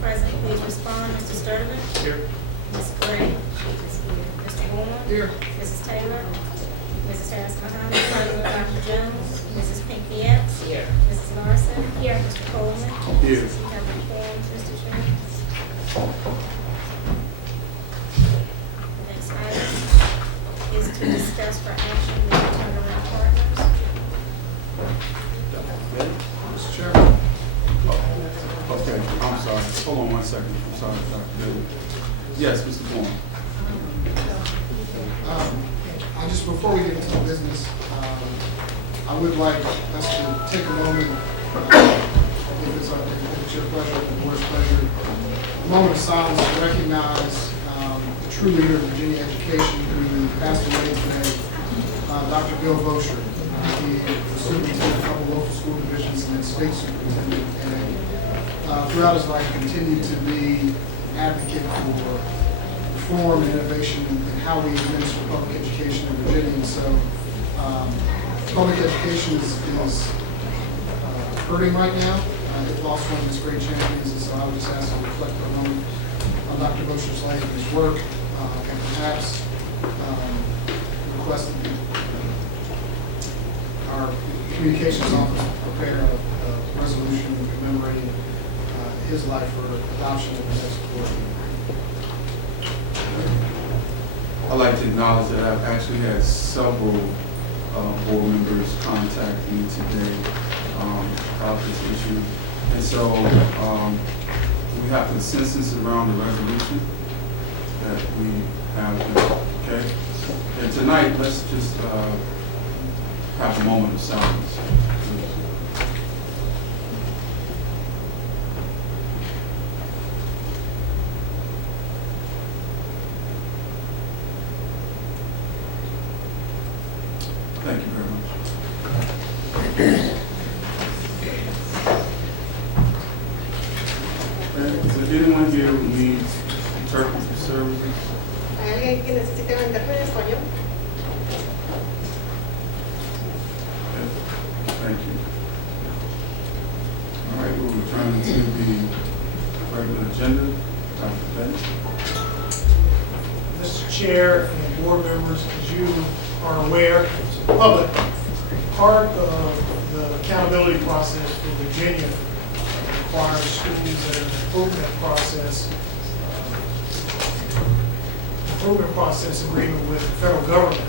present, please respond. Mr. Sturtevant? Here. Ms. Gray? Mr. Moore? Here. Mrs. Taylor? Mrs. Harris Muhammad? Dr. Jones? Mrs. Pinckney Epps? Here. Mrs. Larson? Here. Mr. Coleman? Here. You have the form, Mr. Chairman. The next item is to discuss for action the turnaround partners. Mr. Chairman. Okay, I'm sorry. Hold on one second. I'm sorry, Dr. Bailey. Yes, Mr. Bourne. I just, before we get into the business, I would like us to take a moment, if it's your pleasure, the board's pleasure, a moment of silence to recognize the true leader of Virginia education who passed away today, Dr. Bill Bosher. He was superintendent of a couple local school divisions and then state superintendent, and throughout his life continued to be an advocate for reform and innovation in how we administer public education in Virginia. And so public education is hurting right now. It lost one of its great champions, and so I would just ask to reflect for a moment on Dr. Bosher's life and his work, and perhaps request that our communications office prepare a resolution commemorating his life for adoption of the next board. I'd like to acknowledge that I've actually had several board members contact me today about this issue. And so we have consensus around the resolution that we have here, okay? And tonight, let's just have a moment of silence. Thank you very much. Is there anyone here who needs interpretive services? ¿Hay alguien que necesite un intérprete en español? Okay. Thank you. All right, we'll return to the regular agenda. Dr. Bennett. Mr. Chair and board members, as you are aware, public, part of the accountability process for Virginia requires schools that are in the improvement process agreement with the federal government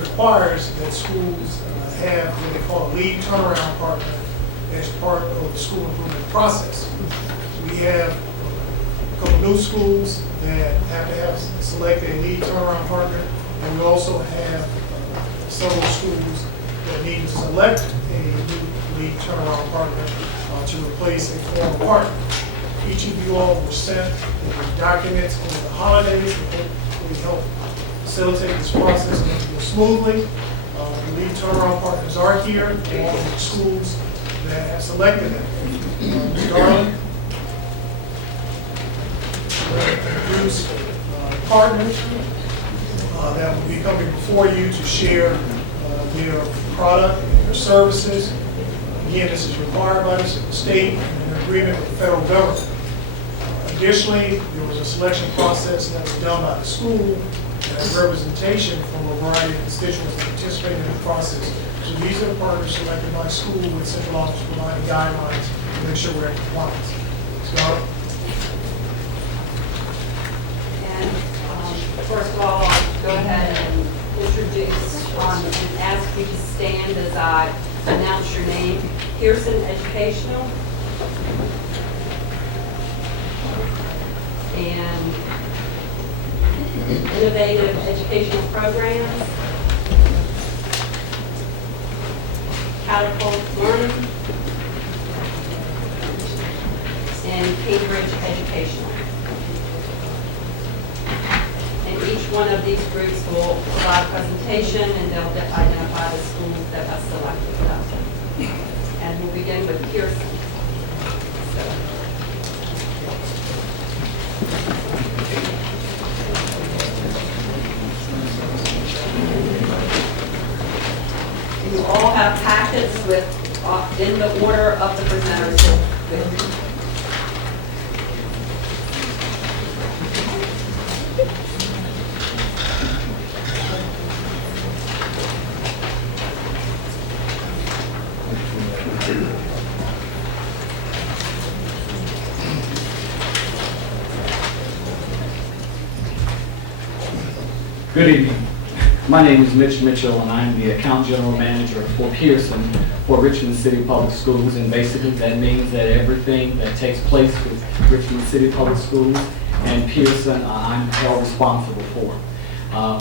requires that schools have what they call a lead turnaround partner as part of the school improvement process. We have a couple new schools that have to select a lead turnaround partner, and we also have several schools that need to select a new lead turnaround partner to replace a former partner. Each of you all were sent documents over the holidays that hopefully help facilitate this process and go smoothly. The lead turnaround partners are here, along with the schools that have selected them. Ms. Darling, introduce partners that will be coming before you to share their product and their services. Again, this is required by the state and in agreement with the federal government. Additionally, there was a selection process that was done by the school and has representation from a variety of constituents that participated in the process. So these are the partners selected by school with central office providing guidelines to make sure we're in compliance. Scott? And first of all, I'll go ahead and introduce and ask you to stand as I announce your name. Pearson Educational. And Innovative Educational Programs. Catapult Learning. And Cambridge Educational. And each one of these groups will provide a presentation and they'll identify the schools that have selected them. And we'll begin with Pearson. You all have packets with in the order of the presenters with you. Good evening. My name is Mitch Mitchell, and I'm the Account General Manager for Pearson for Richmond City Public Schools. And basically, that means that everything that takes place with Richmond City Public Schools and Pearson, I'm held responsible for.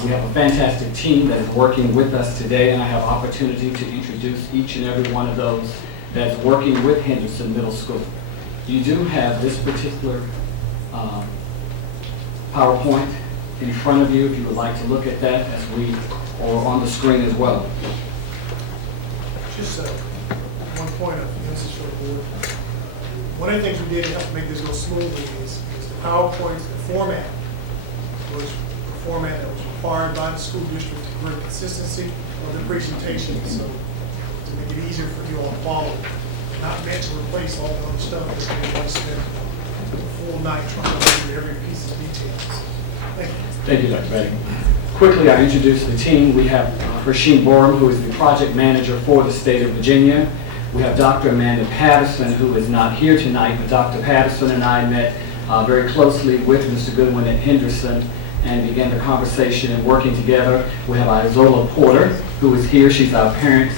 We have a fantastic team that is working with us today, and I have opportunity to introduce each and every one of those that's working with Henderson Middle School. You do have this particular PowerPoint in front of you if you would like to look at that as we, or on the screen as well. Just one point of emphasis for the board. One of the things we did to help make this go smoothly is the PowerPoint, the format was the format that was required by the school district to bring consistency of the presentation, so to make it easier for you all to follow. Not meant to replace all the other stuff that everybody spent a full night trying to do every piece of detail. Thank you. Thank you, Dr. Betty. Quickly, I introduce the team. We have Rasheen Borum, who is the project manager for the state of Virginia. We have Dr. Amanda Patterson, who is not here tonight, but Dr. Patterson and I met very closely with Mr. Goodwin at Henderson and began the conversation and working together. We have Isola Porter, who is here. She's our parent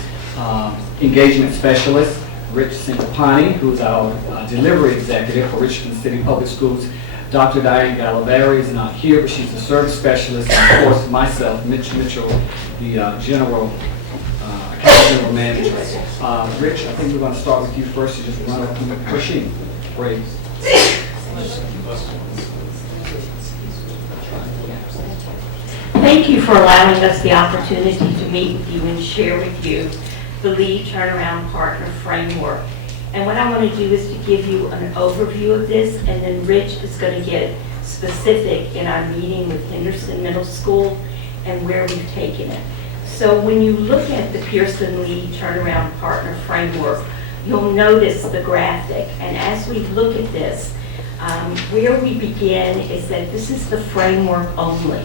engagement specialist. Rich Sinkapani, who is our delivery executive for Richmond City Public Schools. Dr. Diane Galavari is not here, but she's a service specialist. And of course, myself, Mitch Mitchell, the account general manager. Rich, I think we're going to start with you first to just run up and Rasheen. Great. Thank you for allowing us the opportunity to meet with you and share with you the Lead Turnaround Partner Framework. And what I want to do is to give you an overview of this, and then Rich is going to get specific in our meeting with Henderson Middle School and where we've taken it. So when you look at the Pearson Lead Turnaround Partner Framework, you'll notice the graphic. And as we look at this, where we begin is that this is the framework only,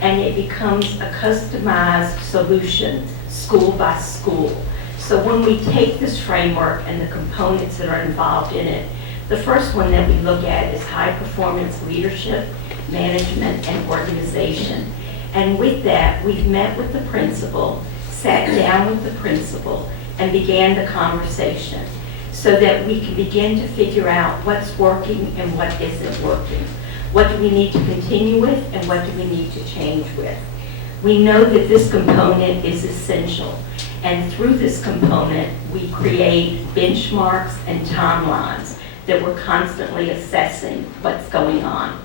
and it becomes a customized solution, school by school. So when we take this framework and the components that are involved in it, the first one that we look at is high performance leadership, management, and organization. And with that, we've met with the principal, sat down with the principal, and began the conversation so that we can begin to figure out what's working and what isn't working. What do we need to continue with and what do we need to change with? We know that this component is essential. And through this component, we create benchmarks and timelines that we're constantly assessing what's going on.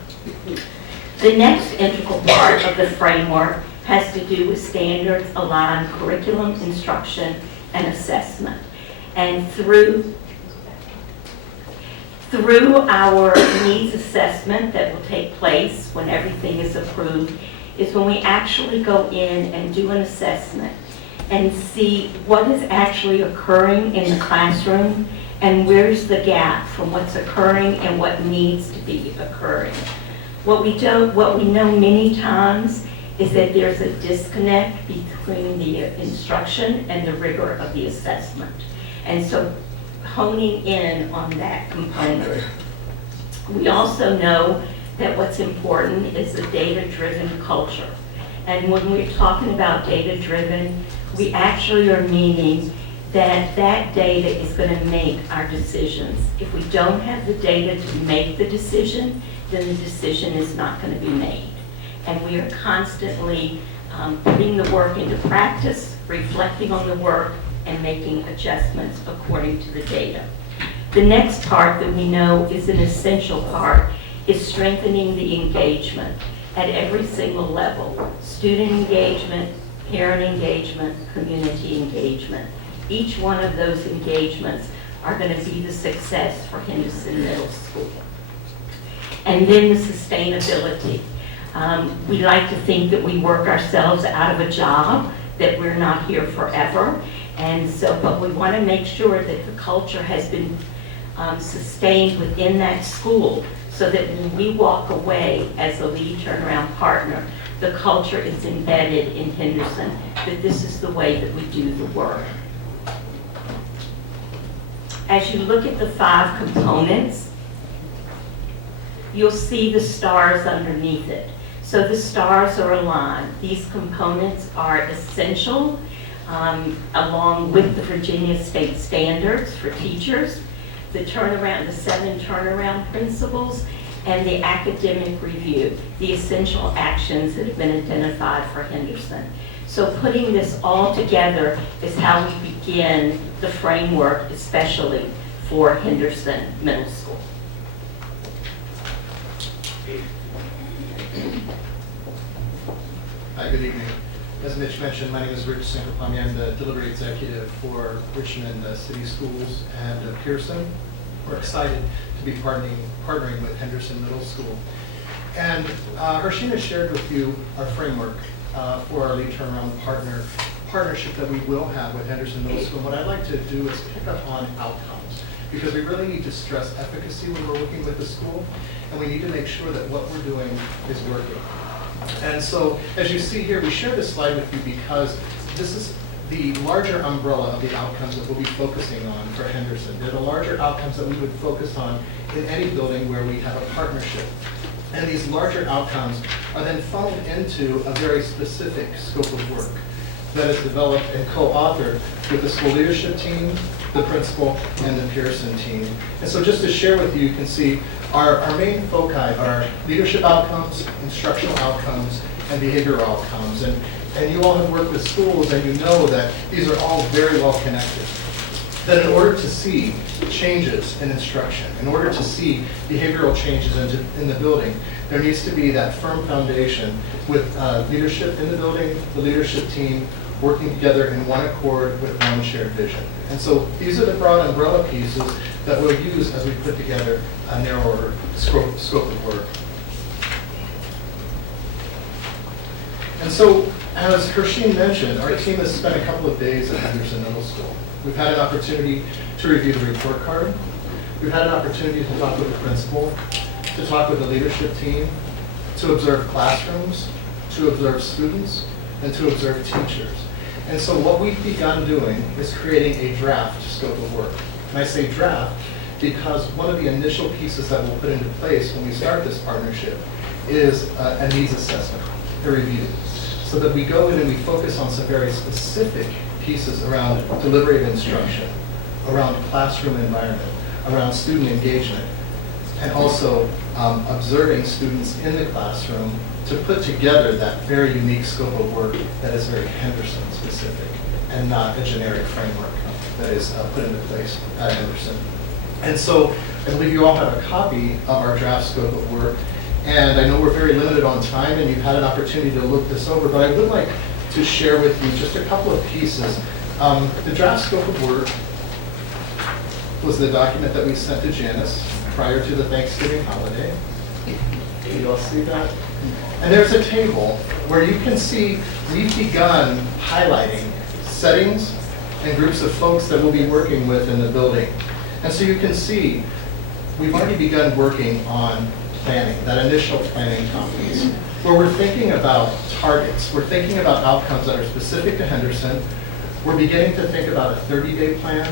The next integral part of the framework has to do with standards-aligned curriculum, instruction, and assessment. And through our needs assessment that will take place when everything is approved is when we actually go in and do an assessment and see what is actually occurring in the classroom and where's the gap from what's occurring and what needs to be occurring. What we know many times is that there's a disconnect between the instruction and the rigor of the assessment. And so honing in on that component. We also know that what's important is a data-driven culture. And when we're talking about data-driven, we actually are meaning that that data is going to make our decisions. If we don't have the data to make the decision, then the decision is not going to be made. And we are constantly putting the work into practice, reflecting on the work, and making adjustments according to the data. The next part that we know is an essential part is strengthening the engagement at every single level. Student engagement, parent engagement, community engagement. Each one of those engagements are going to be the success for Henderson Middle School. And then the sustainability. We like to think that we work ourselves out of a job, that we're not here forever. And so, but we want to make sure that the culture has been sustained within that school so that when we walk away as a lead turnaround partner, the culture is embedded in Henderson, that this is the way that we do the work. As you look at the 5 components, you'll see the stars underneath it. So the stars are aligned. These components are essential, along with the Virginia State Standards for teachers, the 7 turnaround principles, and the academic review, the essential actions that have been identified for Henderson. So putting this all together is how we begin the framework, especially for Henderson Middle School. Hi, good evening. As Mitch mentioned, my name is Rich Sankoplamy. I'm the delivery executive for Richmond City Schools and Pearson. We're excited to be partnering with Henderson Middle School. And Harshina shared with you our framework for our lead turnaround partnership that we will have with Henderson Middle School. What I'd like to do is pick up on outcomes, because we really need to stress efficacy when we're working with the school, and we need to make sure that what we're doing is working. And so, as you see here, we share this slide with you because this is the larger umbrella of the outcomes that we'll be focusing on for Henderson. They're the larger outcomes that we would focus on in any building where we have a partnership. And these larger outcomes are then funneled into a very specific scope of work that is developed and co-authored with the school leadership team, the principal, and the Pearson team. And so just to share with you, you can see our main foci are leadership outcomes, instructional outcomes, and behavioral outcomes. And you all have worked with schools, and you know that these are all very well connected. That in order to see changes in instruction, in order to see behavioral changes in the building, there needs to be that firm foundation with leadership in the building, the leadership team, working together in one accord with one shared vision. And so these are the broad umbrella pieces that we'll use as we put together a narrower scope of work. And so, as Hershine mentioned, our team has spent a couple of days at Henderson Middle School. We've had an opportunity to review the report card. We've had an opportunity to talk with the principal, to talk with the leadership team, to observe classrooms, to observe students, and to observe teachers. And so what we've begun doing is creating a draft scope of work. And I say draft because one of the initial pieces that we'll put into place when we start this partnership is a needs assessment, a review, so that we go in and we focus on some very specific pieces around delivery of instruction, around classroom environment, around student engagement, and also observing students in the classroom to put together that very unique scope of work that is very Henderson specific and not a generic framework that is put into place at Henderson. And so I believe you all have a copy of our draft scope of work. And I know we're very limited on time and you've had an opportunity to look this over, but I would like to share with you just a couple of pieces. The draft scope of work was the document that we sent to Janice prior to the Thanksgiving holiday. Can you all see that? And there's a table where you can see we've begun highlighting settings and groups of folks that we'll be working with in the building. And so you can see we've already begun working on planning, that initial planning conference, where we're thinking about targets. We're thinking about outcomes that are specific to Henderson. We're beginning to think about a 30-day plan,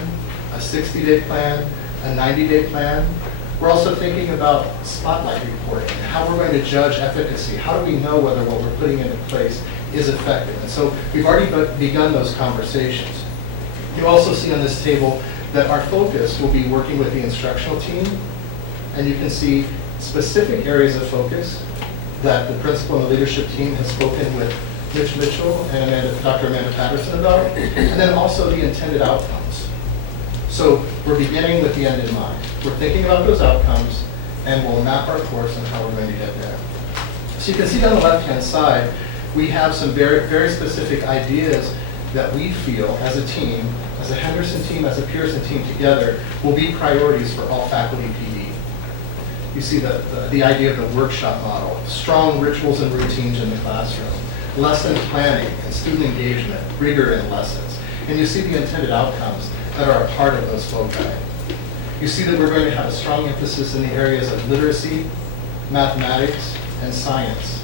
a 60-day plan, a 90-day plan. We're also thinking about spotlight reporting, how we're going to judge efficacy. How do we know whether what we're putting into place is effective? And so we've already begun those conversations. You also see on this table that our focus will be working with the instructional team, and you can see specific areas of focus that the principal and the leadership team has spoken with Mitch Mitchell and Dr. Amanda Patterson about, and then also the intended outcomes. So we're beginning with the end in mind. We're thinking about those outcomes, and we'll map our course on how we're going to get there. So you can see on the left-hand side, we have some very, very specific ideas that we feel as a team, as a Henderson team, as a Pearson team together, will be priorities for all faculty PD. You see the idea of the workshop model, strong rituals and routines in the classroom, lesson planning and student engagement, rigor in lessons. And you see the intended outcomes that are a part of those foci. You see that we're going to have a strong emphasis in the areas of literacy, mathematics, and science.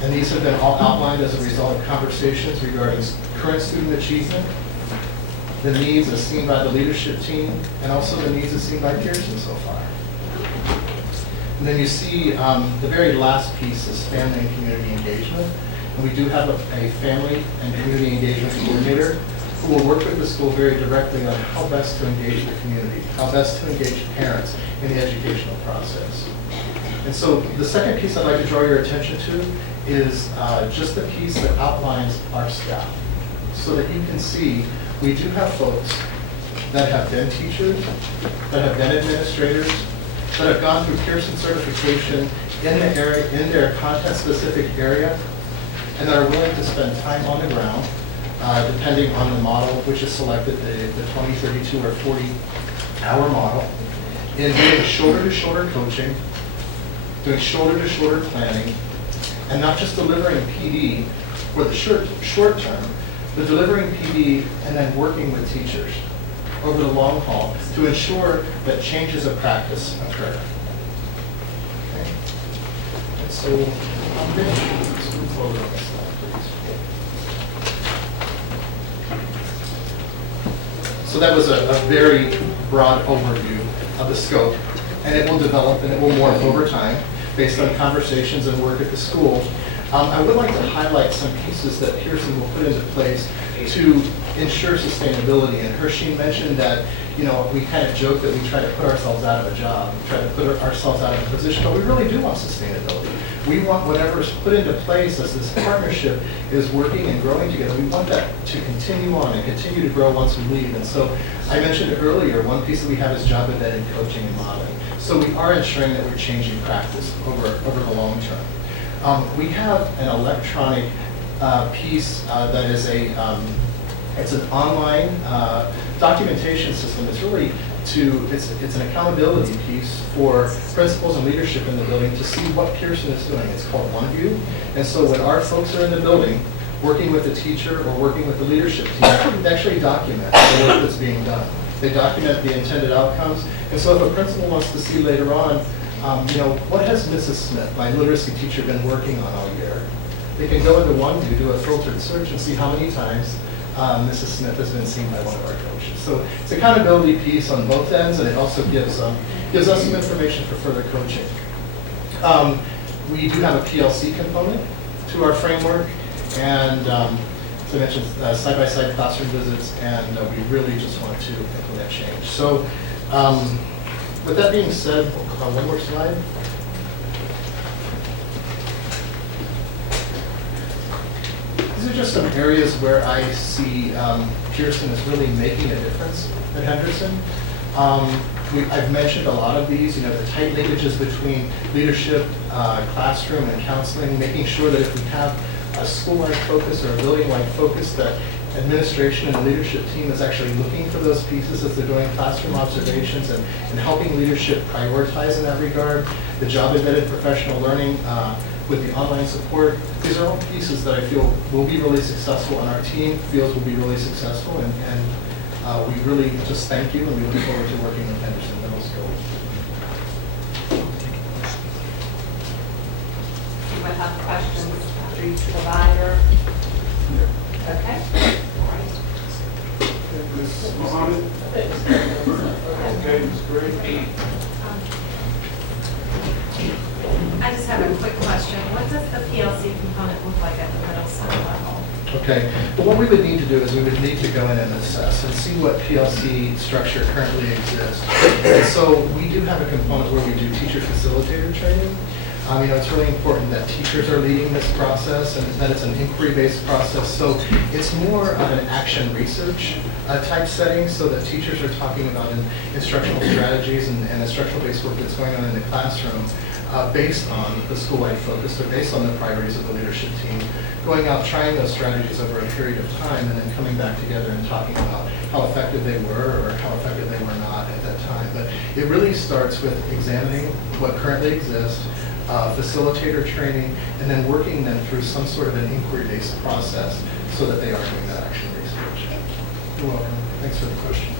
And these have been all outlined as a result of conversations regarding current student achievement, the needs as seen by the leadership team, and also the needs as seen by Pearson so far. And then you see the very last piece is family and community engagement. And we do have a family and community engagement coordinator who will work with the school very directly on how best to engage the community, how best to engage parents in the educational process. And so the second piece I'd like to draw your attention to is just the piece that outlines our staff, so that you can see we do have folks that have been teachers, that have been administrators, that have gone through Pearson certification in the area, in their content-specific area, and that are willing to spend time on the ground, depending on the model which is selected, the 20, 32, or 40-hour model, in doing shoulder-to-shoulder coaching, doing shoulder-to-shoulder planning, and not just delivering PD for the short term, but delivering PD and then working with teachers over the long haul to ensure that changes of practice occur. Okay. And so, let's move forward on this slide, please. So that was a very broad overview of the scope, and it will develop and it will morph over time based on conversations and work at the school. I would like to highlight some pieces that Pearson will put into place to ensure sustainability. And Hershey mentioned that, you know, we kind of joke that we try to put ourselves out of a job, we try to put ourselves out of a position, but we really do want sustainability. We want whatever is put into place as this partnership is working and growing together, we want that to continue on and continue to grow once we leave. And so I mentioned earlier, one piece that we have is job embedded coaching and modeling. So we are ensuring that we're changing practice over the long term. We have an electronic piece that is it's an online documentation system. It's really it's an accountability piece for principals and leadership in the building to see what Pearson is doing. It's called OneView. And so when our folks are in the building, working with the teacher or working with the leadership team, they actually document the work that's being done. They document the intended outcomes. And so if a principal wants to see later on, you know, what has Mrs. Smith, my literacy teacher, been working on all year? They can go into OneView, do a filtered search, and see how many times Mrs. Smith has been seen by one of our coaches. So it's an accountability piece on both ends, and it also gives us some information for further coaching. We do have a PLC component to our framework, and as I mentioned, side-by-side classroom visits, and we really just want to implement change. So with that being said, one more slide. These are just some areas where I see Pearson is really making a difference at Henderson. I've mentioned a lot of these, you know, the tight linkages between leadership, classroom, and counseling, making sure that if we have a school-wide focus or a building-wide focus, that administration and the leadership team is actually looking for those pieces as they're doing classroom observations and helping leadership prioritize in that regard. The job-embedded professional learning with the online support, these are all pieces that I feel will be really successful, and our team feels will be really successful, and we really just thank you, and we look forward to working with Henderson Middle School. You might have questions after each provider. Okay. Ms. Mohammed? Okay, Ms. Gray? I just have a quick question. What does the PLC component look like at the middle school level? Okay, well, what we would need to do is we would need to go in and assess and see what PLC structure currently exists. And so we do have a component where we do teacher facilitator training. You know, it's really important that teachers are leading this process and that it's an inquiry-based process. So it's more of an action research type setting, so that teachers are talking about instructional strategies and instructional-based work that's going on in the classroom based on the school-wide focus, or based on the priorities of the leadership team, going out, trying those strategies over a period of time, and then coming back together and talking about how effective they were or how effective they were not at that time. But it really starts with examining what currently exists, facilitator training, and then working them through some sort of an inquiry-based process so that they are doing that action research. You're welcome. Thanks for the question.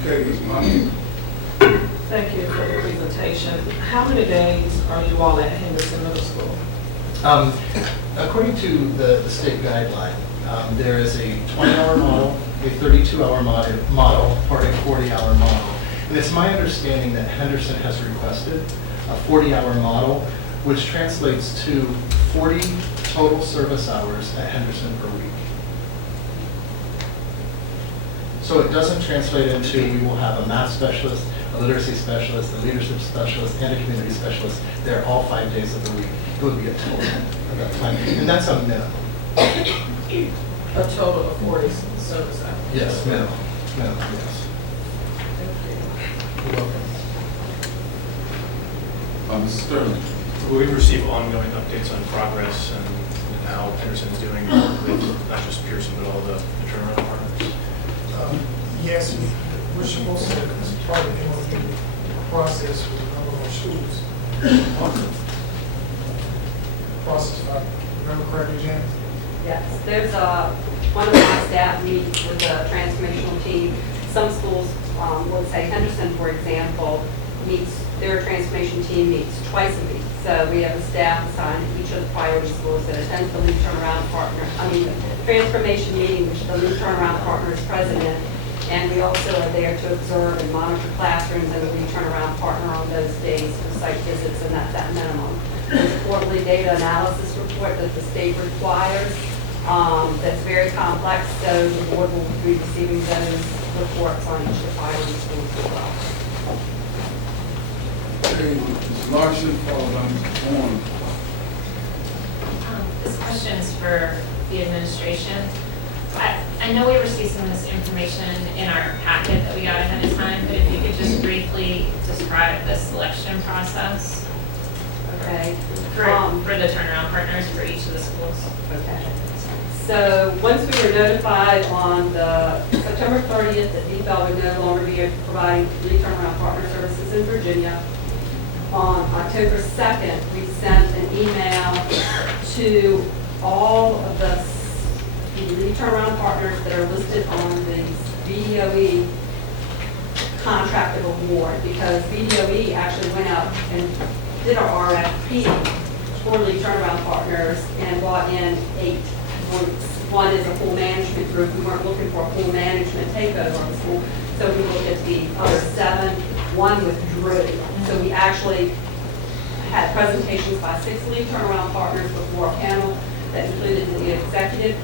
Okay, Ms. Mohammed? Thank you for the presentation. How many days are you all at Henderson Middle School? According to the state guideline, there is a 20-hour model, a 32-hour model, or a 40-hour model. And it's my understanding that Henderson has requested a 40-hour model, which translates to 40 total service hours at Henderson per week. So it doesn't translate into, we will have a math specialist, a literacy specialist, a leadership specialist, and a community specialist. They're all 5 days of the week. It would be a total of that time, and that's a minimum. A total of 40 service hours? Yes, minimum, yes. You're welcome. Mr. Sterling. We receive ongoing updates on progress and how Henderson is doing with not just Pearson, but all the turnaround partners. Yes, we're supposed to, as part of the MOU process with a number of our schools. Process, if I remember correctly, Janet? Yes, there's one of my staff meets with the transformational team. Some schools, let's say Henderson, for example, their transformation team meets twice a week. So we have a staff assigned to each of the priority schools that attends the lead turnaround partner, transformation meeting, which the lead turnaround partner is president. And we also are there to observe and monitor classrooms and the lead turnaround partner on those days for site visits, and that's at minimum. There's a quarterly data analysis report that the state requires that's very complex, so the board will be receiving those reports on each of the priority schools as well. Okay, Ms. Larson, followed by Mr. Bourne. This question is for the administration. I know we received some of this information in our packet that we got ahead of time, but if you could just briefly describe the selection process Okay. for the turnaround partners for each of the schools. Okay. So once we were notified on the September 30th that DeepL would no longer be providing lead turnaround partner services in Virginia, on October 2nd, we sent an email to all of the lead turnaround partners that are listed on the VDOE contract of award, because VDOE actually went out and did our RFP for lead turnaround partners and brought in 8 groups. One is a full management group. We weren't looking for a full management takeover of the school, so we looked at the other 7. 1 withdrew. So we actually had presentations by 6 lead turnaround partners before a panel that included the executive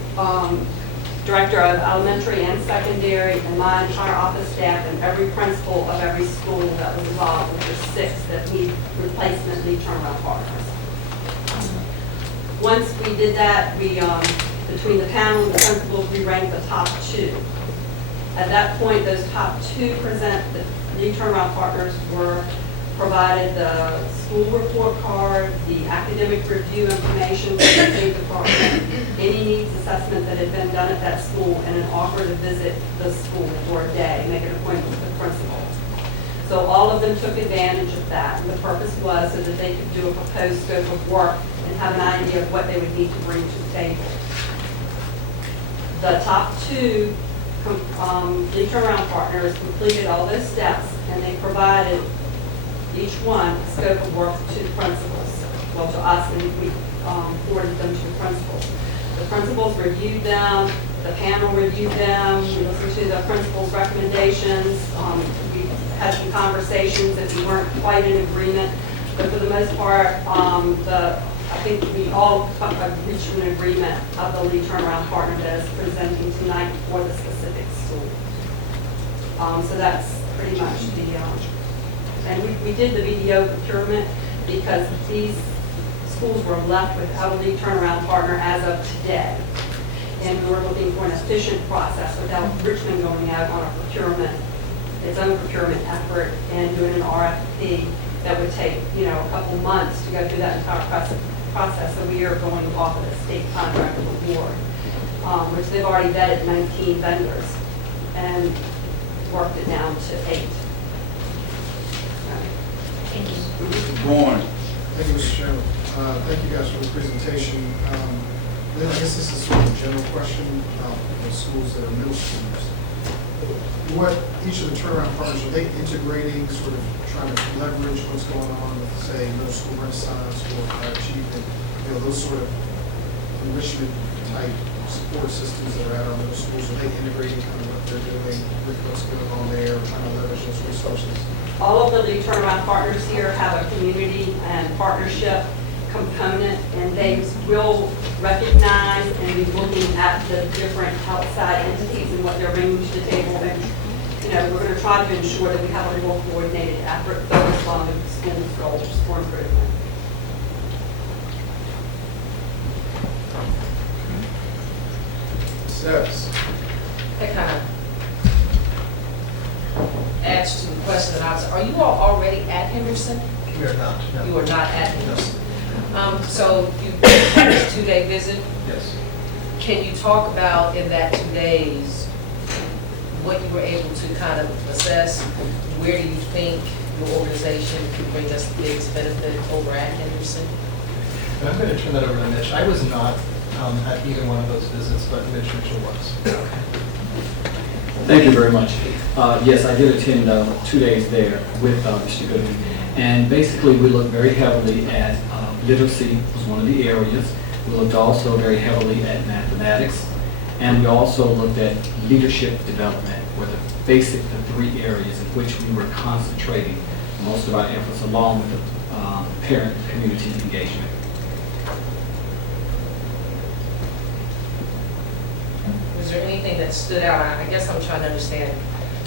director of elementary and secondary, and my entire office staff, and every principal of every school that was involved, which are 6 that need replacement lead turnaround partners. Once we did that, we, between the panel and the principals, we ranked the top 2. At that point, those top 2 the lead turnaround partners were provided the school report card, the academic review information from the State Department, any needs assessment that had been done at that school, and an offer to visit the school for a day, make an appointment with the principal. So all of them took advantage of that, and the purpose was so that they could do a proposed scope of work and have an idea of what they would need to bring to the table. The top 2 lead turnaround partners completed all those steps, and they provided each one a scope of work to the principals, well, to us, and we forwarded them to the principals. The principals reviewed them, the panel reviewed them, we listened to the principals' recommendations, we had some conversations if we weren't quite in agreement, but for the most part, I think we all reached an agreement of the lead turnaround partner that is presenting tonight for the specific school. So that's pretty much and we did the VDO procurement because these schools were left without a lead turnaround partner as of today. And we were looking for an efficient process without Richmond going out on a procurement, its own procurement effort, and doing an RFP that would take, a couple months to go through that entire process. So we are going off of the state contract of award, which they've already vetted 19 vendors and worked it down to 8. Thank you. Mr. Bourne. Thank you, Mr. Chairman. Thank you guys for the presentation. Then I guess this is sort of a general question about the schools that are middle schools. What each of the turnaround partners, are they integrating, sort of trying to leverage what's going on with, say, middle school renaissance or higher achievement, those sort of enrichment type support systems that are at our middle schools? Are they integrating kind of what they're doing with what's going on there, trying to leverage those resources? All of the lead turnaround partners here have a community and partnership component, and they will recognize and be looking at the different outside entities and what they're bringing to the table. And, you know, we're going to try to ensure that we have a more coordinated effort focused on the school's goals for improvement. Steps. That kind of adds to the question that I was, are you all already at Henderson? We are not, no. You are not at Henderson. So you had this 2-day visit. Yes. Can you talk about in that 2 days, what you were able to kind of assess? Where do you think your organization could bring us the biggest benefit over at Henderson? And I'm going to turn that over to Mitch. I was not at either one of those visits, but Mitch Mitchell was. Thank you very much. Yes, I did attend 2 days there with Mr. Goodman. And basically, we looked very heavily at literacy was one of the areas. We looked also very heavily at mathematics. And we also looked at leadership development, were the 3 areas in which we were concentrating most of our efforts, along with the parent community engagement. Was there anything that stood out? I guess I'm trying to understand.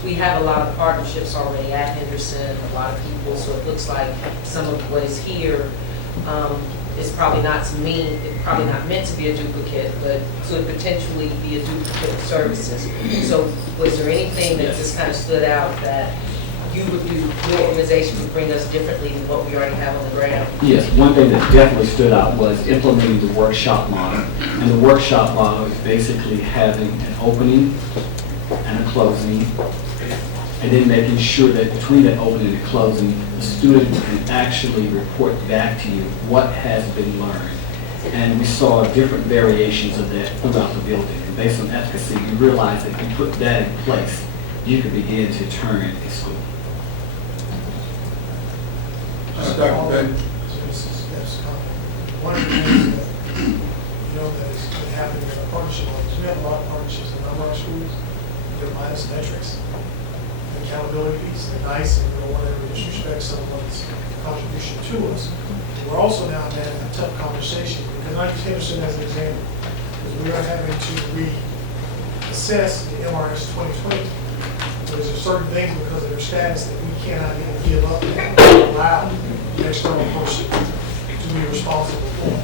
We have a lot of partnerships already at Henderson, a lot of people, so it looks like some of what is here is probably not probably not meant to be a duplicate, but could potentially be a duplicate of services. So was there anything that just kind of stood out that you would do, your organization would bring us differently than what we already have on the ground? Yes, one thing that definitely stood out was implementing the workshop model. And the workshop model is basically having an opening and a closing, and then making sure that between that opening and closing, the student can actually report back to you what has been learned. And we saw different variations of that throughout the building. And based on efficacy, you realize that if you put that in place, you can begin to turn a school. Dr. Petty. One of the things that, you know, that has been happening in our partnership, is we have a lot of partnerships in a number of our schools. They're minus metrics. The accountability piece, they're nice, and we don't want to ever disrespect someone's contribution to us. We're also now having a tough conversation, because I use Henderson as an example, because we are having to reassess the MRS 2020. There's certain things because of their status that we cannot even give up and allow the external person to be responsible for.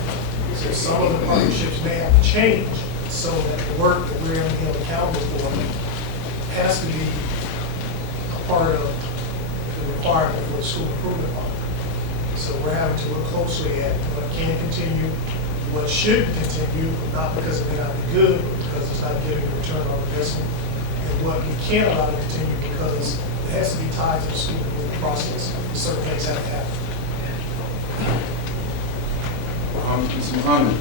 So some of the partnerships may have to change so that the work that we're held accountable for has to be a part of the requirement for the school improvement model. So we're having to look closely at what can continue, what should continue, not because it may not be good, but because it's not giving a return on investment, and what we can't allow to continue because it has to be tied to the school improvement process. Certain things have to happen. Ms. Muhammad.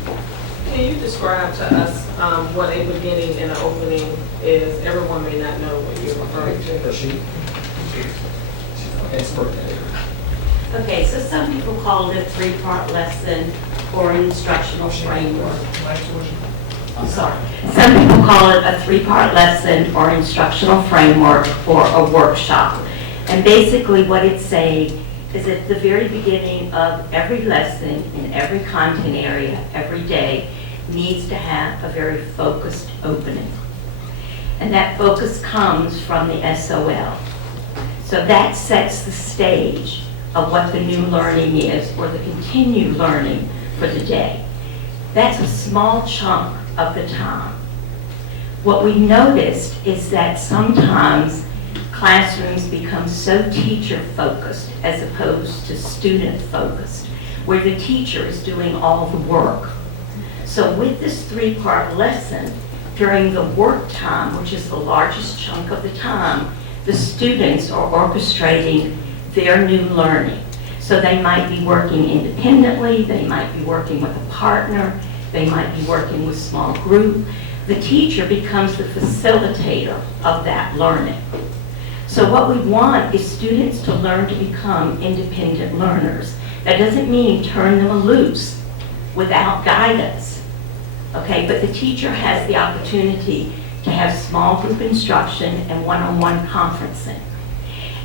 Can you describe to us what a beginning and an opening is? Everyone may not know what you're referring to. Okay, so some people call it a 3-part lesson or an instructional framework. I'm sorry. Some people call it a 3-part lesson or instructional framework or a workshop. And basically what it's saying is at the very beginning of every lesson in every content area, every day, needs to have a very focused opening. And that focus comes from the SOL. So that sets the stage of what the new learning is or the continued learning for the day. That's a small chunk of the time. What we noticed is that sometimes classrooms become so teacher-focused as opposed to student-focused, where the teacher is doing all the work. So with this 3-part lesson, during the work time, which is the largest chunk of the time, the students are orchestrating their new learning. So they might be working independently, they might be working with a partner, they might be working with small group. The teacher becomes the facilitator of that learning. So what we want is students to learn to become independent learners. That doesn't mean turn them loose without guidance. Okay, but the teacher has the opportunity to have small group instruction and one-on-one conferencing.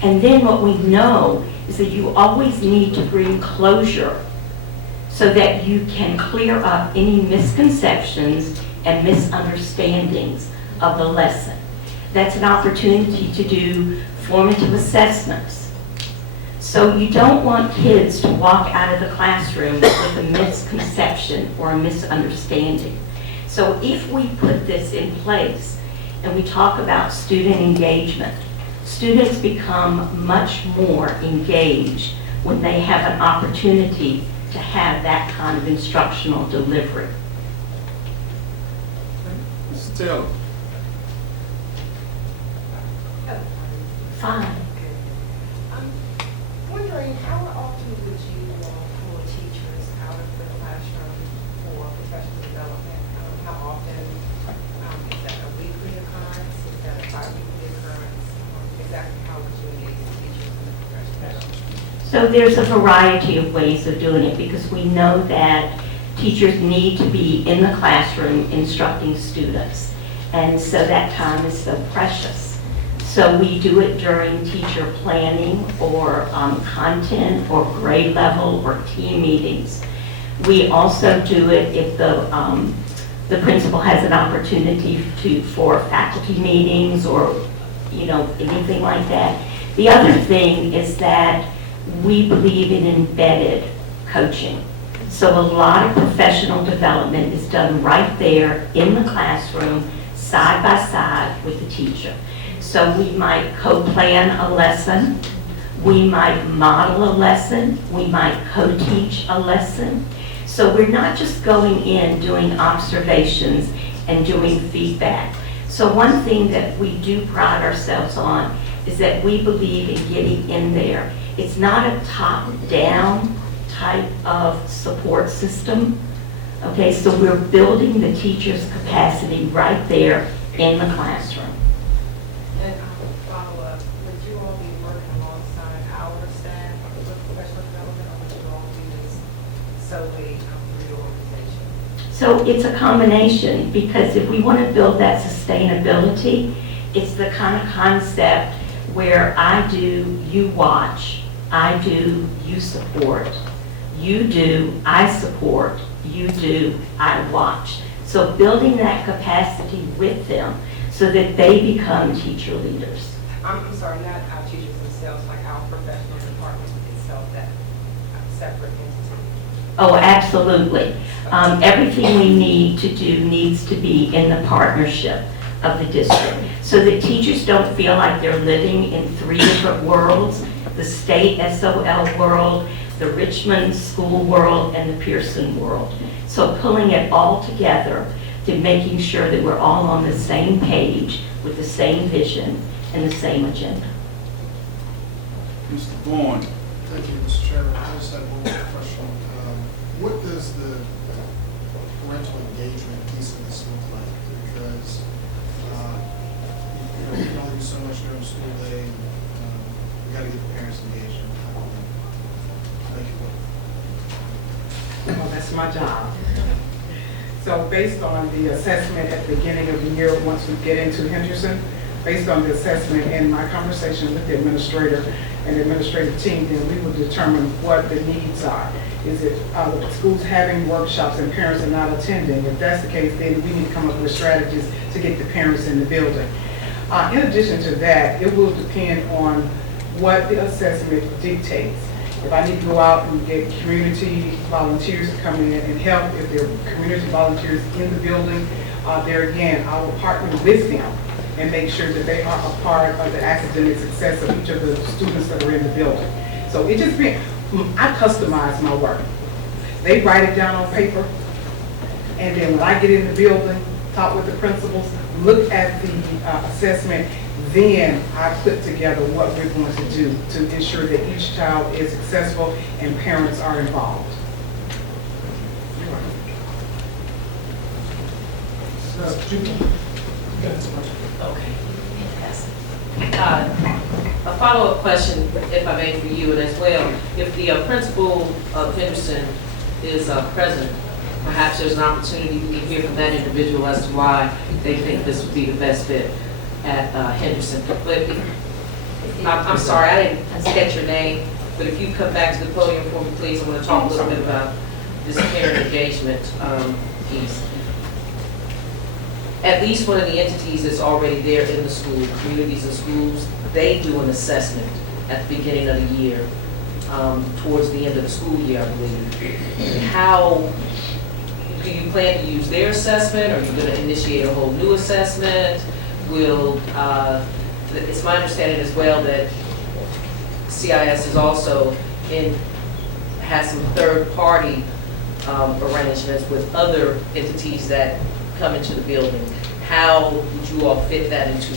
And then what we know is that you always need to bring closure so that you can clear up any misconceptions and misunderstandings of the lesson. That's an opportunity to do formative assessments. So you don't want kids to walk out of the classroom with a misconception or a misunderstanding. So if we put this in place and we talk about student engagement, students become much more engaged when they have an opportunity to have that kind of instructional delivery. Mrs. Taylor? Fine. I'm wondering, how often would you pull teachers out of the classroom for professional development? How often? Is that a weekly occurrence? Is that a bi-weekly occurrence? Exactly how would you engage the teachers in the professional development? So there's a variety of ways of doing it because we know that teachers need to be in the classroom instructing students. And so that time is so precious. So we do it during teacher planning or content or grade level or team meetings. We also do it if the principal has an opportunity for faculty meetings or anything like that. The other thing is that we believe in embedded coaching. So a lot of professional development is done right there in the classroom, side by side with the teacher. So we might co-plan a lesson, we might model a lesson, we might co-teach a lesson. So we're not just going in doing observations and doing feedback. So one thing that we do pride ourselves on is that we believe in getting in there. It's not a top-down type of support system. Okay, so we're building the teacher's capacity right there in the classroom. And follow up, would you all be working alongside our staff with professional development, or would you all do this solely through your organization? So it's a combination, because if we want to build that sustainability, it's the kind of concept where I do, you watch, I do, you support, you do, I support, you do, I watch. So building that capacity with them so that they become teacher leaders. I'm sorry, not our teachers themselves, like our professional department itself, that separate entity. Oh, absolutely. Everything we need to do needs to be in the partnership of the district, so that teachers don't feel like they're living in three different worlds, the state SOL world, the Richmond school world, and the Pearson world. So pulling it all together to making sure that we're all on the same page with the same vision and the same agenda. Mr. Bourne? Thank you, Mr. Chairman. I just have one more question. What does the parental engagement piece of this look like? Because we can only do so much during the school day, and we got to get the parents engaged. Thank you. Well, that's my job. So based on the assessment at the beginning of the year, once we get into Henderson, based on the assessment and my conversation with the administrator and the administrative team, then we will determine what the needs are. Is it the schools having workshops and parents are not attending? If that's the case, then we need to come up with strategies to get the parents in the building. In addition to that, it will depend on what the assessment dictates. If I need to go out and get community volunteers to come in and help, if there are community volunteers in the building, there again, I will partner with them and make sure that they are a part of the academic success of each of the students that are in the building. So it just be, I customize my work. They write it down on paper, and then when I get in the building, talk with the principals, look at the assessment, then I put together what we're going to do to ensure that each child is successful and parents are involved. Okay. A follow-up question, if I may, for you as well. If the principal of Henderson is present, perhaps there's an opportunity we can hear from that individual as to why they think this would be the best fit at Henderson. But I'm sorry, I didn't catch your name, but if you come back to the podium for me, please, I want to talk a little bit about this parent engagement piece. At least one of the entities that's already there in the school, Communities and Schools, they do an assessment at the beginning of the year, towards the end of the school year, I believe. How do you plan to use their assessment? Are you going to initiate a whole new assessment? It's my understanding as well that CIS is also has some third-party arrangements with other entities that come into the building. How would you all fit that into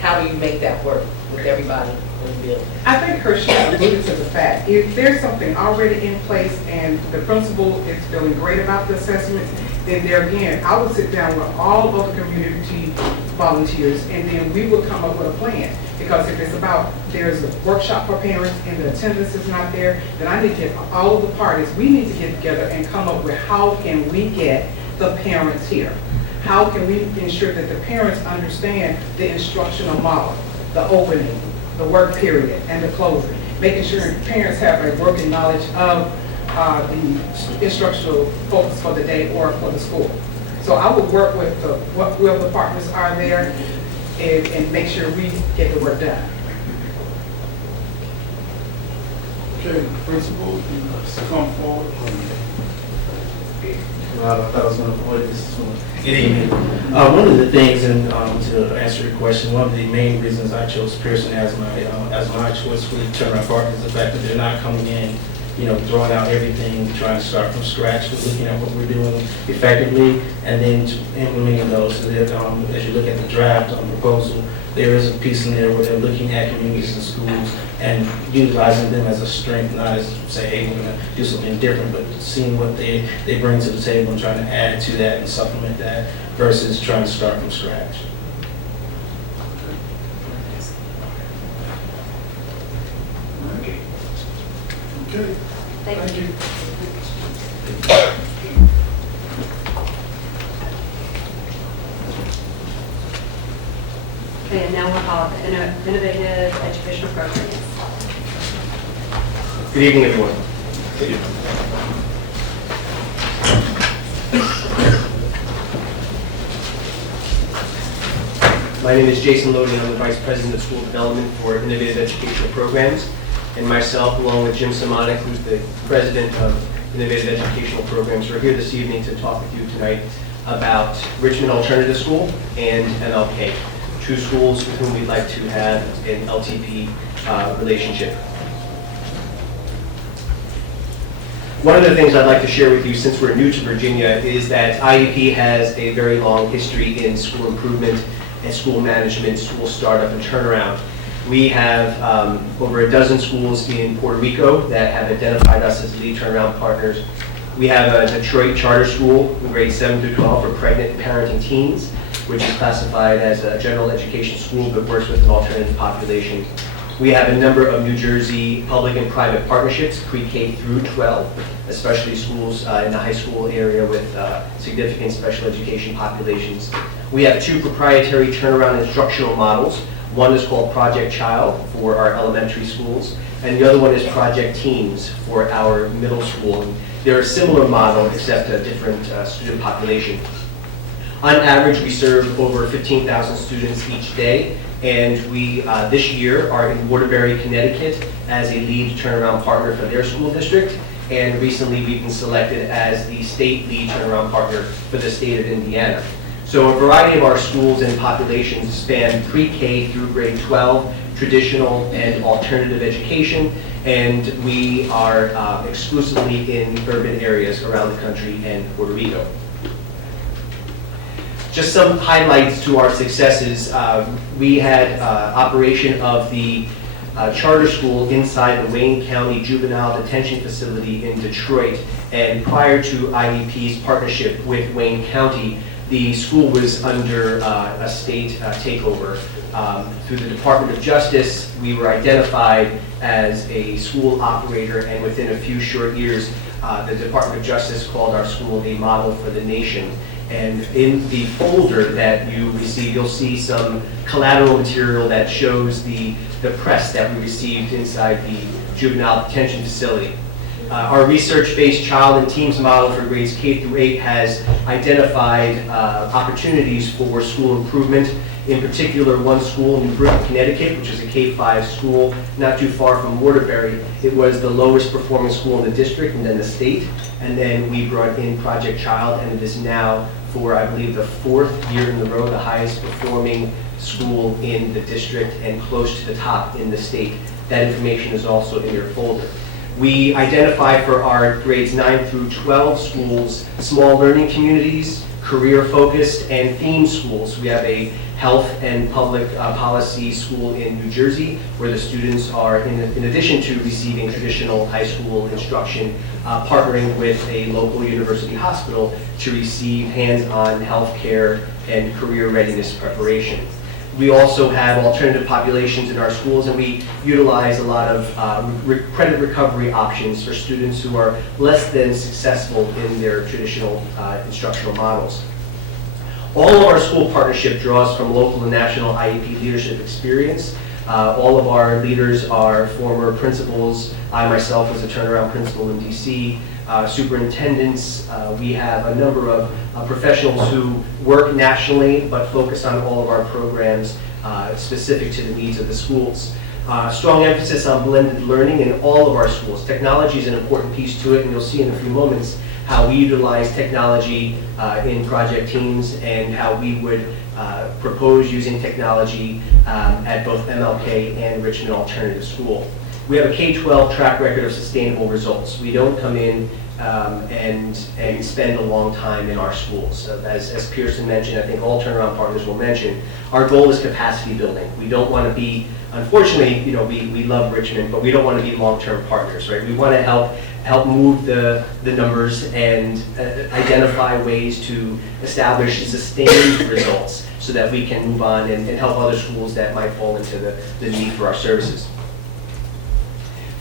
how do you make that work with everybody in the building? I think Hershey alluded to the fact, if there's something already in place and the principal is feeling great about the assessments, then there again, I would sit down with all of the community volunteers and then we would come up with a plan. Because if it's about, there's a workshop for parents and the attendance is not there, then I need to get all of the parties, we need to get together and come up with how can we get the parents here? How can we ensure that the parents understand the instructional model, the opening, the work period, and the closing? Making sure parents have a working knowledge of the instructional focus for the day or for the school. So I would work with whoever the partners are there and make sure we get the work done. Okay, principal, you come forward. I thought I was going to avoid this one. Good evening. One of the things, and to answer your question, one of the main reasons I chose Pearson as my choice for the turnaround partner is the fact that they're not coming in, throwing out everything, trying to start from scratch. We're looking at what we're doing effectively, and then implementing those. So that as you look at the draft proposal, there is a piece in there where they're looking at communities and schools and utilizing them as a strength, not as say, hey, we're going to do something different, but seeing what they bring to the table and trying to add to that and supplement that versus trying to start from scratch. Okay. Thank you. Okay, and now we'll call it innovative educational programs. Good evening, everyone. My name is Jason Lodi. I'm the Vice President of School Development for Innovative Educational Programs. And myself, along with Jim Simonik, who's the President of Innovative Educational Programs, are here this evening to talk with you tonight about Richmond Alternative School and MLK, two schools with whom we'd like to have an LTP relationship. One of the things I'd like to share with you since we're new to Virginia is that IEP has a very long history in school improvement and school management, school startup and turnaround. We have over a dozen schools in Puerto Rico that have identified us as lead turnaround partners. We have a Detroit charter school in grades 7 through 12 for pregnant and parenting teens, which is classified as a general education school but works with an alternative population. We have a number of New Jersey public and private partnerships, pre-K through 12, especially schools in the high school area with significant special education populations. We have two proprietary turnaround instructional models. One is called Project Child for our elementary schools, and the other one is Project Teams for our middle school. They're a similar model, except a different student population. On average, we serve over 15,000 students each day, and we, this year, are in Waterbury, Connecticut as a lead turnaround partner for their school district, and recently we've been selected as the state lead turnaround partner for the state of Indiana. So a variety of our schools and populations span pre-K through grade 12, traditional and alternative education, and we are exclusively in urban areas around the country and Puerto Rico. Just some highlights to our successes. We had operation of the charter school inside the Wayne County Juvenile Detention Facility in Detroit, and prior to IEP's partnership with Wayne County, the school was under a state takeover. Through the Department of Justice, we were identified as a school operator, and within a few short years, the Department of Justice called our school a model for the nation. And in the folder that you receive, you'll see some collateral material that shows the press that we received inside the juvenile detention facility. Our research-based child and teams model for grades K through 8 has identified opportunities for school improvement. In particular, one school in New Britain, Connecticut, which is a K-5 school not too far from Waterbury. It was the lowest performing school in the district and then the state. And then we brought in Project Child, and it is now, for I believe the 4th year in a row, the highest performing school in the district and close to the top in the state. That information is also in your folder. We identify for our grades 9 through 12 schools small learning communities, career-focused, and theme schools. We have a health and public policy school in New Jersey, where the students are, in addition to receiving traditional high school instruction, partnering with a local university hospital to receive hands-on healthcare and career readiness preparation. We also have alternative populations in our schools, and we utilize a lot of credit recovery options for students who are less than successful in their traditional instructional models. All of our school partnership draws from local and national IEP leadership experience. All of our leaders are former principals. I myself was a turnaround principal in DC. Superintendents. We have a number of professionals who work nationally but focus on all of our programs specific to the needs of the schools. Strong emphasis on blended learning in all of our schools. Technology is an important piece to it, and you'll see in a few moments how we utilize technology in project teams and how we would propose using technology at both MLK and Richmond Alternative School. We have a K-12 track record of sustainable results. We don't come in and spend a long time in our schools. As Pearson mentioned, I think all turnaround partners will mention, our goal is capacity building. We don't want to be, unfortunately, we love Richmond, but we don't want to be long-term partners, right? We want to help move the numbers and identify ways to establish sustained results so that we can move on and help other schools that might fall into the need for our services.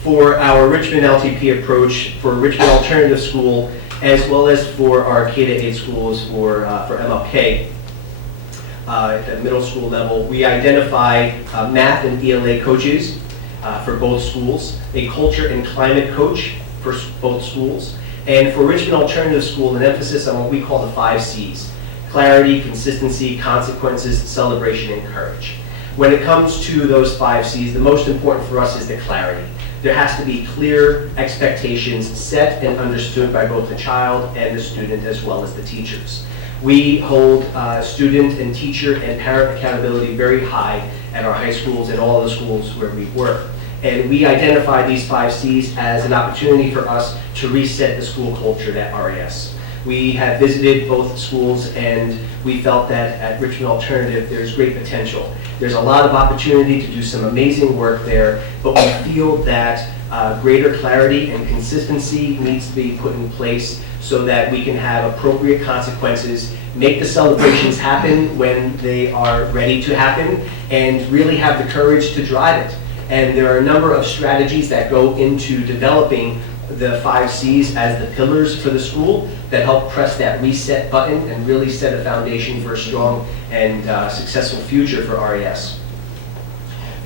For our Richmond LTP approach, for Richmond Alternative School, as well as for our K-8 schools for MLK, at the middle school level, we identify math and ELA coaches for both schools, a culture and climate coach for both schools, and for Richmond Alternative School, an emphasis on what we call the 5 C's: clarity, consistency, consequences, celebration, and courage. When it comes to those 5 C's, the most important for us is the clarity. There has to be clear expectations set and understood by both the child and the student, as well as the teachers. We hold student and teacher and parent accountability very high at our high schools and all of the schools where we work. And we identify these 5 C's as an opportunity for us to reset the school culture at RAS. We have visited both schools, and we felt that at Richmond Alternative there's great potential. There's a lot of opportunity to do some amazing work there, but we feel that greater clarity and consistency needs to be put in place so that we can have appropriate consequences, make the celebrations happen when they are ready to happen, and really have the courage to drive it. And there are a number of strategies that go into developing the 5 C's as the pillars for the school that help press that reset button and really set a foundation for a strong and successful future for RAS.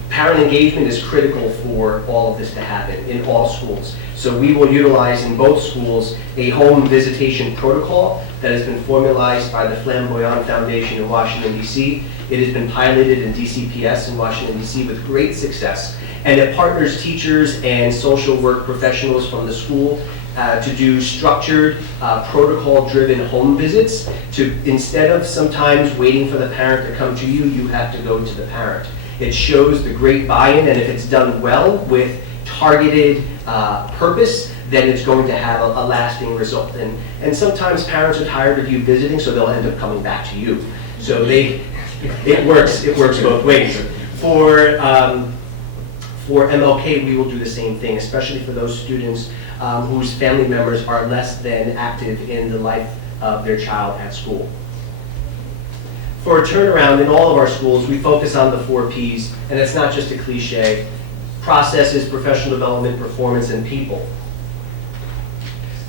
Parent engagement is critical for all of this to happen in all schools. So we will utilize in both schools a home visitation protocol that has been formalized by the Flamboyant Foundation in Washington, D.C. It has been piloted in DCPS in Washington, D.C. with great success. And it partners teachers and social work professionals from the school to do structured, protocol-driven home visits. Instead of sometimes waiting for the parent to come to you, you have to go to the parent. It shows the great buy-in, and if it's done well with targeted purpose, then it's going to have a lasting result. And sometimes parents are tired of you visiting, so they'll end up coming back to you. So it works both ways. For MLK, we will do the same thing, especially for those students whose family members are less than active in the life of their child at school. For a turnaround in all of our schools, we focus on the 4 Ps, and it's not just a cliche: processes, professional development, performance, and people.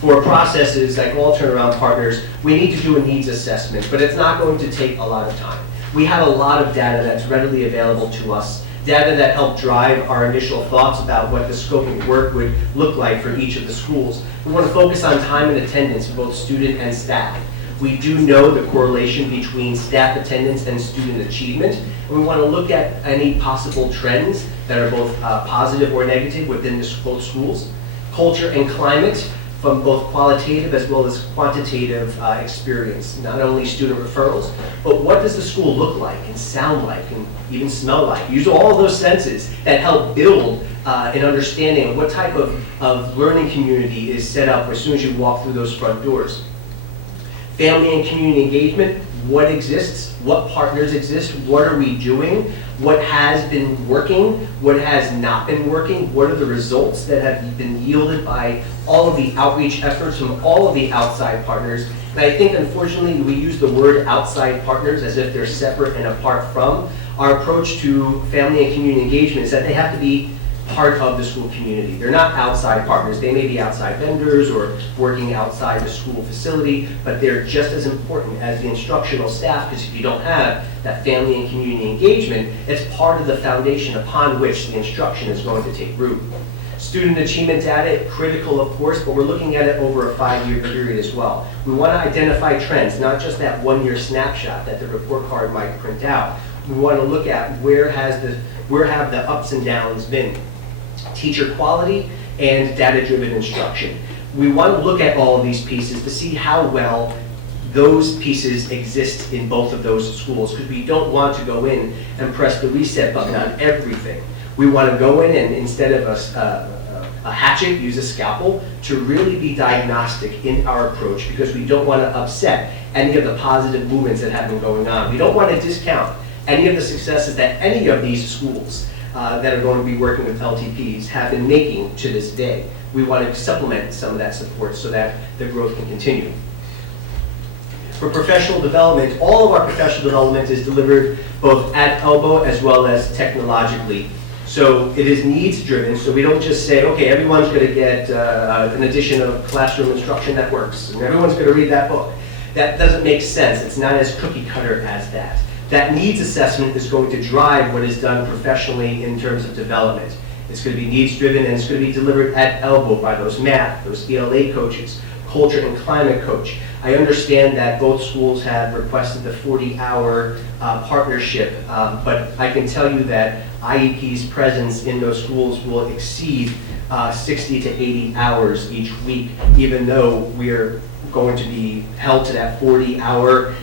For processes, like all turnaround partners, we need to do a needs assessment, but it's not going to take a lot of time. We have a lot of data that's readily available to us, data that help drive our initial thoughts about what the scope of work would look like for each of the schools. We want to focus on time and attendance for both student and staff. We do know the correlation between staff attendance and student achievement, and we want to look at any possible trends that are both positive or negative within both schools. Culture and climate, from both qualitative as well as quantitative experience, not only student referrals, but what does the school look like and sound like and even smell like? Use all of those senses that help build an understanding of what type of learning community is set up as soon as you walk through those front doors. Family and community engagement, what exists, what partners exist, what are we doing, what has been working, what has not been working, what are the results that have been yielded by all of the outreach efforts from all of the outside partners. And I think unfortunately we use the word outside partners as if they're separate and apart from. Our approach to family and community engagement is that they have to be part of the school community. They're not outside partners. They may be outside vendors or working outside the school facility, but they're just as important as the instructional staff, because if you don't have that family and community engagement, it's part of the foundation upon which the instruction is going to take root. Student achievement data, critical of course, but we're looking at it over a 5-year period as well. We want to identify trends, not just that 1-year snapshot that the report card might print out. We want to look at where have the ups and downs been. Teacher quality and data-driven instruction. We want to look at all of these pieces to see how well those pieces exist in both of those schools, because we don't want to go in and press the reset button on everything. We want to go in and instead of a hatchet, use a scalpel to really be diagnostic in our approach, because we don't want to upset any of the positive movements that have been going on. We don't want to discount any of the successes that any of these schools that are going to be working with LTPs have been making to this day. We want to supplement some of that support so that the growth can continue. For professional development, all of our professional development is delivered both at Elbow as well as technologically. So it is needs driven, so we don't just say, okay, everyone's going to get an edition of Classroom Instruction that works, and everyone's going to read that book. That doesn't make sense. It's not as cookie cutter as that. That needs assessment is going to drive what is done professionally in terms of development. It's going to be needs driven, and it's going to be delivered at Elbow by those math, those ELA coaches, culture and climate coach. I understand that both schools have requested the 40-hour partnership, but I can tell you that IEP's presence in those schools will exceed 60 to 80 hours each week, even though we're going to be held to that 40-hour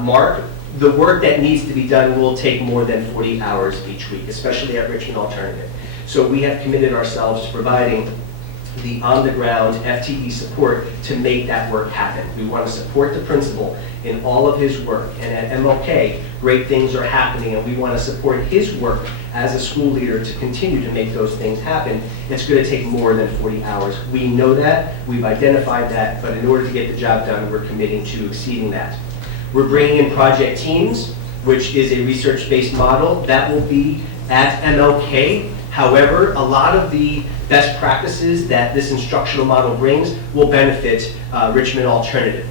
mark. The work that needs to be done will take more than 40 hours each week, especially at Richmond Alternative. So we have committed ourselves to providing the on-the-ground FTE support to make that work happen. We want to support the principal in all of his work, and at MLK, great things are happening, and we want to support his work as a school leader to continue to make those things happen. It's going to take more than 40 hours. We know that, we've identified that, but in order to get the job done, we're committing to exceeding that. We're bringing in project teams, which is a research-based model. That will be at MLK. However, a lot of the best practices that this instructional model brings will benefit Richmond Alternative.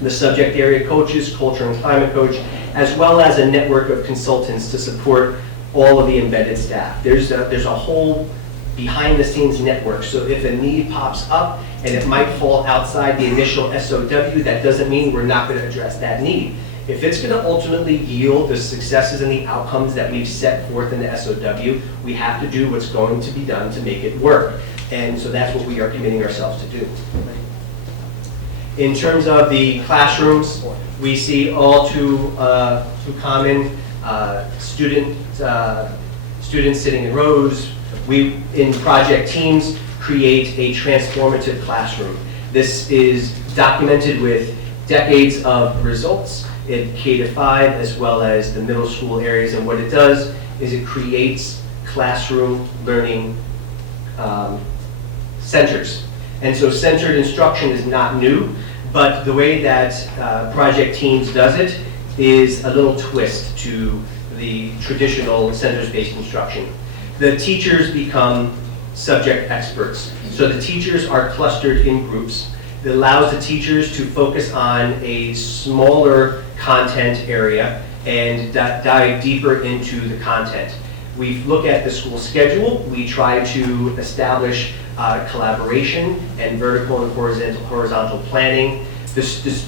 The subject area coaches, culture and climate coach, as well as a network of consultants to support all of the embedded staff. There's a whole behind-the-scenes network, so if a need pops up and it might fall outside the initial SOW, that doesn't mean we're not going to address that need. If it's going to ultimately yield the successes and the outcomes that we've set forth in the SOW, we have to do what's going to be done to make it work. And so that's what we are committing ourselves to do. In terms of the classrooms, we see all too common students sitting in rows. We, in project teams, create a transformative classroom. This is documented with decades of results in K-5 as well as the middle school areas, and what it does is it creates classroom learning centers. And so centered instruction is not new, but the way that project teams does it is a little twist to the traditional centers-based instruction. The teachers become subject experts. So the teachers are clustered in groups. It allows the teachers to focus on a smaller content area and dive deeper into the content. We look at the school schedule. We try to establish collaboration and vertical and horizontal planning. The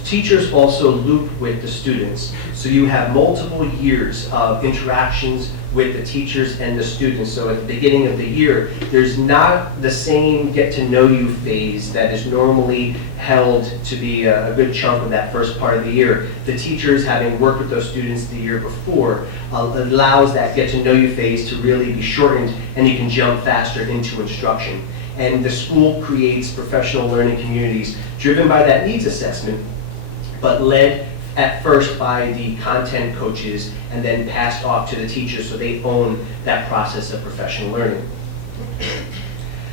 teachers also loop with the students. So you have multiple years of interactions with the teachers and the students. So at the beginning of the year, there's not the same get-to-know-you phase that is normally held to be a good chunk of that first part of the year. The teachers, having worked with those students the year before, allows that get-to-know-you phase to really be shortened, and you can jump faster into instruction. And the school creates professional learning communities driven by that needs assessment, but led at first by the content coaches and then passed off to the teachers so they own that process of professional learning.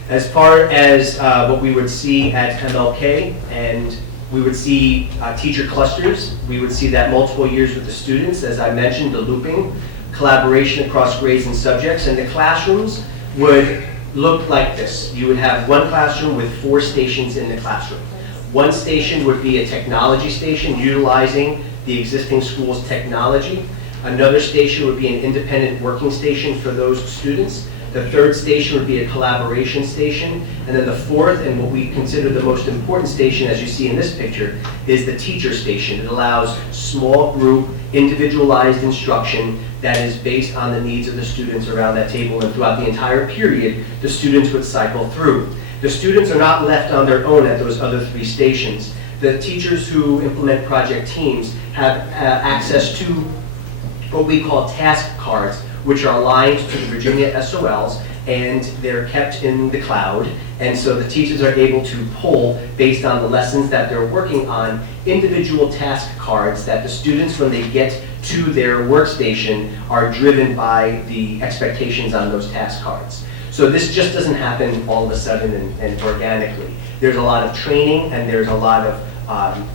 As far as what we would see at MLK, and we would see teacher clusters, we would see that multiple years with the students, as I mentioned, the looping, collaboration across grades and subjects, and the classrooms would look like this. You would have one classroom with 4 stations in the classroom. One station would be a technology station utilizing the existing school's technology. Another station would be an independent working station for those students. The third station would be a collaboration station. And then the fourth, and what we consider the most important station, as you see in this picture, is the teacher station. It allows small group, individualized instruction that is based on the needs of the students around that table. And throughout the entire period, the students would cycle through. The students are not left on their own at those other 3 stations. The teachers who implement project teams have access to what we call task cards, which are aligned to the Virginia SOLs, and they're kept in the cloud. And so the teachers are able to pull, based on the lessons that they're working on, individual task cards that the students, when they get to their workstation, are driven by the expectations on those task cards. So this just doesn't happen all of a sudden and organically. There's a lot of training and there's a lot of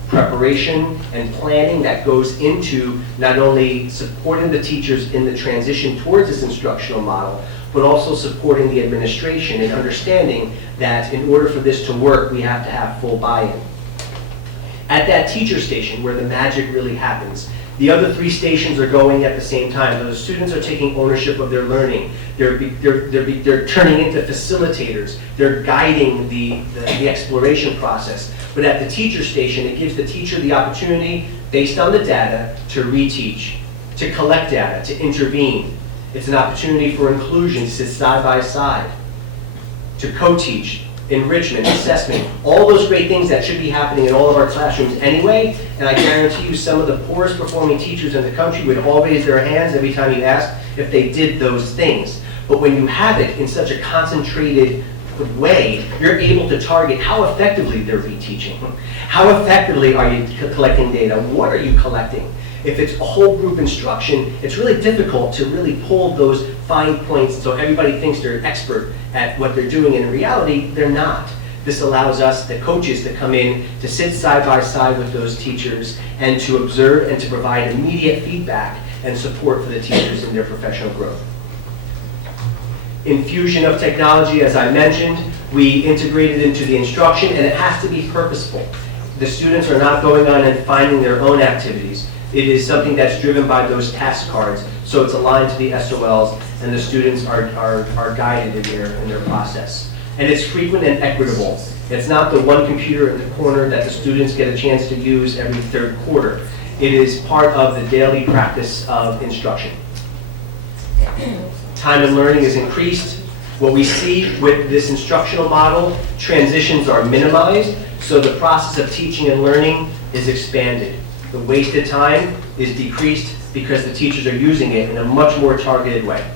preparation and planning that goes into not only supporting the teachers in the transition towards this instructional model, but also supporting the administration and understanding that in order for this to work, we have to have full buy-in. At that teacher station where the magic really happens, the other 3 stations are going at the same time. The students are taking ownership of their learning. They're turning into facilitators. They're guiding the exploration process. But at the teacher station, it gives the teacher the opportunity, based on the data, to reteach, to collect data, to intervene. It's an opportunity for inclusion, to sit side by side, to co-teach, enrichment, assessment, all those great things that should be happening in all of our classrooms anyway. And I guarantee you some of the poorest performing teachers in the country would all raise their hands every time you asked if they did those things. But when you have it in such a concentrated way, you're able to target how effectively they're reteaching. How effectively are you collecting data? What are you collecting? If it's a whole group instruction, it's really difficult to really pull those fine points so everybody thinks they're an expert at what they're doing. In reality, they're not. This allows us, the coaches, to come in, to sit side by side with those teachers and to observe and to provide immediate feedback and support for the teachers in their professional growth. Infusion of technology, as I mentioned, we integrate it into the instruction, and it has to be purposeful. The students are not going on and finding their own activities. It is something that's driven by those task cards, so it's aligned to the SOLs, and the students are guided in their process. And it's frequent and equitable. It's not the one computer in the corner that the students get a chance to use every 3rd quarter. It is part of the daily practice of instruction. Time and learning is increased. What we see with this instructional model, transitions are minimized, so the process of teaching and learning is expanded. The wasted time is decreased because the teachers are using it in a much more targeted way.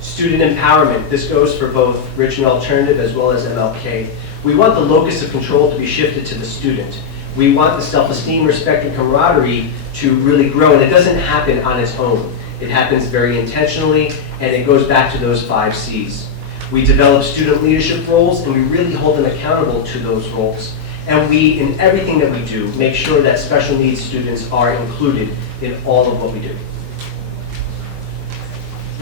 Student empowerment. This goes for both Richmond Alternative as well as MLK. We want the locus of control to be shifted to the student. We want the self-esteem, respect, and camaraderie to really grow, and it doesn't happen on its own. It happens very intentionally, and it goes back to those 5 C's. We develop student leadership roles, and we really hold them accountable to those roles. And we, in everything that we do, make sure that special needs students are included in all of what we do.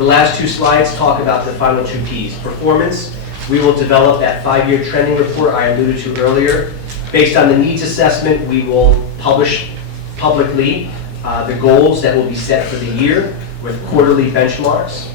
The last two slides talk about the final two Ps. Performance, we will develop that 5-year trending report I alluded to earlier. Based on the needs assessment, we will publish publicly the goals that will be set for the year with quarterly benchmarks.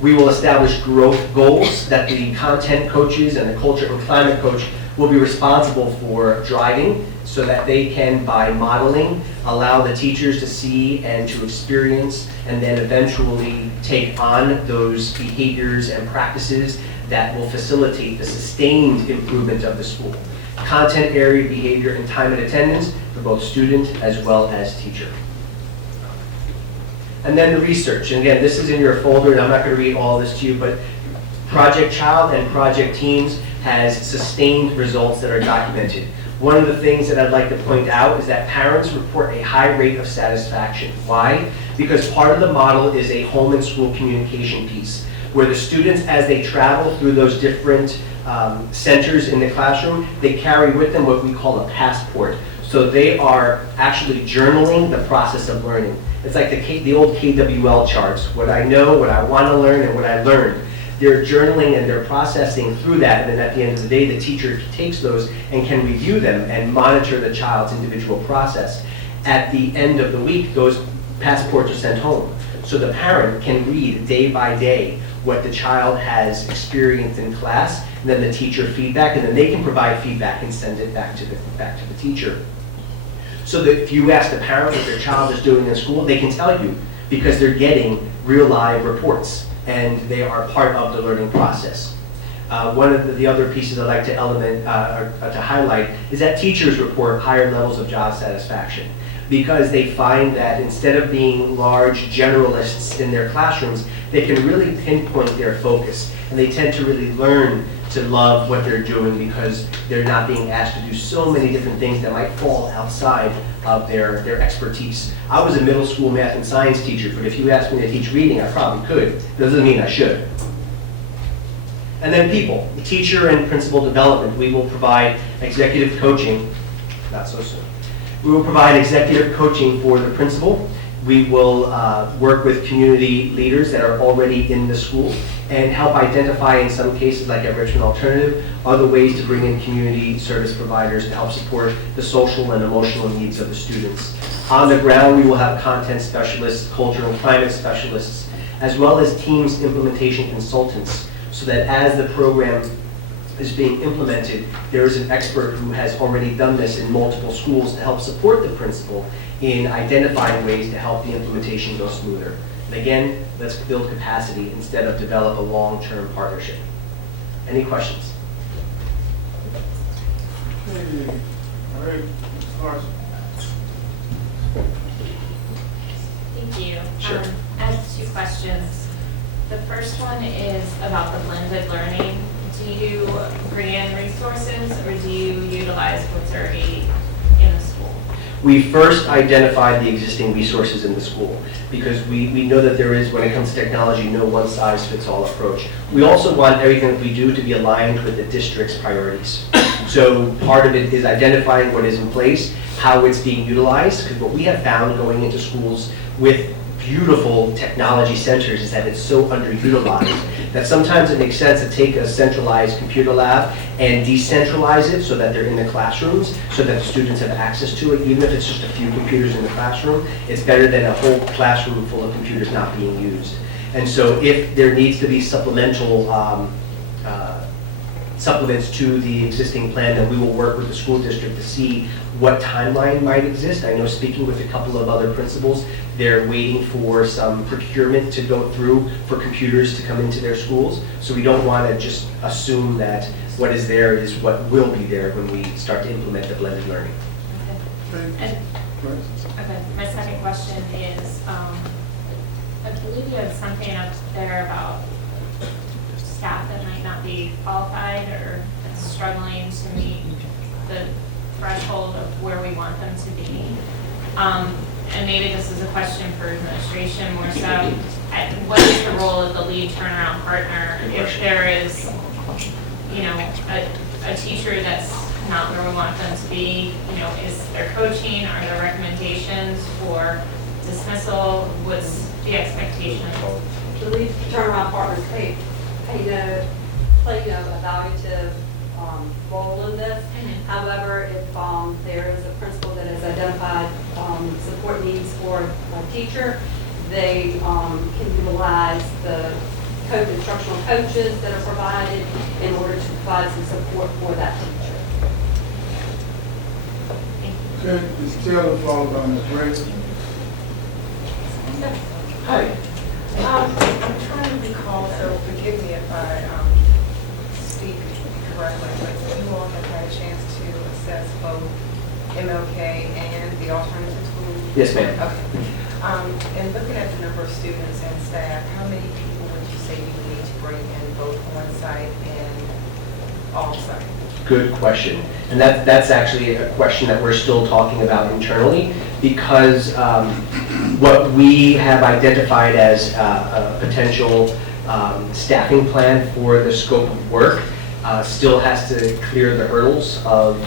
We will establish growth goals that the content coaches and the culture and climate coach will be responsible for driving, so that they can, by modeling, allow the teachers to see and to experience and then eventually take on those behaviors and practices that will facilitate the sustained improvement of the school. Content, area, behavior, and time and attendance for both student as well as teacher. And then the research. And again, this is in your folder, and I'm not going to read all this to you, but Project Child and Project Teams has sustained results that are documented. One of the things that I'd like to point out is that parents report a high rate of satisfaction. Why? Because part of the model is a home and school communication piece, where the students, as they travel through those different centers in the classroom, they carry with them what we call a passport. So they are actually journaling the process of learning. It's like the old KWL charts, what I know, what I want to learn, and what I learned. They're journaling and they're processing through that, and then at the end of the day, the teacher takes those and can review them and monitor the child's individual process. At the end of the week, those passports are sent home. So the parent can read day by day what the child has experienced in class, and then the teacher feedback, and then they can provide feedback and send it back to the teacher. So that if you ask the parent what their child is doing in school, they can tell you, because they're getting real live reports and they are part of the learning process. One of the other pieces I'd like to highlight is that teachers report higher levels of job satisfaction, because they find that instead of being large generalists in their classrooms, they can really pinpoint their focus, and they tend to really learn to love what they're doing, because they're not being asked to do so many different things that might fall outside of their expertise. I was a middle school math and science teacher, but if you asked me to teach reading, I probably could. Doesn't mean I should. And then people, teacher and principal development. We will provide executive coaching, not so soon. We will provide executive coaching for the principal. We will work with community leaders that are already in the school and help identify, in some cases like at Richmond Alternative, other ways to bring in community service providers to help support the social and emotional needs of the students. On the ground, we will have content specialists, cultural and climate specialists, as well as teams implementation consultants, so that as the program is being implemented, there is an expert who has already done this in multiple schools to help support the principal in identifying ways to help the implementation go smoother. And again, let's build capacity instead of develop a long-term partnership. Any questions? Hey, all right, Carson. Thank you. Sure. I have two questions. The first one is about the blended learning. Do you bring in resources, or do you utilize what's already in the school? We first identified the existing resources in the school, because we know that there is, when it comes to technology, no one-size-fits-all approach. We also want everything that we do to be aligned with the district's priorities. So part of it is identifying what is in place, how it's being utilized, because what we have found going into schools with beautiful technology centers is that it's so underutilized that sometimes it makes sense to take a centralized computer lab and decentralize it so that they're in the classrooms, so that the students have access to it. Even if it's just a few computers in the classroom, it's better than a whole classroom full of computers not being used. And so if there needs to be supplemental supplements to the existing plan, then we will work with the school district to see what timeline might exist. I know, speaking with a couple of other principals, they're waiting for some procurement to go through for computers to come into their schools. So we don't want to just assume that what is there is what will be there when we start to implement the blended learning. Okay. Okay, my second question is, I believe you have something up there about staff that might not be qualified or struggling to meet the threshold of where we want them to be. And maybe this is a question for administration more so. What is the role of the lead turnaround partner if there is, you know, a teacher that's not where we want them to be? You know, is there coaching? Are there recommendations for dismissal? What's the expectation? the lead turnaround partners play a evaluative role in this. However, if there is a principal that has identified support needs for a teacher, they can utilize the instructional coaches that are provided in order to provide some support for that teacher. Okay, Ms. Taylor, followed by Ms. Ray. Hi. I'm trying to recall, so forgive me if I speak correctly, but you all have had a chance to assess both MLK and the alternative school? Yes, ma'am. Okay. And looking at the number of students and staff, how many people would you say you would need to bring in both on-site and off-site? Good question. And that's actually a question that we're still talking about internally, because what we have identified as a potential staffing plan for the scope of work still has to clear the hurdles of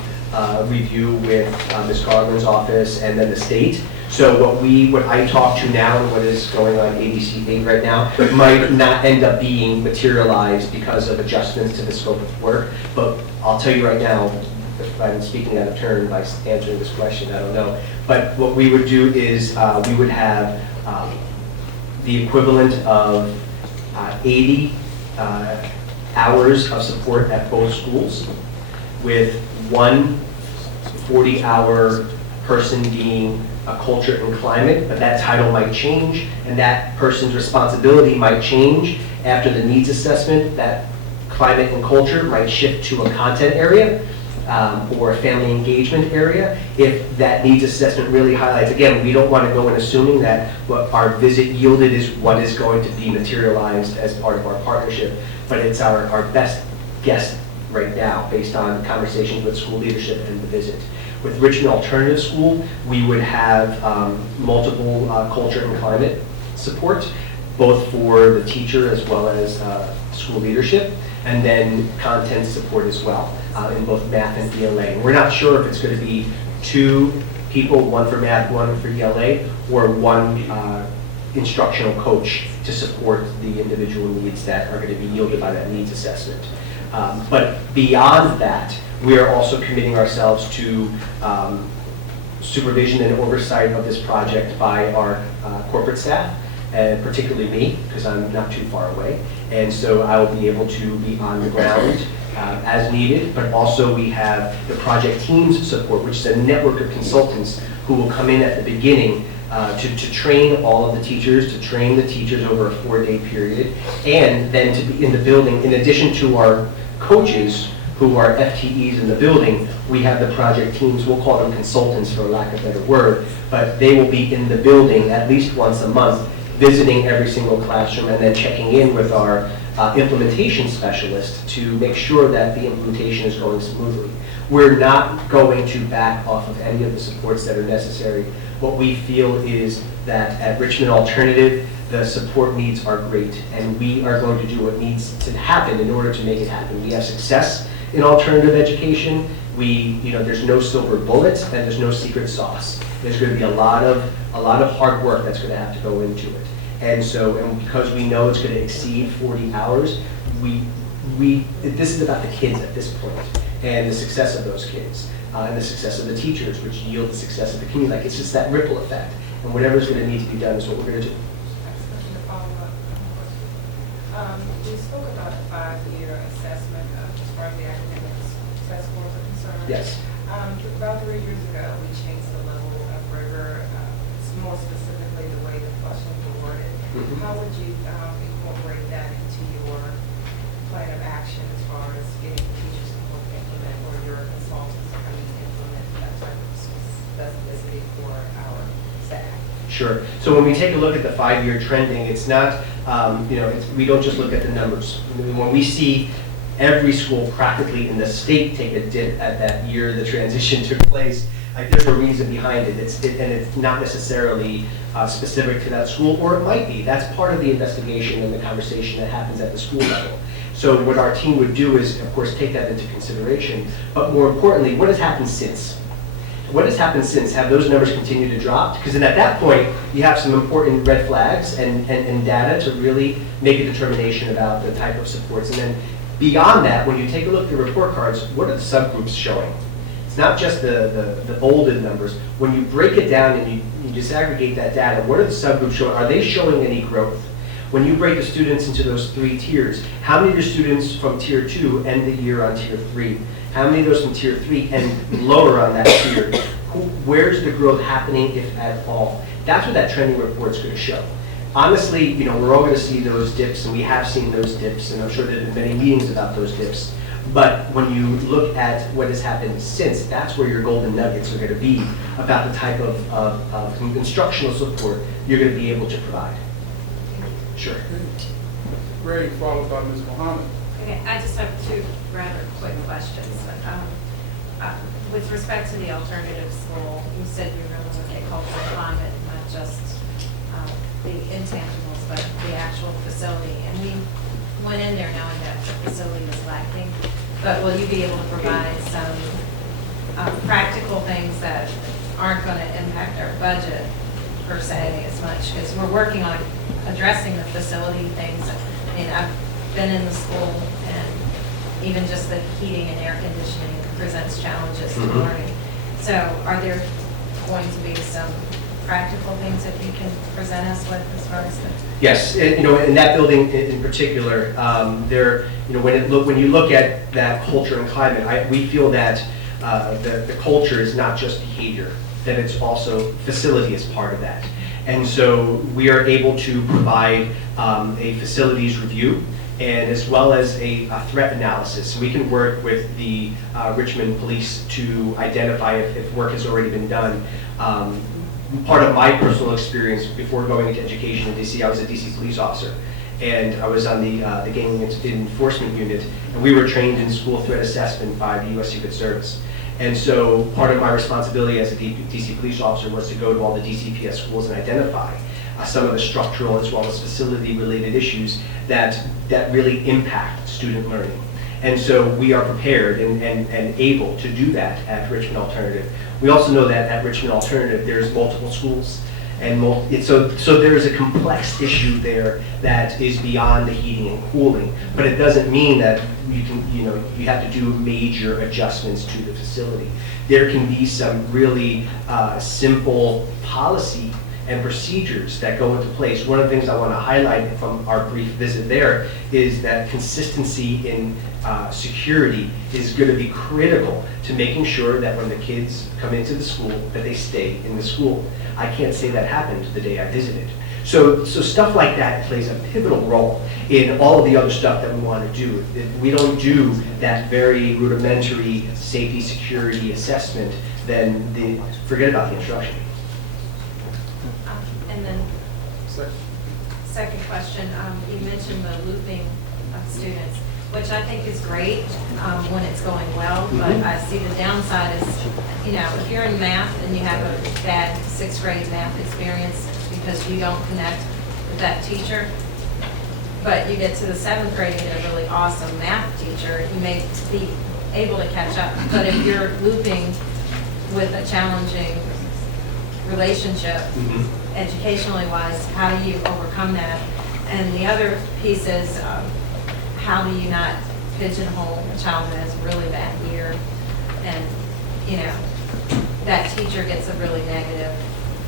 review with Ms. Garland's office and then the state. So what I talk to now and what is going on ABC 8 right now might not end up being materialized because of adjustments to the scope of work. But I'll tell you right now, if I'm speaking out of turn by answering this question, I don't know. But what we would do is we would have the equivalent of 80 hours of support at both schools, with one 40-hour person being a culture and climate, but that title might change, and that person's responsibility might change after the needs assessment. That climate and culture might shift to a content area or a family engagement area if that needs assessment really highlights. Again, we don't want to go in assuming that what our visit yielded is what is going to be materialized as part of our partnership, but it's our best guess right now based on conversations with school leadership and the visit. With Richmond Alternative School, we would have multiple culture and climate support, both for the teacher as well as school leadership, and then content support as well in both math and ELA. And we're not sure if it's going to be 2 people, one for math, one for ELA, or one instructional coach to support the individual needs that are going to be yielded by that needs assessment. But beyond that, we are also committing ourselves to supervision and oversight of this project by our corporate staff, and particularly me, because I'm not too far away. And so I will be able to be on the ground as needed, but also we have the project teams support, which is a network of consultants who will come in at the beginning to train all of the teachers, to train the teachers over a 4-day period, and then to be in the building. In addition to our coaches who are FTEs in the building, we have the project teams, we'll call them consultants for lack of a better word, but they will be in the building at least once a month, visiting every single classroom and then checking in with our implementation specialist to make sure that the implementation is going smoothly. We're not going to back off of any of the supports that are necessary. What we feel is that at Richmond Alternative, the support needs are great, and we are going to do what needs to happen in order to make it happen. We have success in alternative education. There's no silver bullets and there's no secret sauce. There's going to be a lot of hard work that's going to have to go into it. And because we know it's going to exceed 40 hours, this is about the kids at this point and the success of those kids and the success of the teachers, which yield the success of the community. Like, it's just that ripple effect. And whatever's going to need to be done is what we're going to do. We spoke about a 5-year assessment as far as the academic test scores are concerned. Yes. About 3 years ago, we changed the level of rigor, more specifically the way the questions were worded. Mm-hmm. How would you incorporate that into your plan of action as far as getting teachers to work implement, or your consultants to come and implement that type of specificity for our staff? Sure. So when we take a look at the 5-year trending, it's not, we don't just look at the numbers. When we see every school practically in the state take a dip at that year the transition took place, like, there's a reason behind it. And it's not necessarily specific to that school, or it might be. That's part of the investigation and the conversation that happens at the school level. So what our team would do is, of course, take that into consideration. But more importantly, what has happened since? What has happened since? Have those numbers continued to drop? Because then at that point, you have some important red flags and data to really make a determination about the type of supports. And then beyond that, when you take a look at the report cards, what are the subgroups showing? It's not just the bolded numbers. When you break it down and you disaggregate that data, what are the subgroups showing? Are they showing any growth? When you break the students into those 3 tiers, how many of your students from tier 2 end the year on tier 3? How many of those from tier 3 end lower on that tier? Where's the growth happening, if at all? That's what that trending report's going to show. Honestly, you know, we're all going to see those dips, and we have seen those dips, and I'm sure there have been many meetings about those dips. But when you look at what has happened since, that's where your golden nuggets are going to be about the type of instructional support you're going to be able to provide. Sure. Ray, followed by Ms. Mohammed. Okay, I just have 2 rather quick questions. With respect to the alternative school, you said you were going to look at cultural climate, not just the intangibles, but the actual facility. And we went in there knowing that the facility was lacking. But will you be able to provide some practical things that aren't going to impact our budget per se as much? Because we're working on addressing the facility things. I mean, I've been in the school, and even just the heating and air conditioning presents challenges to learning. So are there going to be some practical things that you can present us with as far as the... Yes, you know, in that building in particular, there, you know, when you look at that culture and climate, we feel that the culture is not just behavior, that it's also facility is part of that. And so we are able to provide a facilities review, and as well as a threat analysis. We can work with the Richmond Police to identify if work has already been done. Part of my personal experience before going into education in DC, I was a DC police officer, and I was on the gang enforcement unit, and we were trained in school threat assessment by the U.S. Secret Service. And so part of my responsibility as a DC police officer was to go to all the DCPS schools and identify some of the structural as well as facility-related issues that really impact student learning. And so we are prepared and able to do that at Richmond Alternative. We also know that at Richmond Alternative, there's multiple schools, and so there's a complex issue there that is beyond the heating and cooling. But it doesn't mean that you have to do major adjustments to the facility. There can be some really simple policy and procedures that go into place. One of the things I want to highlight from our brief visit there is that consistency in security is going to be critical to making sure that when the kids come into the school, that they stay in the school. I can't say that happened the day I visited. So stuff like that plays a pivotal role in all of the other stuff that we want to do. If we don't do that very rudimentary safety security assessment, then forget about the instruction. And then, second question, you mentioned the looping of students, which I think is great when it's going well, but I see the downside is, if you're in math and you have a bad 6th grade math experience because you don't connect with that teacher, but you get to the 7th grade and get a really awesome math teacher, you may be able to catch up. But if you're looping with a challenging relationship, educationally wise, how do you overcome that? And the other piece is, how do you not pigeonhole a child that has a really bad year, and that teacher gets a really negative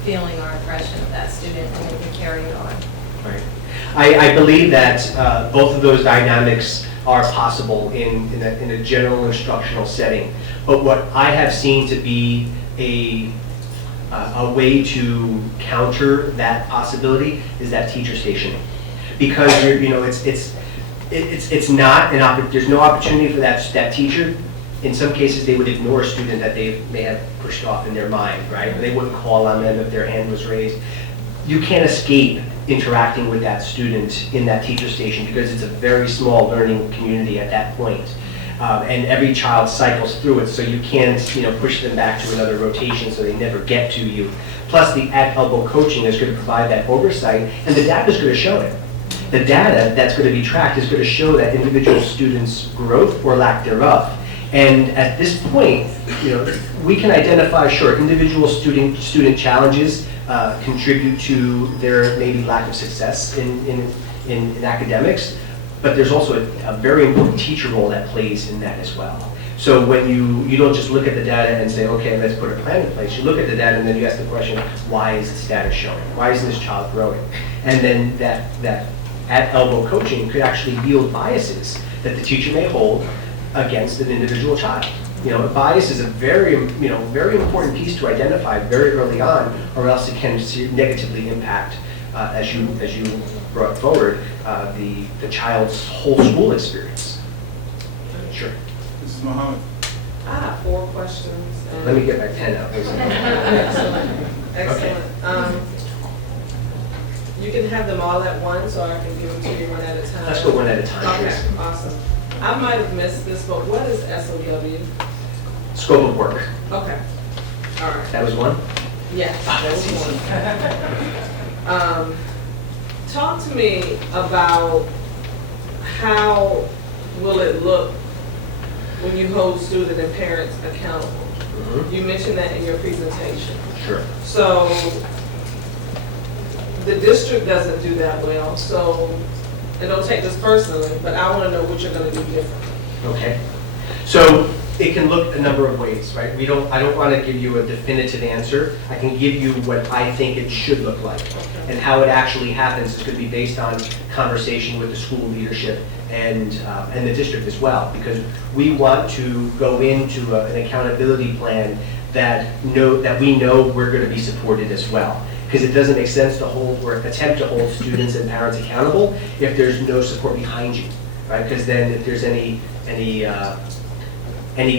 feeling or impression of that student, and they can carry it on. Right. I believe that both of those dynamics are possible in a general instructional setting. But what I have seen to be a way to counter that possibility is that teacher stationing, because it's not there's no opportunity for that teacher. In some cases, they would ignore a student that they may have pushed off in their mind, right? They wouldn't call on them if their hand was raised. You can't escape interacting with that student in that teacher station because it's a very small learning community at that point. And every child cycles through it, so you can't push them back to another rotation so they never get to you. Plus, the at-elbow coaching is going to provide that oversight, and the data is going to show it. The data that's going to be tracked is going to show that individual students' growth or lack thereof And at this point, we can identify, sure, individual student challenges contribute to their maybe lack of success in academics, but there's also a very important teacher role that plays in that as well. So when you don't just look at the data and say, okay, let's put a plan in place, you look at the data and then you ask the question, why is this data showing? Why isn't this child growing? And then that at elbow coaching could actually yield biases that the teacher may hold against an individual child. Bias is a very important piece to identify very early on, or else it can negatively impact, as you brought forward, the child's whole school experience. Sure. Mrs. Muhammad. I have 4 questions. Let me get my pen out. Excellent. You can have them all at once, or I can give them to you one at a time. Let's go one at a time. Okay, Yes. awesome. I might have missed this, but what is SOW? Scope of work. Okay, all right. That was one? Yes, that was one. Talk to me about how will it look when you hold student and parents accountable. Mhm. You mentioned that in your presentation. Sure. So the district doesn't do that well, so, and don't take this personally, but I want to know what you're going to do differently. Okay. So it can look a number of ways, right? I don't want to give you a definitive answer. I can give you what I think it should look like. And how it actually happens is going to be based on conversation with the school leadership and the district as well, because we want to go into an accountability plan that we know we're going to be supported as well. Because it doesn't make sense to hold or attempt to hold students and parents accountable if there's no support behind you, right? Because then if there's any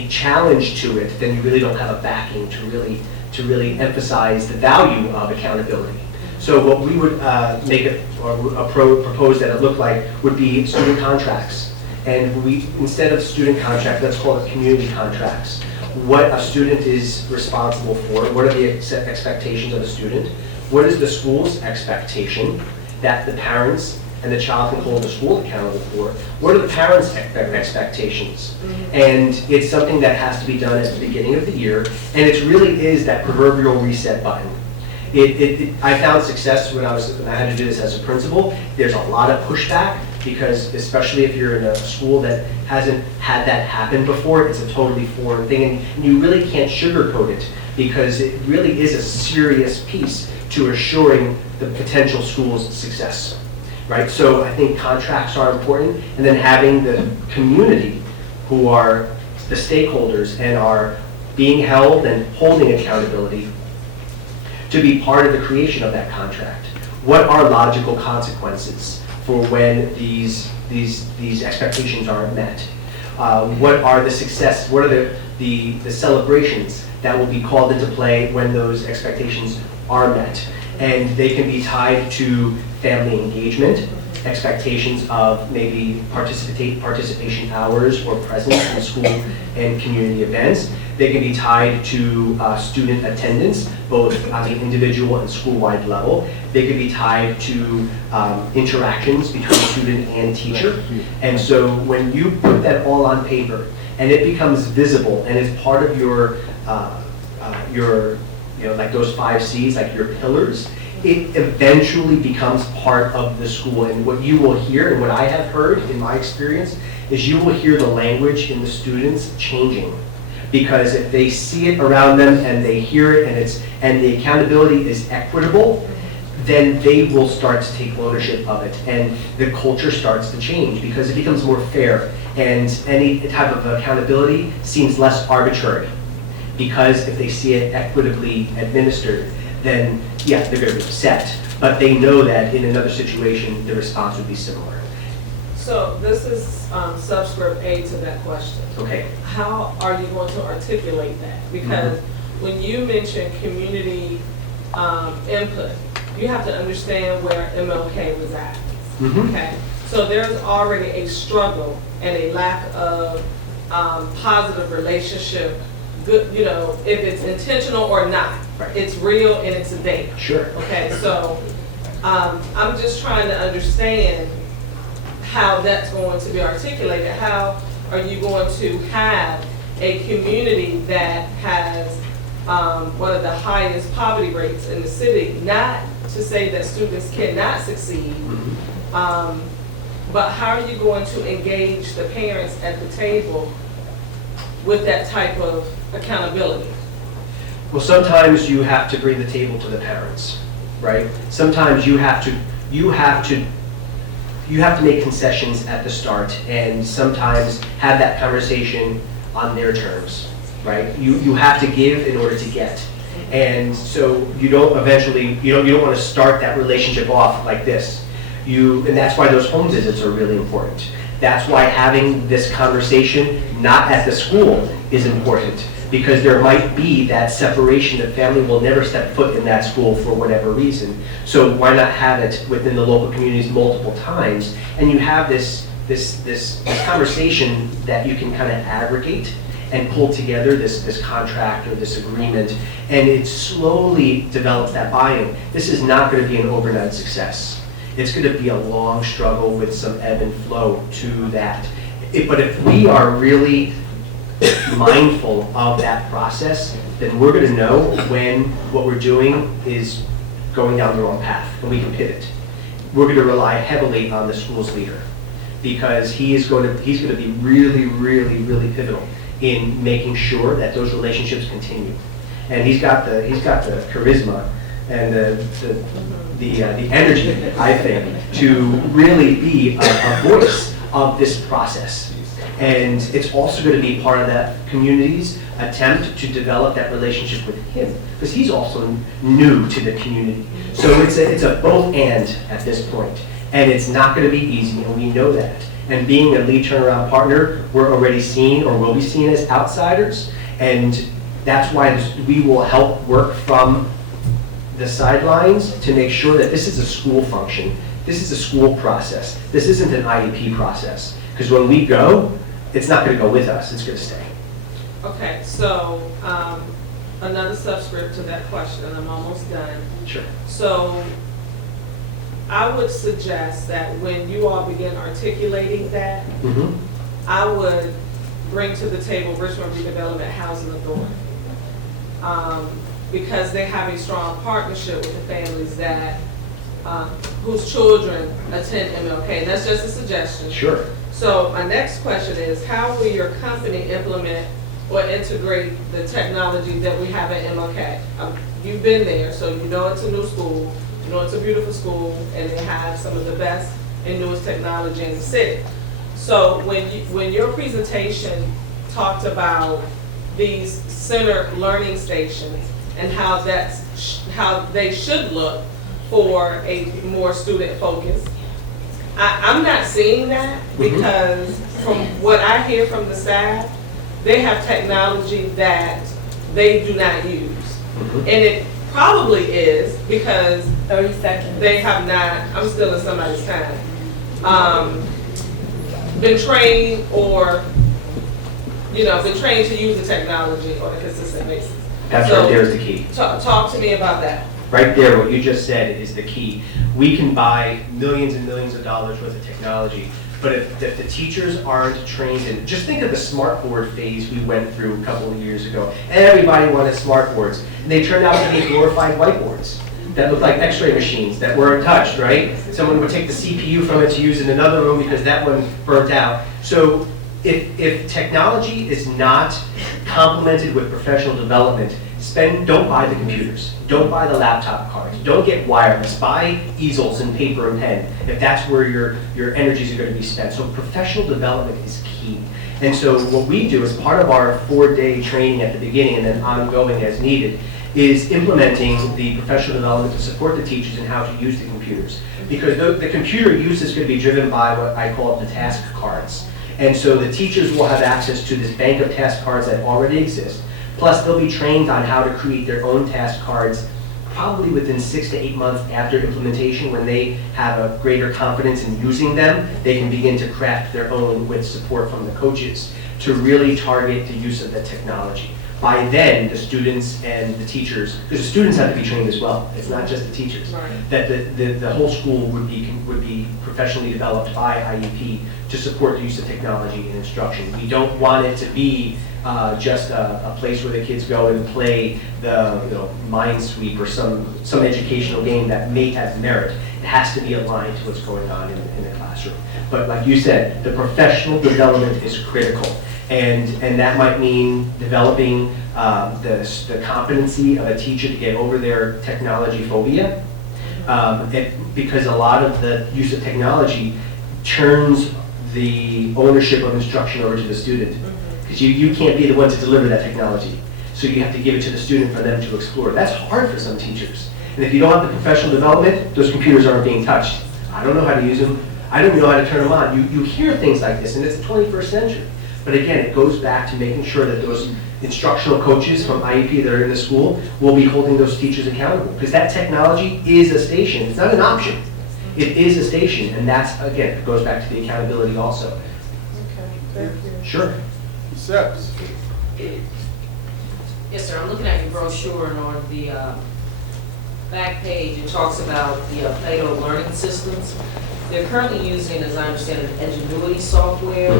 challenge to it, then you really don't have a backing to really emphasize the value of accountability. So what we would make it or propose that it look like would be student contracts, and instead of student contract, let's call it community contracts. What a student is responsible for, what are the expectations of a student? What is the school's expectation that the parents and the child can hold the school accountable for? What are the parents' expectations? And it's something that has to be done at the beginning of the year, and it really is that proverbial reset button. I found success when I had to do this as a principal. There's a lot of pushback because, especially if you're in a school that hasn't had that happen before, it's a totally foreign thing, and you really can't sugarcoat it because it really is a serious piece to assuring the potential school's success, right? So I think contracts are important, and then having the community who are the stakeholders and are being held and holding accountability to be part of the creation of that contract. What are logical consequences for when these expectations aren't met? What are the success? What are the celebrations that will be called into play when those expectations are met? And they can be tied to family engagement, expectations of maybe participation hours or presence in school and community events. They can be tied to student attendance, both on the individual and school-wide level. They can be tied to interactions between student and teacher. And so when you put that all on paper and it becomes visible and is part of your like those 5 C's, like your pillars, it eventually becomes part of the school. And what you will hear, and what I have heard in my experience, is you will hear the language in the students changing. Because if they see it around them and they hear it and the accountability is equitable, then they will start to take ownership of it. And the culture starts to change because it becomes more fair. And any type of accountability seems less arbitrary. Because if they see it equitably administered, then yeah, they're going to be upset. But they know that in another situation, the response would be similar. So this is subscript A to that question. Okay. How are you going to articulate that? Because when you mention community input, you have to understand where MLK resides. Okay. So there's already a struggle and a lack of positive relationship. Good, if it's intentional or not, it's real and it's a data. Sure. Okay. So I'm just trying to understand how that's going to be articulated. How are you going to have a community that has one of the highest poverty rates in the city. Not to say that students cannot succeed, but how are you going to engage the parents at the table with that type of accountability? Well, sometimes you have to bring the table to the parents, right? Sometimes you have to make concessions at the start, and sometimes have that conversation on their terms, right? You have to give in order to get. And so you don't want to start that relationship off like this. And that's why those home visits are really important. That's why having this conversation not at the school is important, because there might be that separation. The family will never step foot in that school for whatever reason. So why not have it within the local communities multiple times? And you have this conversation that you can kind of aggregate and pull together this contract or this agreement, and it slowly develops that buy-in. This is not going to be an overnight success. It's going to be a long struggle with some ebb and flow to that. But if we are really mindful of that process, then we're going to know when what we're doing is going down the wrong path, and we can pivot. We're going to rely heavily on the school's leader, because he's going to be really, really, really pivotal in making sure that those relationships continue. And he's got the charisma and the energy, I think, to really be a voice of this process. And it's also going to be part of that community's attempt to develop that relationship with him, because he's also new to the community. So it's a both and at this point. And it's not going to be easy, and we know that. And being a lead turnaround partner, we're already seen or will be seen as outsiders. And that's why we will help work from the sidelines to make sure that this is a school function. This is a school process. This isn't an IEP process. Because when we go, it's not going to go with us. It's going to stay. Okay, so another subscript to that question, and I'm almost done. Sure. So I would suggest that when you all begin articulating that, I would bring to the table Richmond Redevelopment Housing Authority, because they have a strong partnership with the families that whose children attend MLK. That's just a suggestion. Sure. So my next question is, how will your company implement or integrate the technology that we have at MLK? You've been there, so you know it's a new school, you know it's a beautiful school, and they have some of the best and newest technology in the city. So when your presentation talked about these center learning stations and how they should look for a more student focus, I'm not seeing that, because from what I hear from the staff, they have technology that they do not use. And it probably is because 30 seconds. They have not, I'm still in somebody's time, been trained or, been trained to use the technology on a consistent basis. That's right there is the key. Talk to me about that. Right there, what you just said is the key. We can buy millions and millions of dollars worth of technology, but if the teachers aren't trained in, just think of the smart board phase we went through a couple of years ago. Everybody wanted smart boards, and they turned out to be glorified whiteboards that looked like x-ray machines that weren't touched, right? Someone would take the CPU from it to use in another room because that one burnt out. So if technology is not complemented with professional development, don't buy the computers. Don't buy the laptop cards. Don't get wireless. Buy easels and paper and pen if that's where your energies are going to be spent. So professional development is key. And so what we do as part of our 4-day training at the beginning and then ongoing as needed is implementing the professional development to support the teachers in how to use the computers. Because the computer use is going to be driven by what I call the task cards. And so the teachers will have access to this bank of task cards that already exist. Plus, they'll be trained on how to create their own task cards probably within 6 to 8 months after implementation. When they have a greater confidence in using them, they can begin to craft their own with support from the coaches to really target the use of the technology. By then, the students and the teachers, because the students have to be trained as well, it's not just the teachers, Right. that the whole school would be professionally developed by IEP to support the use of technology and instruction. We don't want it to be just a place where the kids go and play the Minesweep or some educational game that may have merit. It has to be aligned to what's going on in the classroom. But like you said, the professional development is critical. And that might mean developing the competency of a teacher to get over their technology phobia. Because a lot of the use of technology turns the ownership of instruction over to the student. Because you can't be the one to deliver that technology. So you have to give it to the student for them to explore. That's hard for some teachers. And if you don't have the professional development, those computers aren't being touched. I don't know how to use them. I don't even know how to turn them on. You hear things like this, and it's the 21st century. But again, it goes back to making sure that those instructional coaches from IEP that are in the school will be holding those teachers accountable. Because that technology is a station. It's not an option. It is a station. And that's, again, it goes back to the accountability also. Okay, thank you. Sure. Steps. Yes, sir, I'm looking at your brochure, and on the back page, it talks about the Plato Learning Systems. They're currently using, as I understand it, Ingenuity software.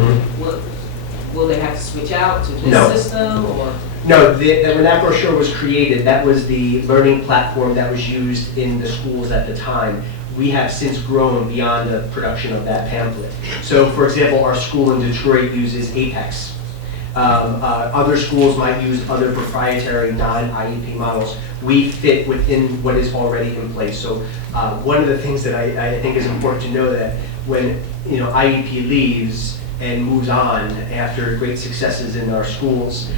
Will they have to switch out to this system, or? No, when that brochure was created, that was the learning platform that was used in the schools at the time. We have since grown beyond the production of that pamphlet. So, for example, our school in Detroit uses Apex. Other schools might use other proprietary non-IEP models. We fit within what is already in place. So one of the things that I think is important to know that when IEP leaves and moves on after great successes in our schools,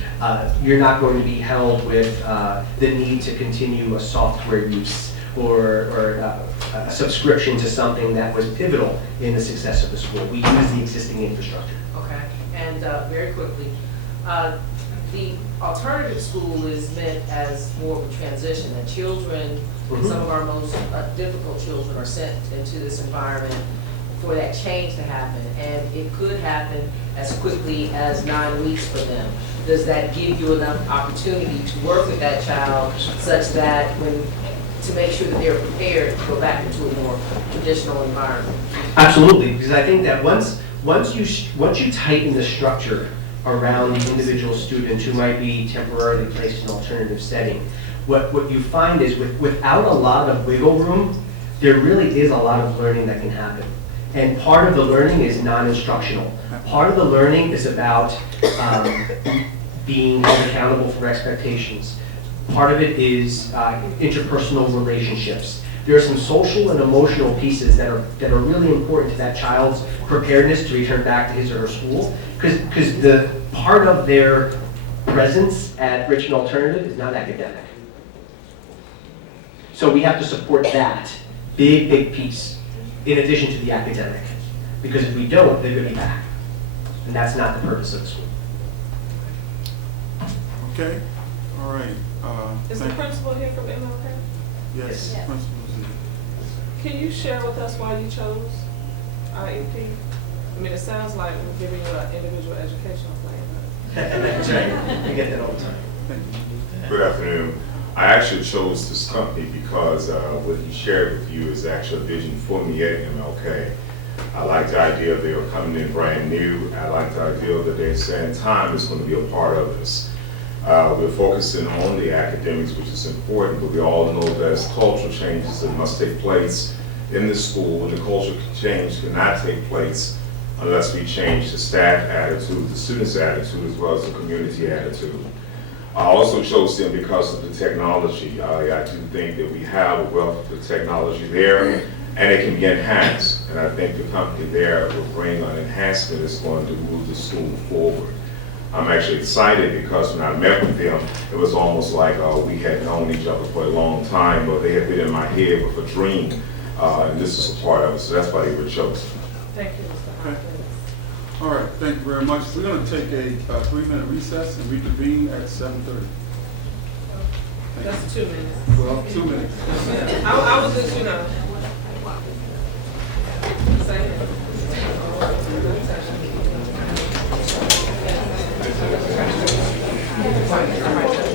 you're not going to be held with the need to continue a software use or a subscription to something that was pivotal in the success of the school. We use the existing infrastructure. Okay, and very quickly, the alternative school is meant as more of a transition, that children, some of our most difficult children are sent into this environment for that change to happen, and it could happen as quickly as 9 weeks for them. Does that give you enough opportunity to work with that child such that to make sure that they're prepared to go back into a more traditional environment? Absolutely, because I think that once you tighten the structure around the individual student who might be temporarily placed in an alternative setting, what you find is without a lot of wiggle room, there really is a lot of learning that can happen. And part of the learning is non-instructional. Part of the learning is about being held accountable for expectations. Part of it is interpersonal relationships. There are some social and emotional pieces that are really important to that child's preparedness to return back to his or her school, because the part of their presence at Richmond Alternative is not academic. So we have to support that big piece in addition to the academic, because if we don't, they're going to be back, and that's not the purpose of the school. Okay, all right. Is the principal here from MLK? Yes, Yes. principal's here. Can you share with us why you chose IEP? I mean, it sounds like we're giving you an individual educational plan. That's right. We get that all the time. Thank you. Good afternoon. I actually chose this company because what he shared with you is actually a vision for me at MLK. I like the idea they were coming in brand new. I like the idea that they're saying time is going to be a part of this. We're focusing on the academics, which is important, but we all know there's cultural changes that must take place in the school, and the cultural change cannot take place unless we change the staff attitude, the students' attitude, as well as the community attitude. I also chose them because of the technology. I do think that we have a wealth of technology there, and it can be enhanced. And I think the company there will bring an enhancement that's going to move the school forward. I'm actually excited because when I met with them, it was almost like we had known each other for a long time, but they had been in my head with a dream, and this is a part of it, so that's why they were chosen. Thank you, Mr. Hopkins. All right, thank you very much. We're going to take a 3-minute recess and reconvene at 7:30. That's 2 minutes. Well, 2 minutes. I was just, say it. Administrative.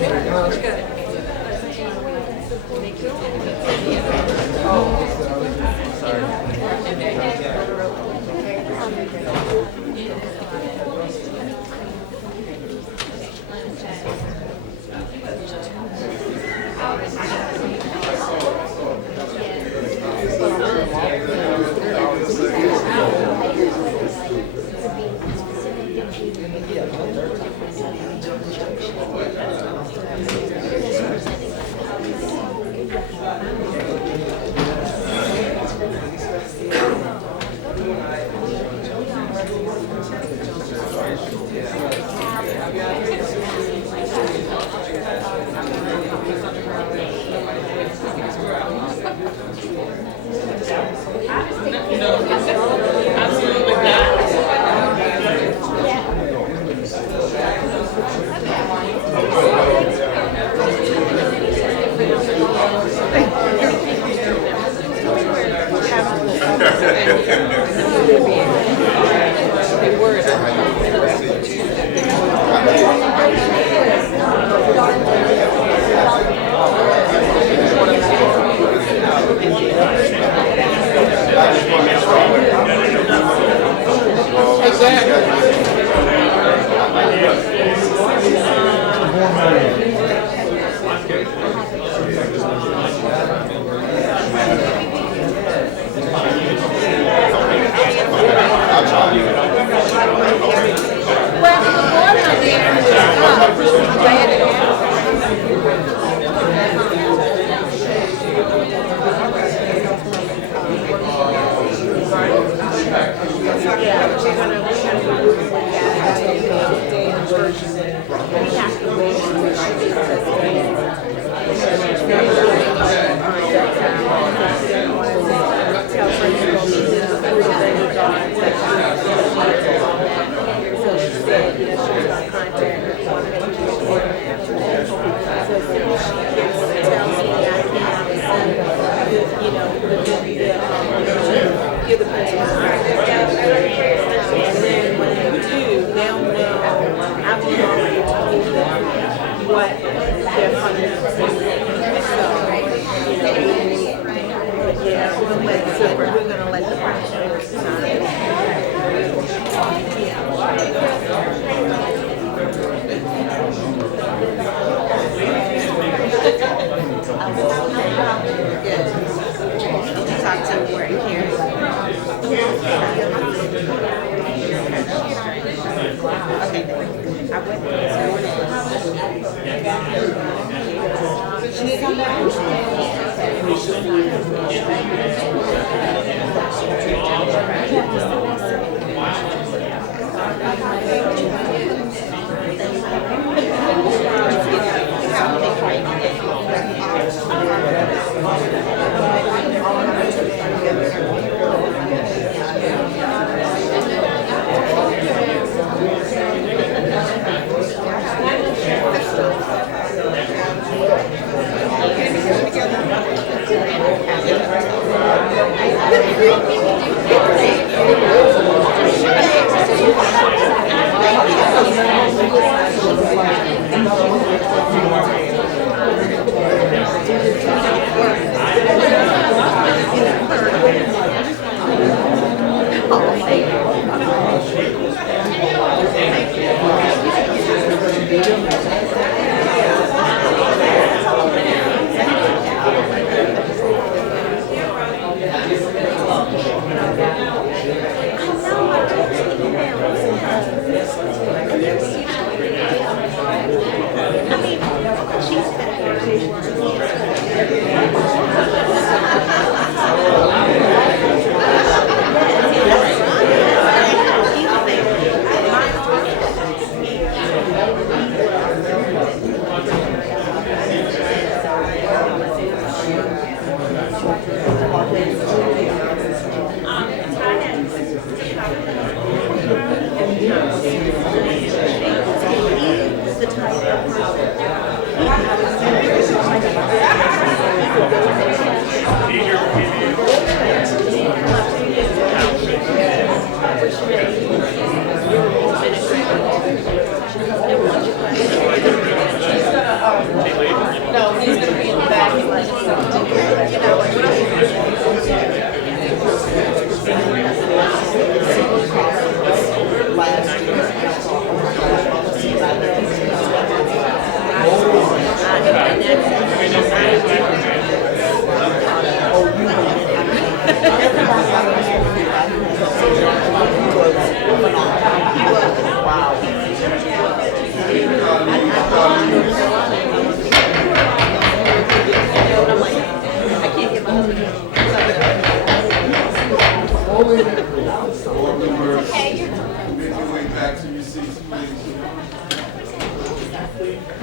briefly?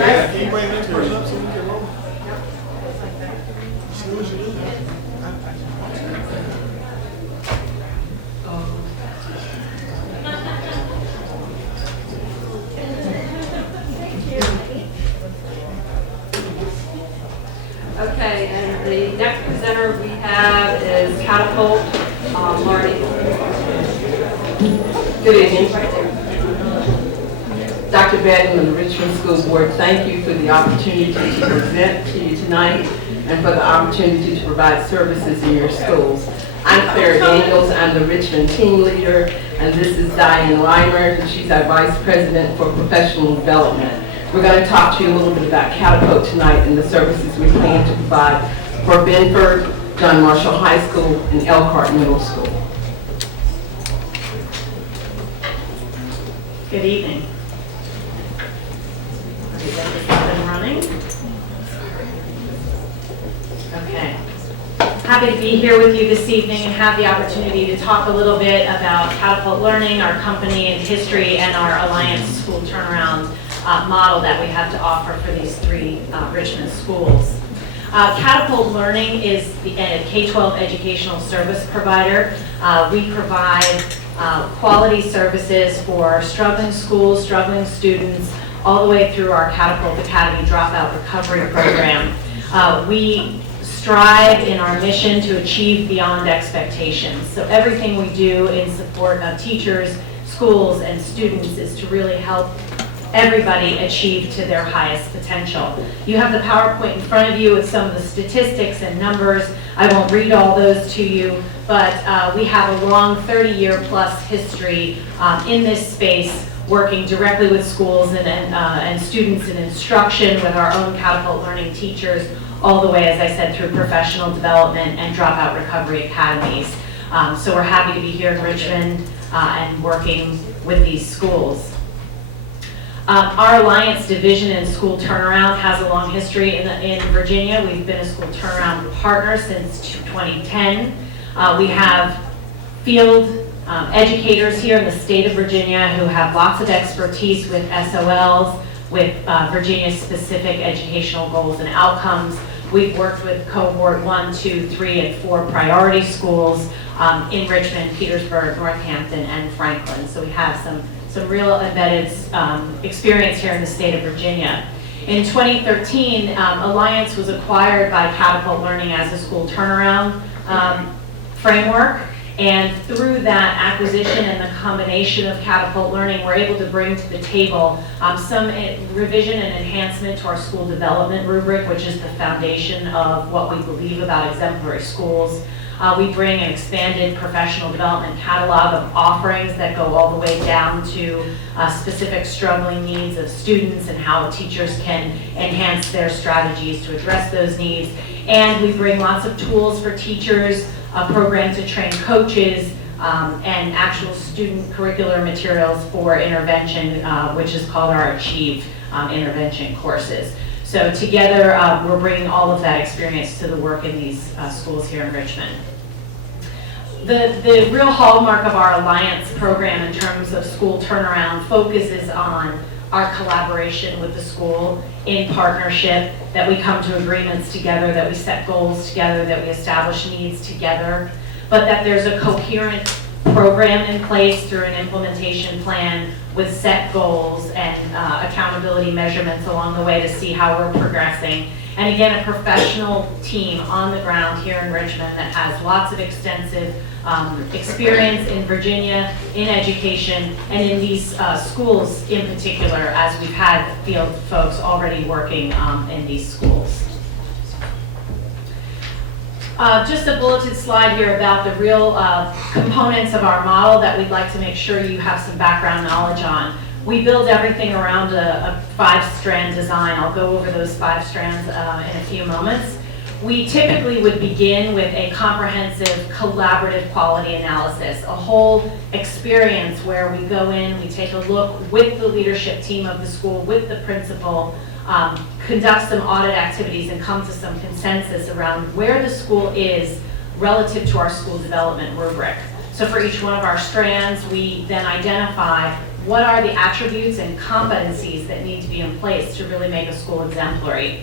Yeah, can you bring the next person up so we can roll? As soon as you do that. Okay, and the next presenter we have is Catapult Learning. Good evening. Dr. Batten of the Richmond School Board, thank you for the opportunity to present to you tonight and for the opportunity to provide services in your schools. I'm Claire Daniels, I'm the Richmond team leader, and this is Diane Reimer, and she's our Vice President for Professional Development. We're going to talk to you a little bit about Catapult tonight and the services we plan to provide for Benford, John Marshall High School, and Elkhart Middle School. Good evening. Everybody's up and running? Okay. Happy to be here with you this evening and have the opportunity to talk a little bit about Catapult Learning, our company and history, and our Alliance School Turnaround model that we have to offer for these three Richmond schools. Catapult Learning is a K-12 educational service provider. We provide quality services for struggling schools, struggling students, all the way through our Catapult Academy Dropout Recovery Program. We strive in our mission to achieve beyond expectations. So everything we do in support of teachers, schools, and students is to really help everybody achieve to their highest potential. You have the PowerPoint in front of you with some of the statistics and numbers. I won't read all those to you, but we have a long 30-year plus history in this space, working directly with schools and students in instruction with our own Catapult Learning teachers, all the way, as I said, through professional development and dropout recovery academies. So we're happy to be here in Richmond and working with these schools. Our Alliance Division in School Turnaround has a long history in Virginia. We've been a school turnaround partner since 2010. We have field educators here in the state of Virginia who have lots of expertise with SOLs, with Virginia-specific educational goals and outcomes. We've worked with cohort 1, 2, 3, and 4 priority schools in Richmond, Petersburg, Northampton, and Franklin. So we have some real embedded experience here in the state of Virginia. In 2013, Alliance was acquired by Catapult Learning as a school turnaround framework. And through that acquisition and the combination of Catapult Learning, we're able to bring to the table some revision and enhancement to our school development rubric, which is the foundation of what we believe about exemplary schools. We bring an expanded professional development catalog of offerings that go all the way down to specific struggling needs of students and how teachers can enhance their strategies to address those needs. And we bring lots of tools for teachers, a program to train coaches, and actual student curricular materials for intervention, which is called our Achieve intervention courses. So together, we're bringing all of that experience to the work in these schools here in Richmond. The real hallmark of our Alliance program in terms of school turnaround focuses on our collaboration with the school in partnership, that we come to agreements together, that we set goals together, that we establish needs together, but that there's a coherent program in place through an implementation plan with set goals and accountability measurements along the way to see how we're progressing. And again, a professional team on the ground here in Richmond that has lots of extensive experience in Virginia, in education, and in these schools in particular, as we've had field folks already working in these schools. Just a bulleted slide here about the real components of our model that we'd like to make sure you have some background knowledge on. We build everything around a 5-strand design. I'll go over those 5 strands in a few moments. we typically would begin with a comprehensive collaborative quality analysis, a whole experience where we go in, we take a look with the leadership team of the school, with the principal, conduct some audit activities and come to some consensus around where the school is relative to our school development rubric. So for each one of our strands, we then identify what are the attributes and competencies that need to be in place to really make a school exemplary.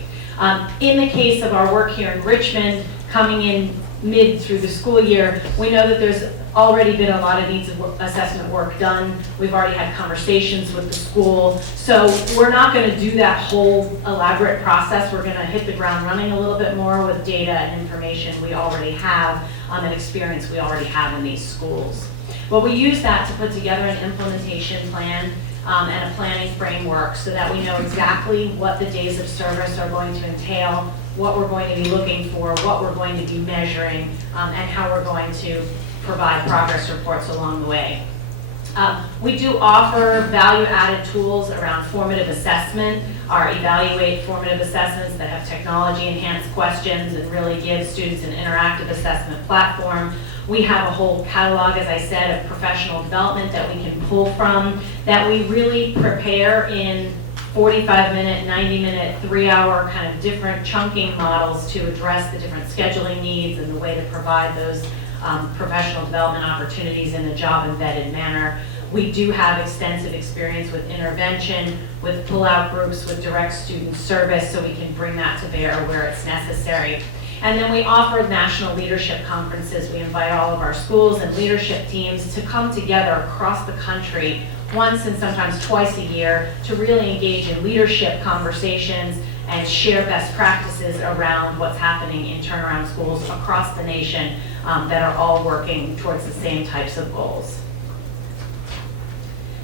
In the case of our work here in Richmond, coming in mid through the school year, we know that there's already been a lot of needs of assessment work done. We've already had conversations with the school. So we're not going to do that whole elaborate process. We're going to hit the ground running a little bit more with data and information we already have and experience we already have in these schools. But we use that to put together an implementation plan and a planning framework so that we know exactly what the days of service are going to entail, what we're going to be looking for, what we're going to be measuring, and how we're going to provide progress reports along the way. We do offer value-added tools around formative assessment, our Evaluate formative assessments that have technology-enhanced questions and really give students an interactive assessment platform. We have a whole catalog, as I said, of professional development that we can pull from, that we really prepare in 45-minute, 90-minute, 3-hour kind of different chunking models to address the different scheduling needs and the way to provide those professional development opportunities in a job-embedded manner. We do have extensive experience with intervention, with pull-out groups, with direct student service, so we can bring that to bear where it's necessary. And then we offer national leadership conferences. We invite all of our schools and leadership teams to come together across the country once and sometimes twice a year to really engage in leadership conversations and share best practices around what's happening in turnaround schools across the nation that are all working towards the same types of goals.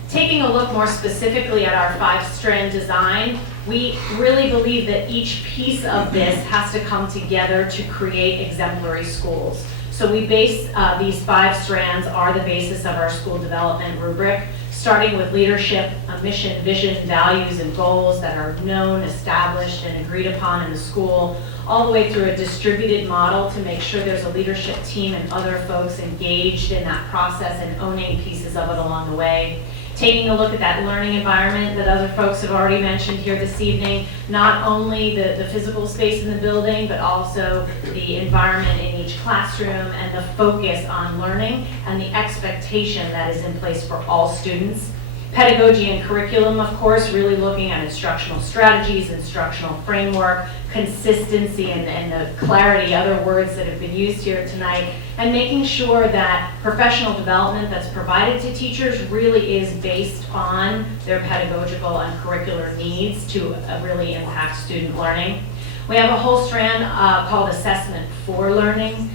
Taking a look more specifically at our 5-strand design, we really believe that each piece of this has to come together to create exemplary schools. So we base these 5 strands are the basis of our school development rubric, starting with leadership, a mission, vision, values, and goals that are known, established, and agreed upon in the school, all the way through a distributed model to make sure there's a leadership team and other folks engaged in that process and owning pieces of it along the way. Taking a look at that learning environment that other folks have already mentioned here this evening, not only the physical space in the building, but also the environment in each classroom and the focus on learning and the expectation that is in place for all students. Pedagogy and curriculum, of course, really looking at instructional strategies, instructional framework, consistency and the clarity, other words that have been used here tonight, and making sure that professional development that's provided to teachers really is based on their pedagogical and curricular needs to really impact student learning. We have a whole strand called Assessment for Learning,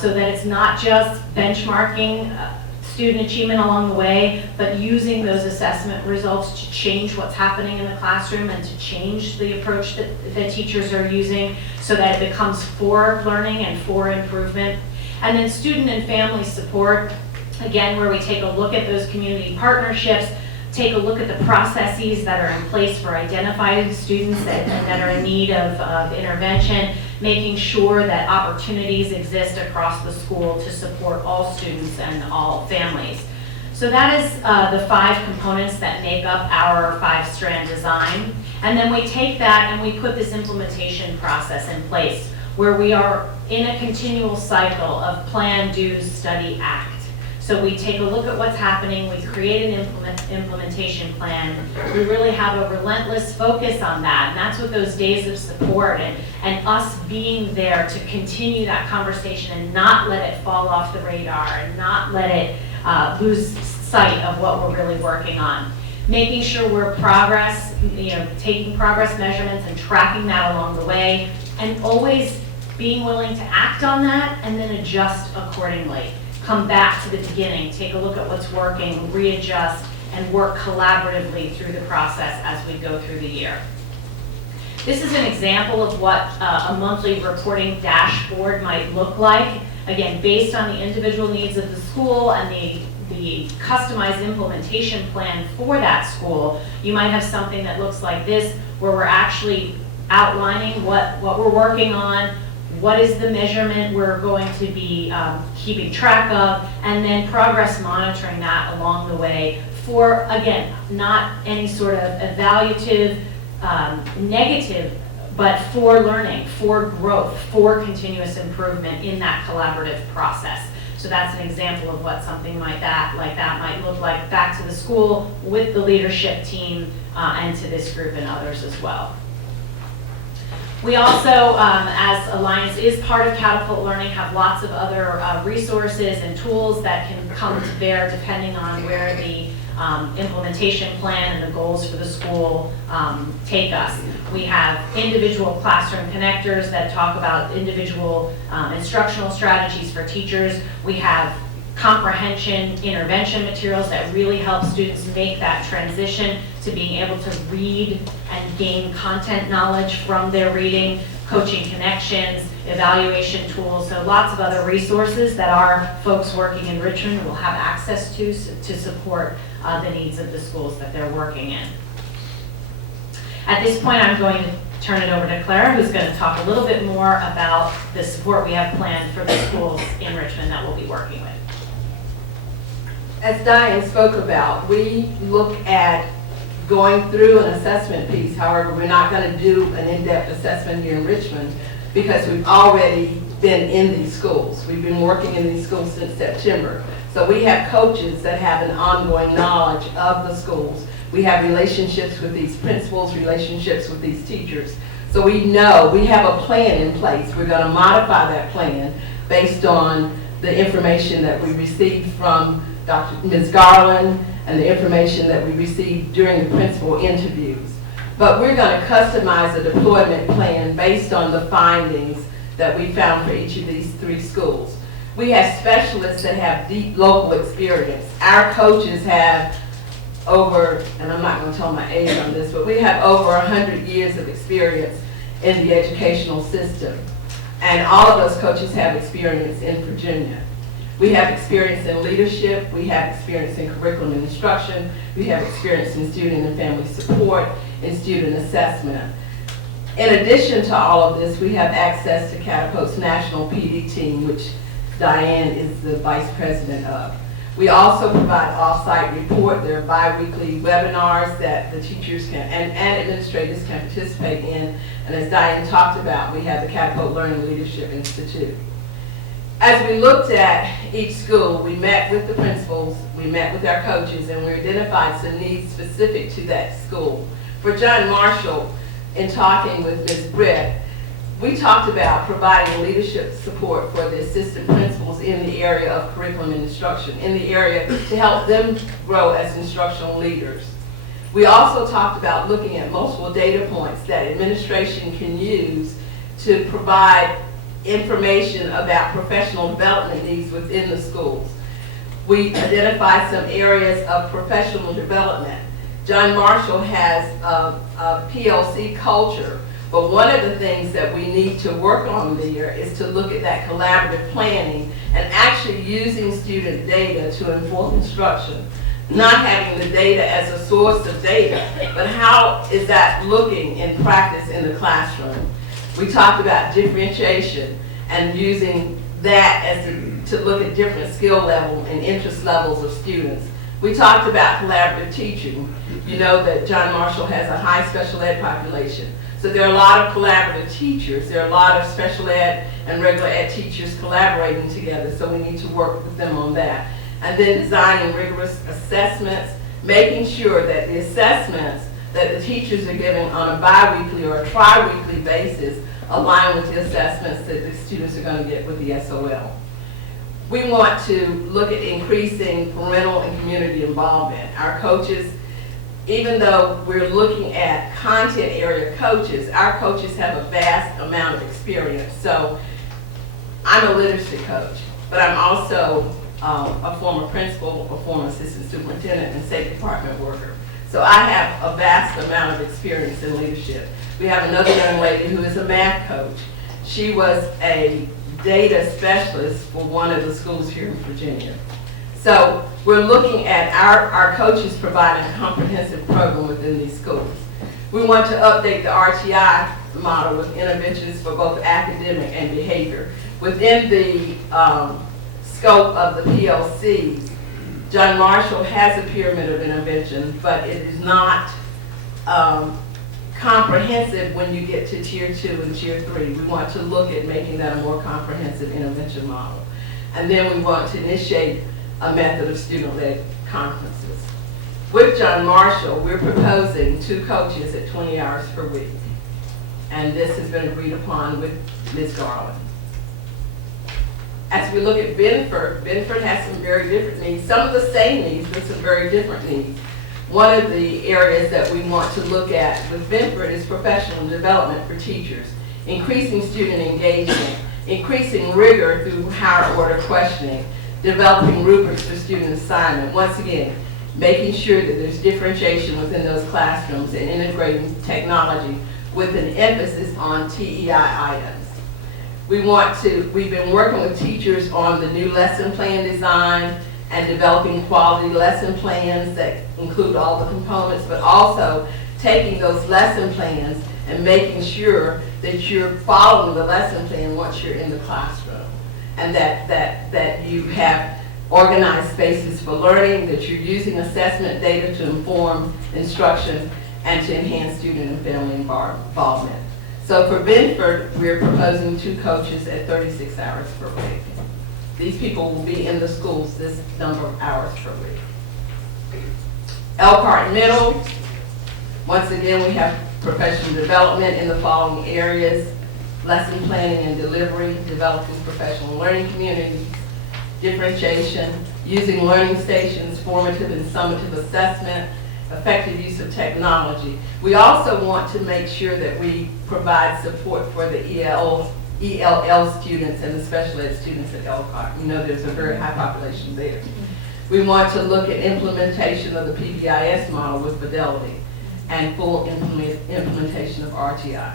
so that it's not just benchmarking student achievement along the way, but using those assessment results to change what's happening in the classroom and to change the approach that teachers are using so that it becomes for learning and for improvement. And then student and family support, again, where we take a look at those community partnerships, take a look at the processes that are in place for identifying students that are in need of intervention, making sure that opportunities exist across the school to support all students and all families. So that is the 5 components that make up our 5-strand design. And then we take that and we put this implementation process in place where we are in a continual cycle of plan, do, study, act. So we take a look at what's happening, we create an implementation plan, we really have a relentless focus on that, and that's what those days of support and us being there to continue that conversation and not let it fall off the radar and not let it lose sight of what we're really working on. Making sure we're taking progress measurements and tracking that along the way, and always being willing to act on that and then adjust accordingly. Come back to the beginning, take a look at what's working, readjust, and work collaboratively through the process as we go through the year. This is an example of what a monthly reporting dashboard might look like. Again, based on the individual needs of the school and the customized implementation plan for that school, you might have something that looks like this, where we're actually outlining what we're working on, what is the measurement we're going to be keeping track of, and then progress monitoring that along the way for, again, not any sort of evaluative, negative, but for learning, for growth, for continuous improvement in that collaborative process. So that's an example of what something like that might look like back to the school with the leadership team and to this group and others as well. We also, as Alliance is part of Catapult Learning, have lots of other resources and tools that can come to bear depending on where the implementation plan and the goals for the school take us. We have individual classroom connectors that talk about individual instructional strategies for teachers. We have comprehension intervention materials that really help students make that transition to being able to read and gain content knowledge from their reading, coaching connections, evaluation tools, so lots of other resources that our folks working in Richmond will have access to support the needs of the schools that they're working in. At this point, I'm going to turn it over to Clara, who's going to talk a little bit more about the support we have planned for the schools in Richmond that we'll be working with. As Diane spoke about, we look at going through an assessment piece. However, we're not going to do an in-depth assessment here in Richmond because we've already been in these schools. We've been working in these schools since September. So we have coaches that have an ongoing knowledge of the schools. We have relationships with these principals, relationships with these teachers. So we know we have a plan in place. We're going to modify that plan based on the information that we received from Ms. Garland and the information that we received during the principal interviews. But we're going to customize a deployment plan based on the findings that we found for each of these 3 schools. We have specialists that have deep local experience. Our coaches have over, and I'm not going to tell my age on this, but we have over 100 years of experience in the educational system. And all of those coaches have experience in Virginia. We have experience in leadership, we have experience in curriculum and instruction, we have experience in student and family support, in student assessment. In addition to all of this, we have access to Catapult's national PD team, which Diane is the vice president of. We also provide off-site report. There are bi-weekly webinars that the teachers can and administrators can participate in. And as Diane talked about, we have the Catapult Learning Leadership Institute. As we looked at each school, we met with the principals, we met with our coaches, and we identified some needs specific to that school. For John Marshall, in talking with Ms. Britt, we talked about providing leadership support for the assistant principals in the area of curriculum and instruction, in the area to help them grow as instructional leaders. We also talked about looking at multiple data points that administration can use to provide information about professional development needs within the schools. We identified some areas of professional development. John Marshall has a PLC culture, but one of the things that we need to work on there is to look at that collaborative planning and actually using student data to inform instruction. Not having the data as a source of data, but how is that looking in practice in the classroom? We talked about differentiation and using that as to look at different skill level and interest levels of students. We talked about collaborative teaching. You know that John Marshall has a high special ed population. So there are a lot of collaborative teachers. There are a lot of special ed and regular ed teachers collaborating together, so we need to work with them on that. And then designing rigorous assessments, making sure that the assessments that the teachers are giving on a bi-weekly or a tri-weekly basis align with the assessments that the students are going to get with the SOL. We want to look at increasing parental and community involvement. Our coaches, even though we're looking at content area coaches, our coaches have a vast amount of experience. So I'm a literacy coach, but I'm also a former principal, a former assistant superintendent, and state department worker. So I have a vast amount of experience in leadership. We have another young lady who is a math coach. She was a data specialist for one of the schools here in Virginia. So we're looking at our coaches providing a comprehensive program within these schools. We want to update the RTI model with interventions for both academic and behavior. Within the scope of the PLCs, John Marshall has a pyramid of intervention, but it is not comprehensive when you get to tier 2 and tier 3. We want to look at making that a more comprehensive intervention model. And then we want to initiate a method of student-led conferences. With John Marshall, we're proposing 2 coaches at 20 hours per week. And this has been agreed upon with Ms. Garland. As we look at Benford, Benford has some very different needs, some of the same needs, but some very different needs. One of the areas that we want to look at with Benford is professional development for teachers, increasing student engagement, increasing rigor through higher order questioning, developing rubrics for student assignment. Once again, making sure that there's differentiation within those classrooms and integrating technology with an emphasis on TEI items. We've been working with teachers on the new lesson plan design and developing quality lesson plans that include all the components, but also taking those lesson plans and making sure that you're following the lesson plan once you're in the classroom. And that you have organized spaces for learning, that you're using assessment data to inform instruction and to enhance student and family involvement. So for Benford, we're proposing 2 coaches at 36 hours per week. These people will be in the schools this number of hours per week. Elkhart Middle, once again, we have professional development in the following areas: lesson planning and delivery, developing professional learning communities, differentiation, using learning stations, formative and summative assessment, effective use of technology. We also want to make sure that we provide support for the ELL students and the special ed students at Elkhart. We know there's a very high population there. We want to look at implementation of the PBIS model with fidelity and full implementation of RTI.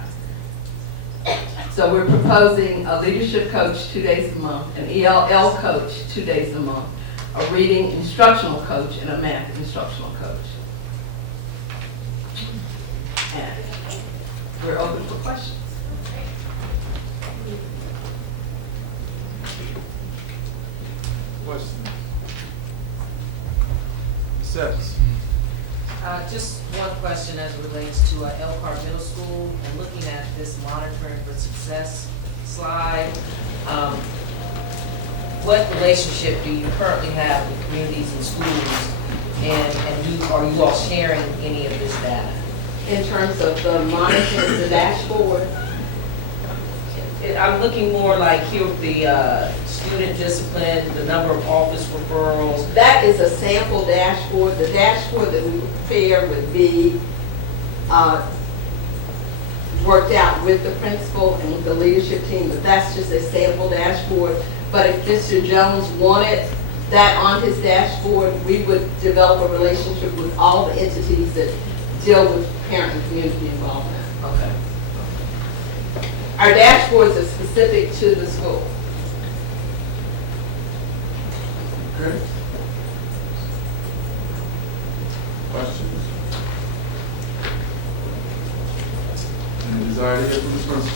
So we're proposing a leadership coach 2 days a month, an ELL coach 2 days a month, a reading instructional coach, and a math instructional coach. And we're open for questions. Questions? Sets. Just one question as it relates to Elkhart Middle School and looking at this monitoring for success slide. What relationship do you currently have with communities and schools, and are you all sharing any of this data? In terms of the monitoring, the dashboard, I'm looking more like here with the student discipline, the number of office referrals. that is a sample dashboard. The dashboard that we prepare would be worked out with the principal and with the leadership team, but that's just a sample dashboard. But if Mr. Jones wanted that on his dashboard, we would develop a relationship with all the entities that deal with parent and community involvement. Okay. Our dashboards are specific to the school. Okay. Questions? Any desire to hear from this person?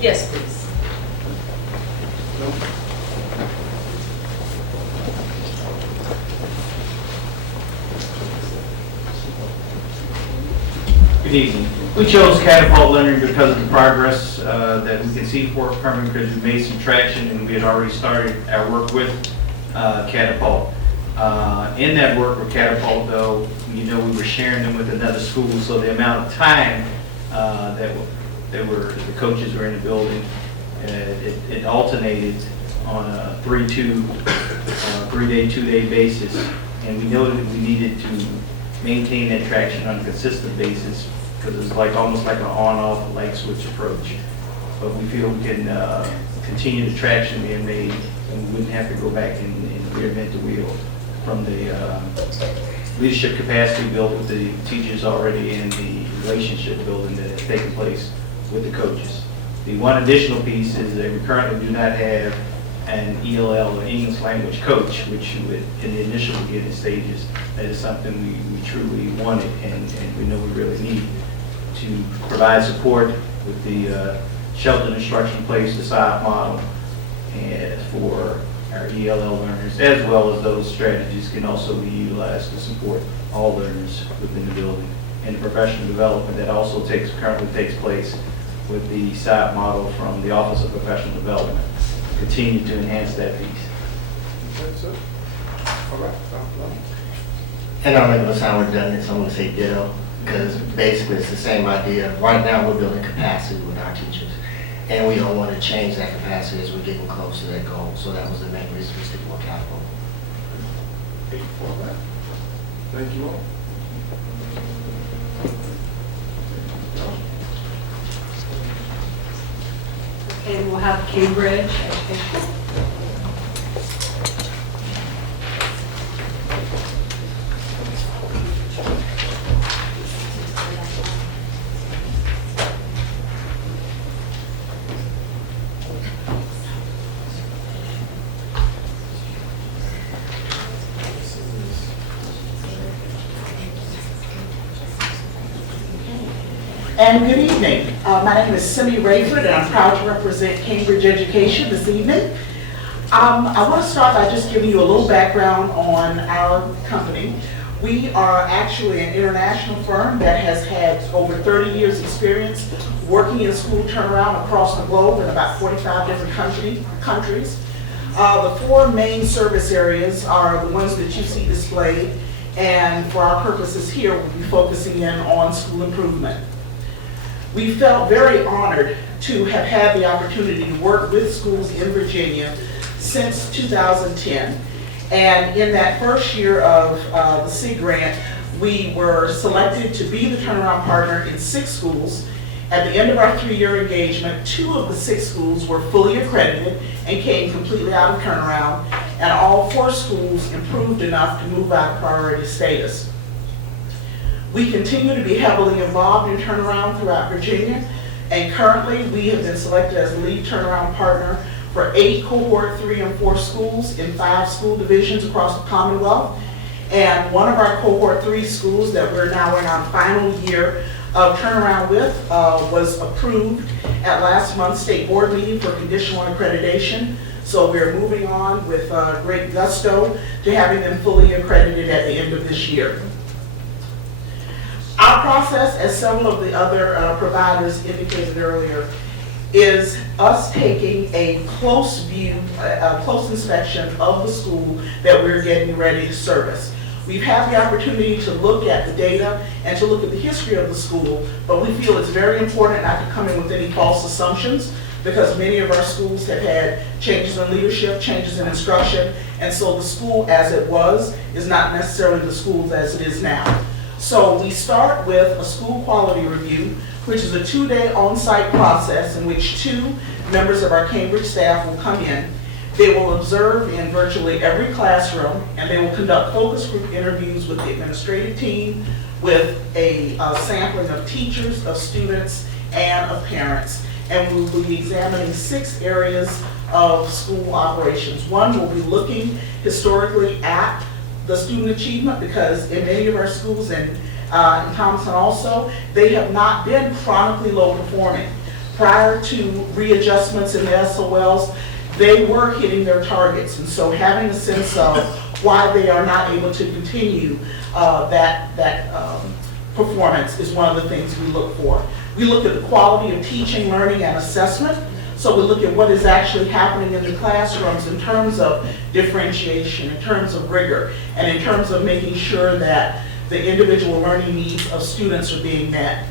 Yes, please. No? Good evening. We chose Catapult Learning because of the progress that we can see forthcoming, because we made some traction and we had already started our work with Catapult. In that work with Catapult, though, we were sharing them with another school, so the amount of time that the coaches were in the building, it alternated on a 3-2, 3-day, 2-day basis, and we noted that we needed to maintain that traction on a consistent basis, because it's almost like an on-off light switch approach. But we feel we can continue the traction being made, and we wouldn't have to go back and reinvent the wheel from the leadership capacity built with the teachers already and the relationship building that has taken place with the coaches. The one additional piece is that we currently do not have an ELL or English language coach, which would, in the initial beginning stages, that is something we truly wanted and we know we really need. to provide support with the sheltered instruction place, the SIOP model, and for our ELL learners, as well as those strategies can also be utilized to support all learners within the building. And the professional development that also currently takes place with the SIOP model from the Office of Professional Development. Continue to enhance that piece. That's it. All right. And I'm not going to sound redundant, so I'm going to say ditto, because basically it's the same idea. Right now, we're building capacity with our teachers, and we don't want to change that capacity as we're getting close to that goal. So that was the main reason we stick more capital. Thank you all. Okay, we'll have Cambridge Education. And good evening. My name is Simi Rayford, and I'm proud to represent Cambridge Education this evening. I want to start by just giving you a little background on our company. We are actually an international firm that has had over 30 years experience working in school turnaround across the globe in about 45 different countries. The four main service areas are the ones that you see displayed, and for our purposes here, we'll be focusing in on school improvement. We felt very honored to have had the opportunity to work with schools in Virginia since 2010. And in that first year of the SEA grant, we were selected to be the turnaround partner in 6 schools. At the end of our 3-year engagement, 2 of the 6 schools were fully accredited and came completely out of turnaround, and all 4 schools improved enough to move out of priority status. We continue to be heavily involved in turnaround throughout Virginia, and currently we have been selected as the lead turnaround partner for 8 cohort 3 and 4 schools in 5 school divisions across the Commonwealth. And one of our cohort 3 schools that we're now in our final year of turnaround with was approved at last month's state board meeting for conditional accreditation. So we're moving on with great gusto to having them fully accredited at the end of this year. Our process, as several of the other providers indicated earlier, is us taking a close view, a close inspection of the school that we're getting ready to service. We've had the opportunity to look at the data and to look at the history of the school, but we feel it's very important not to come in with any false assumptions, because many of our schools have had changes in leadership, changes in instruction, and so the school as it was is not necessarily the school as it is now. So we start with a school quality review, which is a 2-day on-site process in which 2 members of our Cambridge staff will come in. They will observe in virtually every classroom, and they will conduct focus group interviews with the administrative team, with a sampling of teachers, of students, and of parents. And we will be examining 6 areas of school operations. 1, we'll be looking historically at the student achievement, because in many of our schools, and in Thompson also, they have not been chronically low performing. Prior to readjustments in the SOLs, they were hitting their targets, and so having a sense of why they are not able to continue that performance is one of the things we look for. We look at the quality of teaching, learning, and assessment. So we look at what is actually happening in the classrooms in terms of differentiation, in terms of rigor, and in terms of making sure that the individual learning needs of students are being met.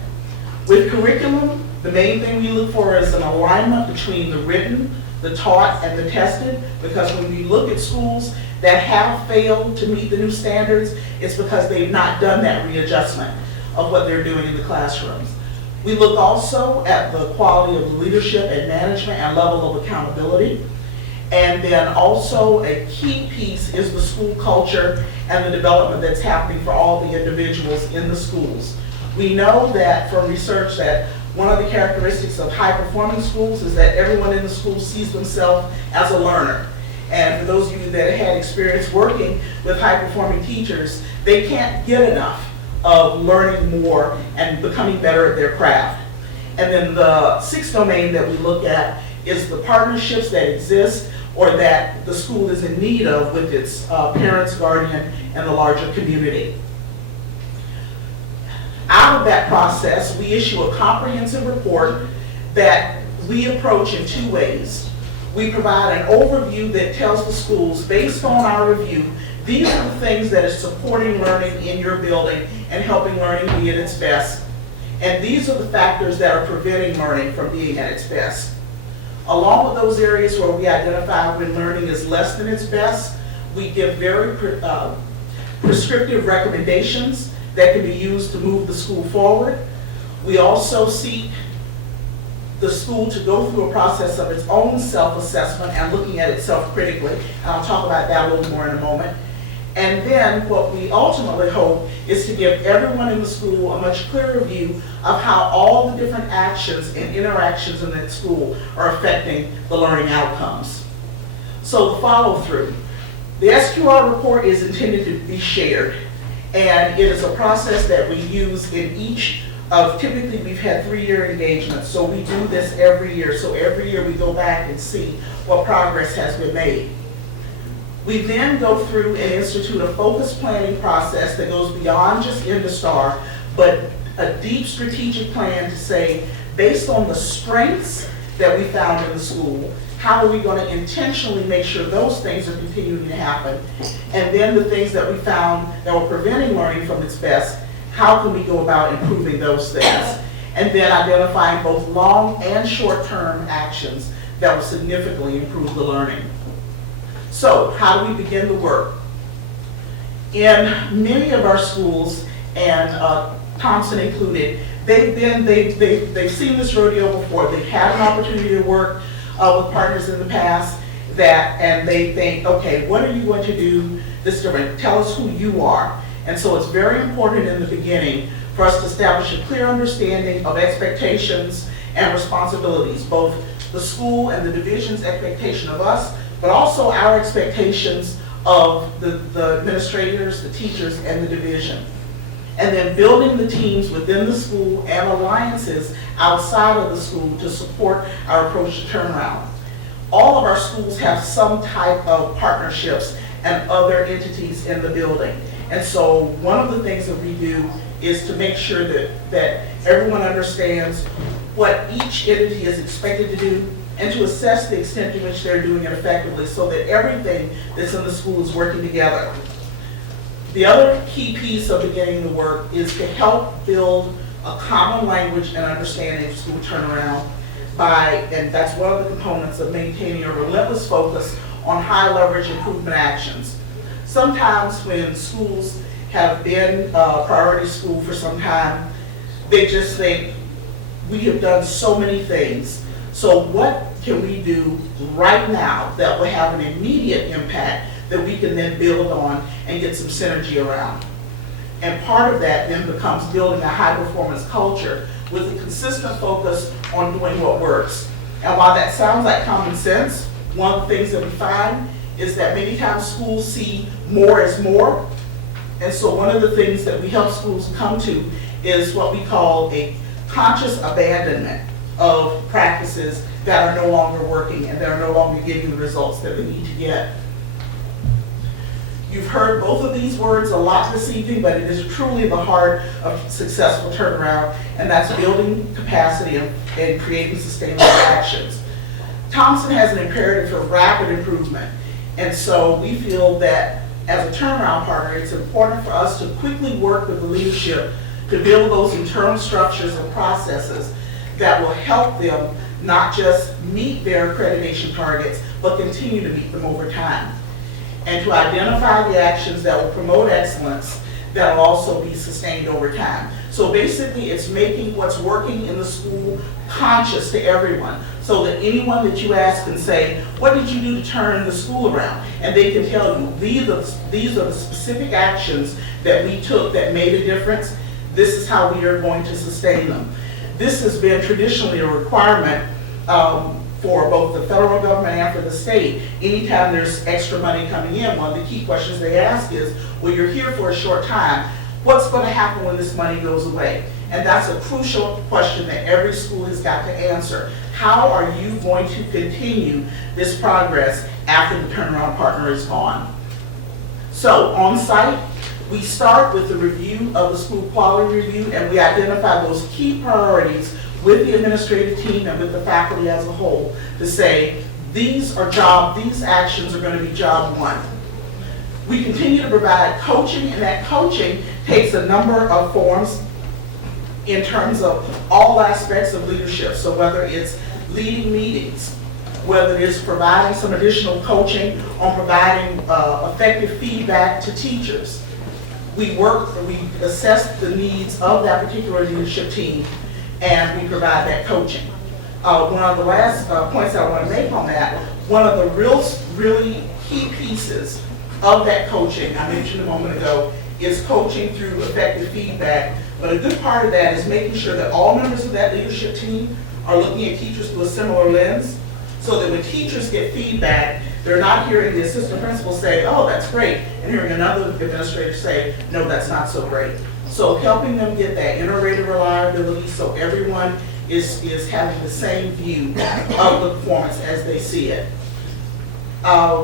With curriculum, the main thing we look for is an alignment between the written, the taught, and the tested, because when we look at schools that have failed to meet the new standards, it's because they've not done that readjustment of what they're doing in the classrooms. We look also at the quality of the leadership and management and level of accountability. And then also a key piece is the school culture and the development that's happening for all the individuals in the schools. We know that from research that one of the characteristics of high-performing schools is that everyone in the school sees themselves as a learner. And for those of you that had experience working with high-performing teachers, they can't get enough of learning more and becoming better at their craft. And then the sixth domain that we look at is the partnerships that exist or that the school is in need of with its parents, guardian, and the larger community. Out of that process, we issue a comprehensive report that we approach in two ways. We provide an overview that tells the schools, based on our review, these are the things that are supporting learning in your building and helping learning be at its best. And these are the factors that are preventing learning from being at its best. Along with those areas where we identify when learning is less than its best, we give very prescriptive recommendations that can be used to move the school forward. We also seek the school to go through a process of its own self-assessment and looking at itself critically. And I'll talk about that a little more in a moment. And then what we ultimately hope is to give everyone in the school a much clearer view of how all the different actions and interactions in that school are affecting the learning outcomes. So the follow-through. The SQR report is intended to be shared, and it is a process that we use in each of, typically we've had 3-year engagements, so we do this every year. So every year we go back and see what progress has been made. We then go through and institute a focused planning process that goes beyond just InvSTAR, but a deep strategic plan to say, based on the strengths that we found in the school, how are we going to intentionally make sure those things are continuing to happen? And then the things that we found that were preventing learning from its best, how can we go about improving those things? And then identifying both long and short-term actions that will significantly improve the learning. So, how do we begin the work? In many of our schools, and Thompson included, they've seen this rodeo before. They've had an opportunity to work with partners in the past, and they think, okay, what are you going to do this different? Tell us who you are. And so it's very important in the beginning for us to establish a clear understanding of expectations and responsibilities, both the school and the division's expectation of us, but also our expectations of the administrators, the teachers, and the division. And then building the teams within the school and alliances outside of the school to support our approach to turnaround. All of our schools have some type of partnerships and other entities in the building. And so one of the things that we do is to make sure that everyone understands what each entity is expected to do and to assess the extent to which they're doing it effectively so that everything that's in the school is working together. The other key piece of beginning the work is to help build a common language and understanding of school turnaround and that's one of the components of maintaining a relentless focus on high leverage improvement actions. Sometimes when schools have been priority school for some time, they just think, we have done so many things. So what can we do right now that will have an immediate impact that we can then build on and get some synergy around? And part of that then becomes building a high performance culture with a consistent focus on doing what works. And while that sounds like common sense, one of the things that we find is that many times schools see more as more. And so one of the things that we help schools come to is what we call a conscious abandonment of practices that are no longer working and that are no longer getting the results that they need to get. You've heard both of these words a lot this evening, but it is truly the heart of successful turnaround, and that's building capacity and creating sustainable actions. Thompson has an imperative for rapid improvement, and so we feel that as a turnaround partner, it's important for us to quickly work with the leadership to build those internal structures and processes that will help them not just meet their accreditation targets, but continue to meet them over time. And to identify the actions that will promote excellence that will also be sustained over time. So basically, it's making what's working in the school conscious to everyone, so that anyone that you ask can say, what did you do to turn the school around? And they can tell you, these are the specific actions that we took that made a difference. This is how we are going to sustain them. This has been traditionally a requirement for both the federal government and for the state. Anytime there's extra money coming in, one of the key questions they ask is, well, you're here for a short time. what's going to happen when this money goes away? And that's a crucial question that every school has got to answer. How are you going to continue this progress after the turnaround partner is gone? So on site, we start with the review of the school quality review, and we identify those key priorities with the administrative team and with the faculty as a whole to say, these actions are going to be job one. We continue to provide coaching, and that coaching takes a number of forms in terms of all aspects of leadership. So whether it's leading meetings, whether it's providing some additional coaching on providing effective feedback to teachers. We assess the needs of that particular leadership team, and we provide that coaching. One of the last points I want to make on that, one of the really key pieces of that coaching, I mentioned a moment ago, is coaching through effective feedback. But a good part of that is making sure that all members of that leadership team are looking at teachers through a similar lens, so that when teachers get feedback, they're not hearing the assistant principal say, oh, that's great, and hearing another administrator say, no, that's not so great. So helping them get that inter-rater reliability so everyone is having the same view of the performance as they see it.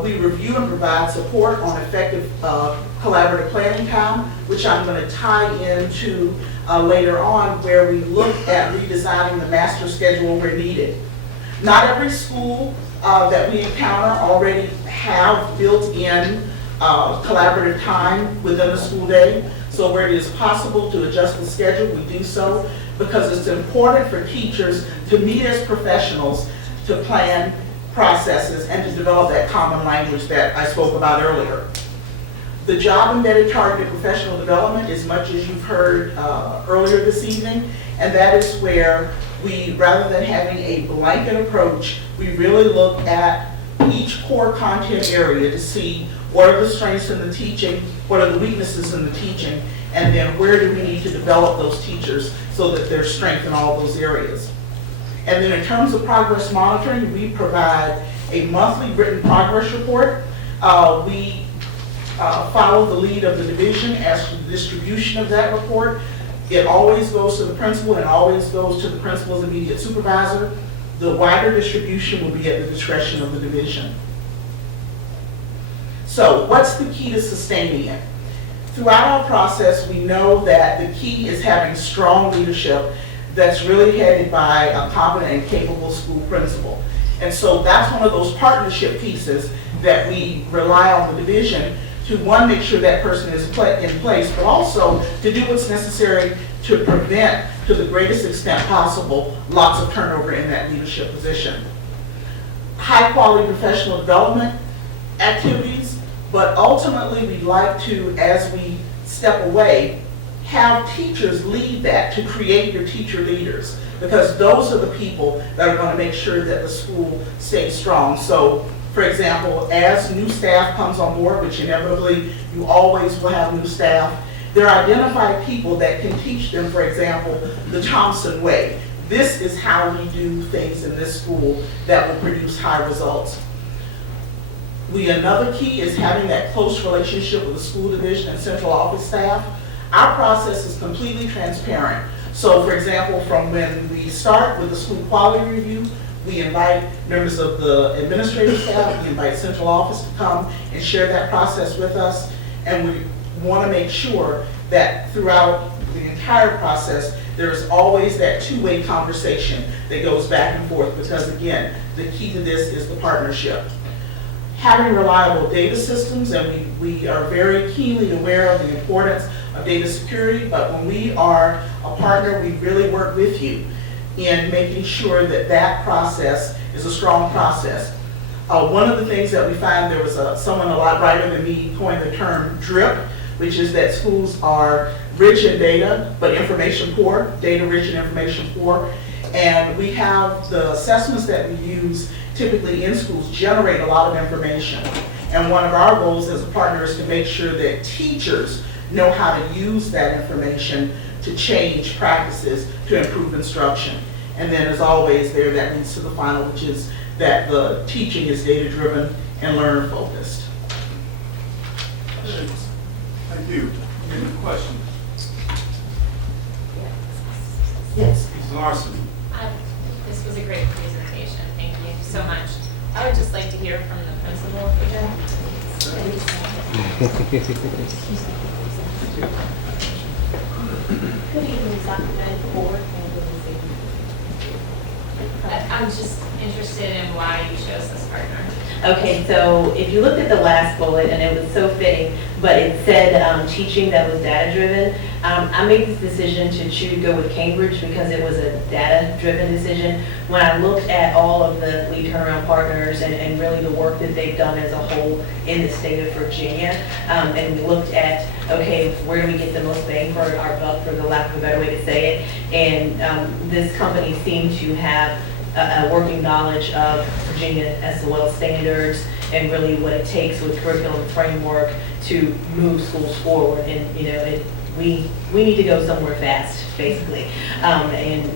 We review and provide support on effective collaborative planning time, which I'm going to tie into later on, where we look at redesigning the master schedule where needed. Not every school that we encounter already have built-in collaborative time within the school day. So where it is possible to adjust the schedule, we do so, because it's important for teachers to meet as professionals to plan processes and to develop that common language that I spoke about earlier. The job embedded targeted professional development, as much as you've heard earlier this evening, and that is where we, rather than having a blanket approach, we really look at each core content area to see what are the strengths in the teaching, what are the weaknesses in the teaching, and then where do we need to develop those teachers so that there's strength in all those areas. And then in terms of progress monitoring, we provide a monthly written progress report. We follow the lead of the division as to the distribution of that report. It always goes to the principal and always goes to the principal's immediate supervisor. The wider distribution will be at the discretion of the division. So what's the key to sustaining it? Throughout our process, we know that the key is having strong leadership that's really headed by a competent and capable school principal. And so that's one of those partnership pieces that we rely on the division to, one, make sure that person is in place, but also to do what's necessary to prevent, to the greatest extent possible, lots of turnover in that leadership position. High quality professional development activities, but ultimately we'd like to, as we step away, have teachers lead that, to create your teacher leaders, because those are the people that are going to make sure that the school stays strong. So, for example, as new staff comes on board, which inevitably you always will have new staff, there are identified people that can teach them, for example, the Thompson way. This is how we do things in this school that will produce high results. Another key is having that close relationship with the school division and central office staff. Our process is completely transparent. So for example, from when we start with the school quality review, we invite members of the administrative staff, we invite central office to come and share that process with us. And we want to make sure that throughout the entire process, there's always that two-way conversation that goes back and forth, because again, the key to this is the partnership. Having reliable data systems, and we are very keenly aware of the importance of data security, but when we are a partner, we really work with you in making sure that that process is a strong process. One of the things that we find, there was someone a lot brighter than me coined the term DRIP, which is that schools are rich in data, but information poor, data rich and information poor. And we have the assessments that we use typically in schools generate a lot of information. And one of our goals as a partner is to make sure that teachers know how to use that information to change practices to improve instruction. And then as always there, that leads to the final, which is that the teaching is data-driven and learner-focused. Thank you. Any questions? Good evening, Dr. Bennett, board members. I'm just interested in why you chose this partner. Okay, so if you looked at the last bullet, and it was so fitting, but it said teaching that was data-driven. I made this decision to go with Cambridge because it was a data-driven decision. When I looked at all of the lead turnaround partners and really the work that they've done as a whole in the state of Virginia, and we looked at, okay, where do we get the most bang for our buck, for the lack of a better way to say it, and this company seemed to have a working knowledge of Virginia SOL standards and really what it takes with curriculum framework to move schools forward. And, you know, we need to go somewhere fast, basically. And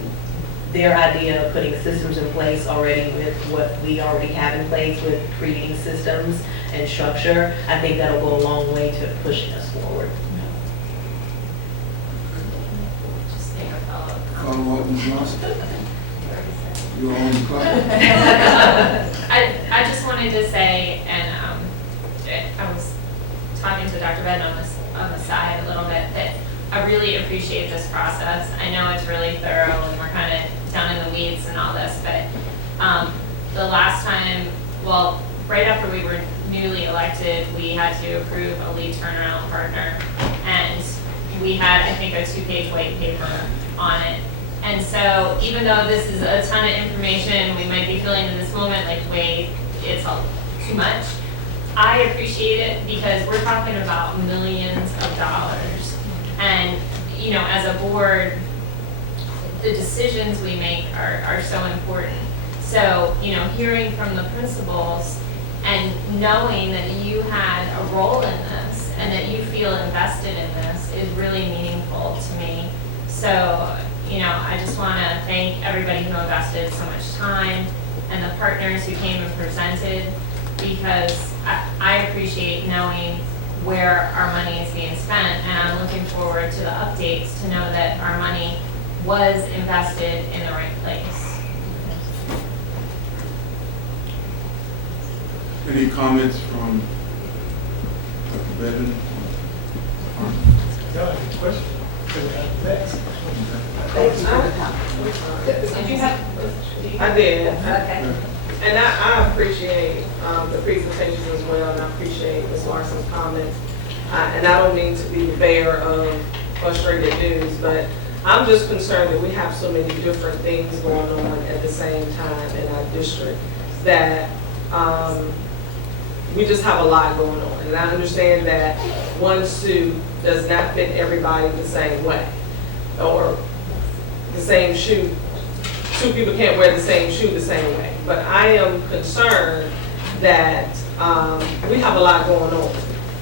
their idea of putting systems in place already with what we already have in place with creating systems and structure, I think that'll go a long way to pushing us forward. Just make a follow-up Follow up, Ms. Johnson? You're on the clock. I just wanted to say, and I was talking to Dr. Bed on the side a little bit, that I really appreciate this process. I know it's really thorough and we're kind of down in the weeds and all this, but the last time, well, right after we were newly elected, we had to approve a lead turnaround partner, and we had, I think, a 2-page white paper on it. And so even though this is a ton of information, we might be feeling in this moment like, wait, it's all too much. I appreciate it because we're talking about millions of dollars. And, you know, as a board, the decisions we make are so important. So, you know, hearing from the principals and knowing that you had a role in this and that you feel invested in this is really meaningful to me. So, you know, I just want to thank everybody who invested so much time and the partners who came and presented, because I appreciate knowing where our money is being spent, and I'm looking forward to the updates to know that our money was invested in the right place. Any comments from Dr. Bevin? No, good question. Next. Did you have? I did. Okay. And I appreciate the presentations as well, and I appreciate Ms. Larson's comments. And I don't mean to be the bearer of frustrated news, but I'm just concerned that we have so many different things going on at the same time in our district that we just have a lot going on. And I understand that one suit does not fit everybody the same way, or the same shoe. Two people can't wear the same shoe the same way. But I am concerned that we have a lot going on.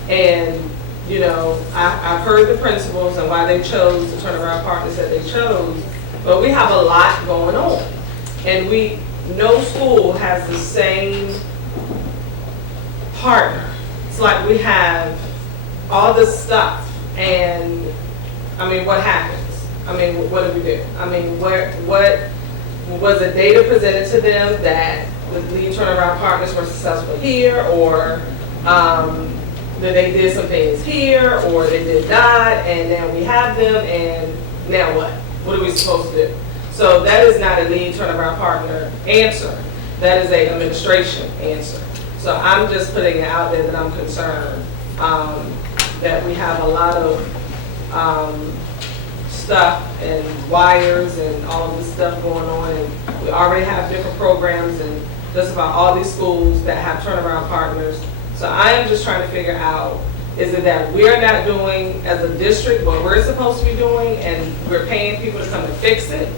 And, you know, I've heard the principals and why they chose the turnaround partners that they chose, but we have a lot going on. And no school has the same partner. It's like we have all this stuff, and I mean, what happens? I mean, what do we do? I mean, what was the data presented to them that the lead turnaround partners were successful here, or that they did some things here, or they did not, and now we have them, and now what? What are we supposed to do? So that is not a lead turnaround partner answer. That is an administration answer. So I'm just putting it out there that I'm concerned that we have a lot of stuff and wires and all of this stuff going on, and we already have different programs in just about all these schools that have turnaround partners. So I am just trying to figure out, is it that we're not doing as a district what we're supposed to be doing and we're paying people to come and fix it,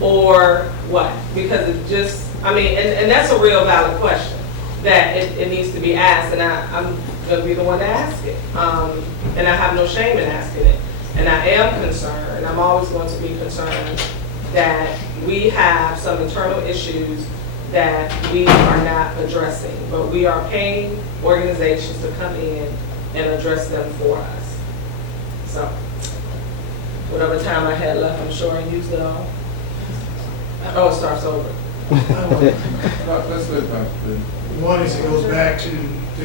or what? Because it just, I mean, and that's a real valid question that it needs to be asked, and I'm going to be the one to ask it. And I have no shame in asking it. And I am concerned, and I'm always going to be concerned, that we have some internal issues that we are not addressing, but we are paying organizations to come in and address them for us. So, whatever time I had left, I'm sure I used it all. Oh, it starts over. Let's let Dr. Lee. One is, it goes back to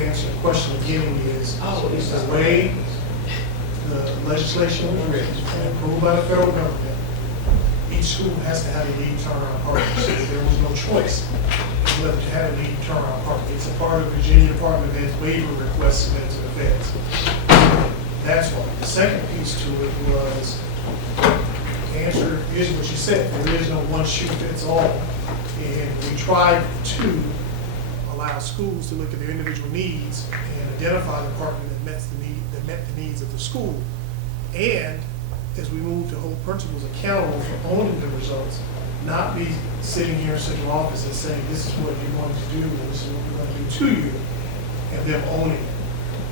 answer the question again, is the way the legislation was written, and approved by the federal government, each school has to have a lead turnaround partner. So there was no choice whether to have a lead turnaround partner. It's a part of Virginia Department of Ed's waiver request submitted to the feds. That's one. The second piece to it was, the answer is what you said, there is no one shoe fits all. And we tried to allow schools to look at their individual needs and identify the partner that met the needs of the school. And as we move to hold principals accountable for owning the results, not be sitting here in central office and saying, this is what you're going to do, and this is what we're going to do to you, and them owning it.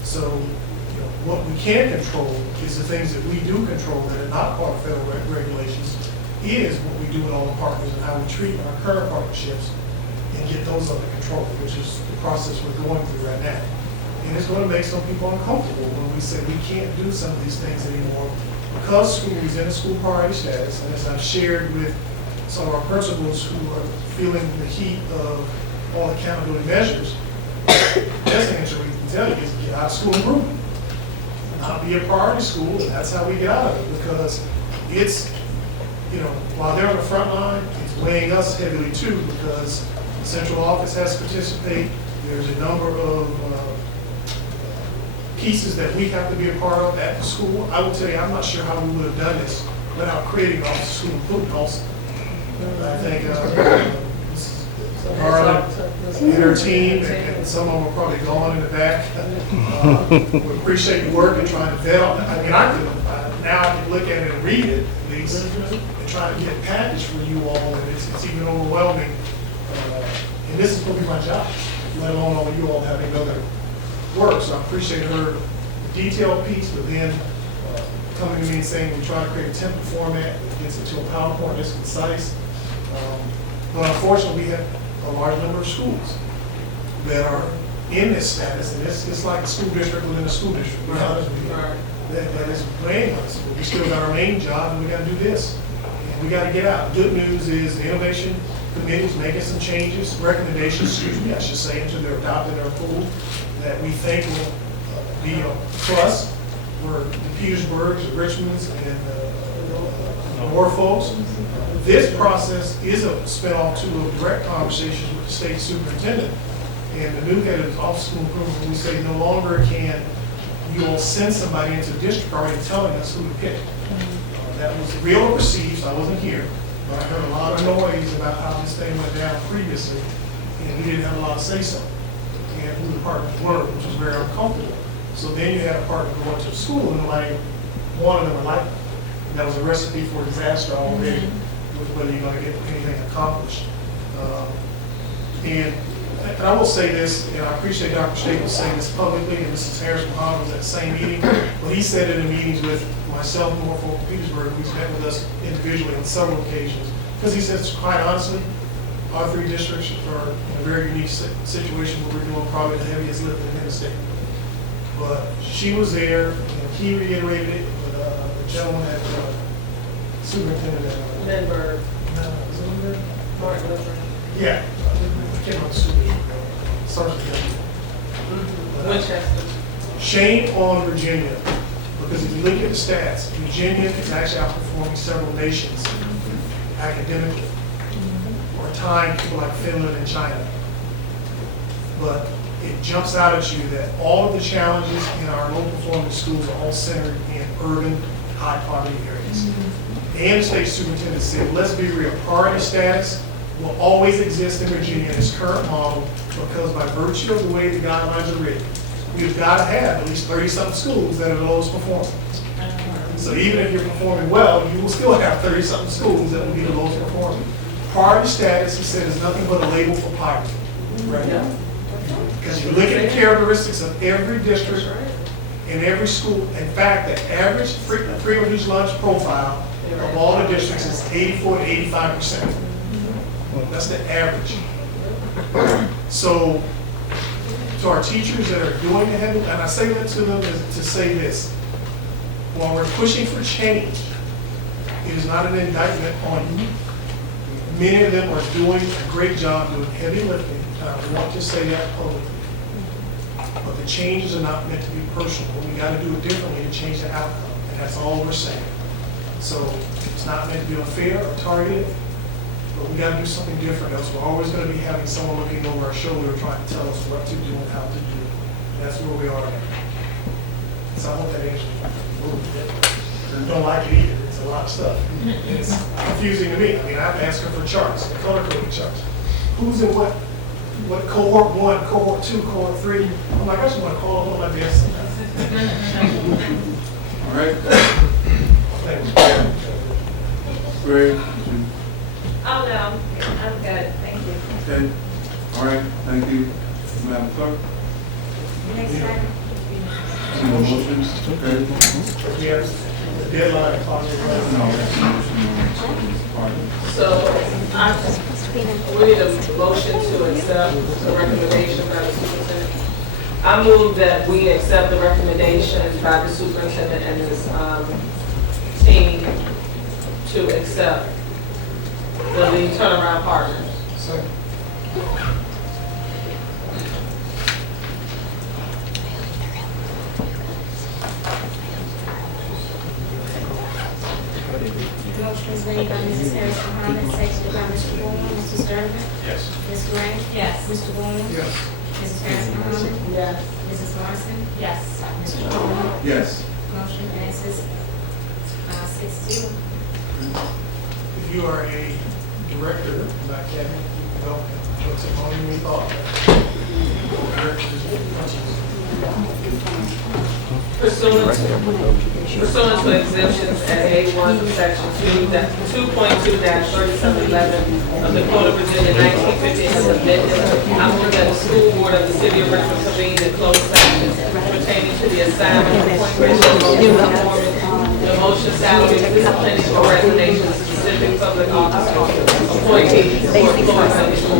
So, you know, what we can control is the things that we do control that are not part of federal regulations, is what we do with all the partners and how we treat our current partnerships and get those under control, which is the process we're going through right now. And it's going to make some people uncomfortable when we say we can't do some of these things anymore because school is in a school priority status. And as I've shared with some of our principals who are feeling the heat of all accountability measures, the best answer we can tell you is get out of school improvement. Not be a priority school, and that's how we get out of it, because it's, you know, while they're on the front line, it's weighing us heavily too, because the central office has to participate. There's a number of pieces that we have to be a part of at the school. I will tell you, I'm not sure how we would have done this without creating Office of School Improvement also. I think Mrs. Garland and her team, and some of them are probably gone in the back. We appreciate the work and trying to vet on it. I mean, I could, now I can look at it and read it at least, and try to get a package for you all, and it's even overwhelming. And this is going to be my job, let alone all you all having other work. So I appreciate her detailed piece, but then coming to me and saying we try to create a template format that gets it to a PowerPoint that's concise. But unfortunately, we have a large number of schools that are in this status, and it's like a school district within a school district. To be honest with you. That is weighing us, but we still got our main job, and we got to do this. And we got to get out. Good news is the innovation committee's making some changes, recommendations, I should say, into their adopted their pool that we think will be a plus for the Petersburgs, the Richmonds, and Norfolks. This process is a spinoff to a direct conversation with the state superintendent and the new head of Office of School Improvement. We say no longer can you all send somebody into the district already telling us who to pick. That was real or perceived, so I wasn't here, but I heard a lot of noise about how this thing went down previously, and we didn't have a lot of say-so and who the partners were, which was very uncomfortable. So then you had a partner going to the school, and like one of them were like, that was a recipe for disaster already, with whether you're going to get anything accomplished. And I will say this, and I appreciate Dr. Staples saying this publicly, and Mrs. Harris-Muhammad was at the same meeting, but he said it in meetings with myself, Norfolk, and Petersburg, who's met with us individually on several occasions, because he says, quite honestly, our three districts are in a very unique situation where we're doing probably the heaviest lifting in the state. But she was there, and he reiterated it, but the gentleman at superintendent at Lindbergh. Martin Lindbergh. yeah, I can't remember the superintendent. Sergeant. Winchester. Shame on Virginia, because if you look at the stats, Virginia is actually outperforming several nations academically, or tying people like Finland and China. But it jumps out at you that all of the challenges in our low performing schools are all centered in urban, high poverty areas. And the state superintendent said, let's be real, priority status will always exist in Virginia in its current model, because by virtue of the way the guidelines are written, we've got to have at least 30-something schools that are the lowest performing. So even if you're performing well, you will still have 30-something schools that will be the lowest performing. Priority status, he said, is nothing but a label for poverty right now. Because you look at the characteristics of every district and every school. In fact, the average free reduced lunch profile of all the districts is 84 to 85%. That's the average. So, to our teachers that are doing the heavy, and I say that to them to say this, while we're pushing for change, it is not an indictment on you. Many of them are doing a great job, doing heavy lifting, and I want to say that publicly. But the changes are not meant to be personal. We got to do it differently to change the outcome, and that's all we're saying. So it's not meant to be unfair or targeted, but we got to do something different, else we're always going to be having someone looking over our shoulder trying to tell us what to do and how to do it. That's where we are now. So I hope that answers you. Don't like it either. It's a lot of stuff. And it's confusing to me. I mean, I've asked her for charts, color coding charts. Who's in what cohort 1, cohort 2, cohort 3. I'm like, I just want to call them on my desk sometimes. All right. Thanks. Great. Oh, no, I'm good, thank you. Okay. All right. Thank you, Madam Clerk. Next item. Any more motions? Okay. We have the deadline possibly. No, that's a motion. So, we need a motion to accept the recommendation by the superintendent. I move that we accept the recommendation by the superintendent and his team to accept the lead turnaround partners. Second. Motion is made by Mrs. Harrison Harmon, seconded by Mr. Bourne. Mrs. Durbin? Yes. Ms. Gray? Yes. Mr. Bourne? Yes. Mrs. Harrison Harmon? Yes. Mrs. Morrison? Yes. Mr. Bourne? Yes. Motion passes 6-0. If you are a director, not cabinet, you don't, what's it on your thought? Pursuant to exemptions at A1 of section 2.2-3711 of the Code of Virginia 1950 as amended, I move that the school board of the city of Richmond convene in closed session pertaining to the assignment, appointment, performance, demotion, salaries, disciplining, or resignation of specific public officers, appointees, or employees of the school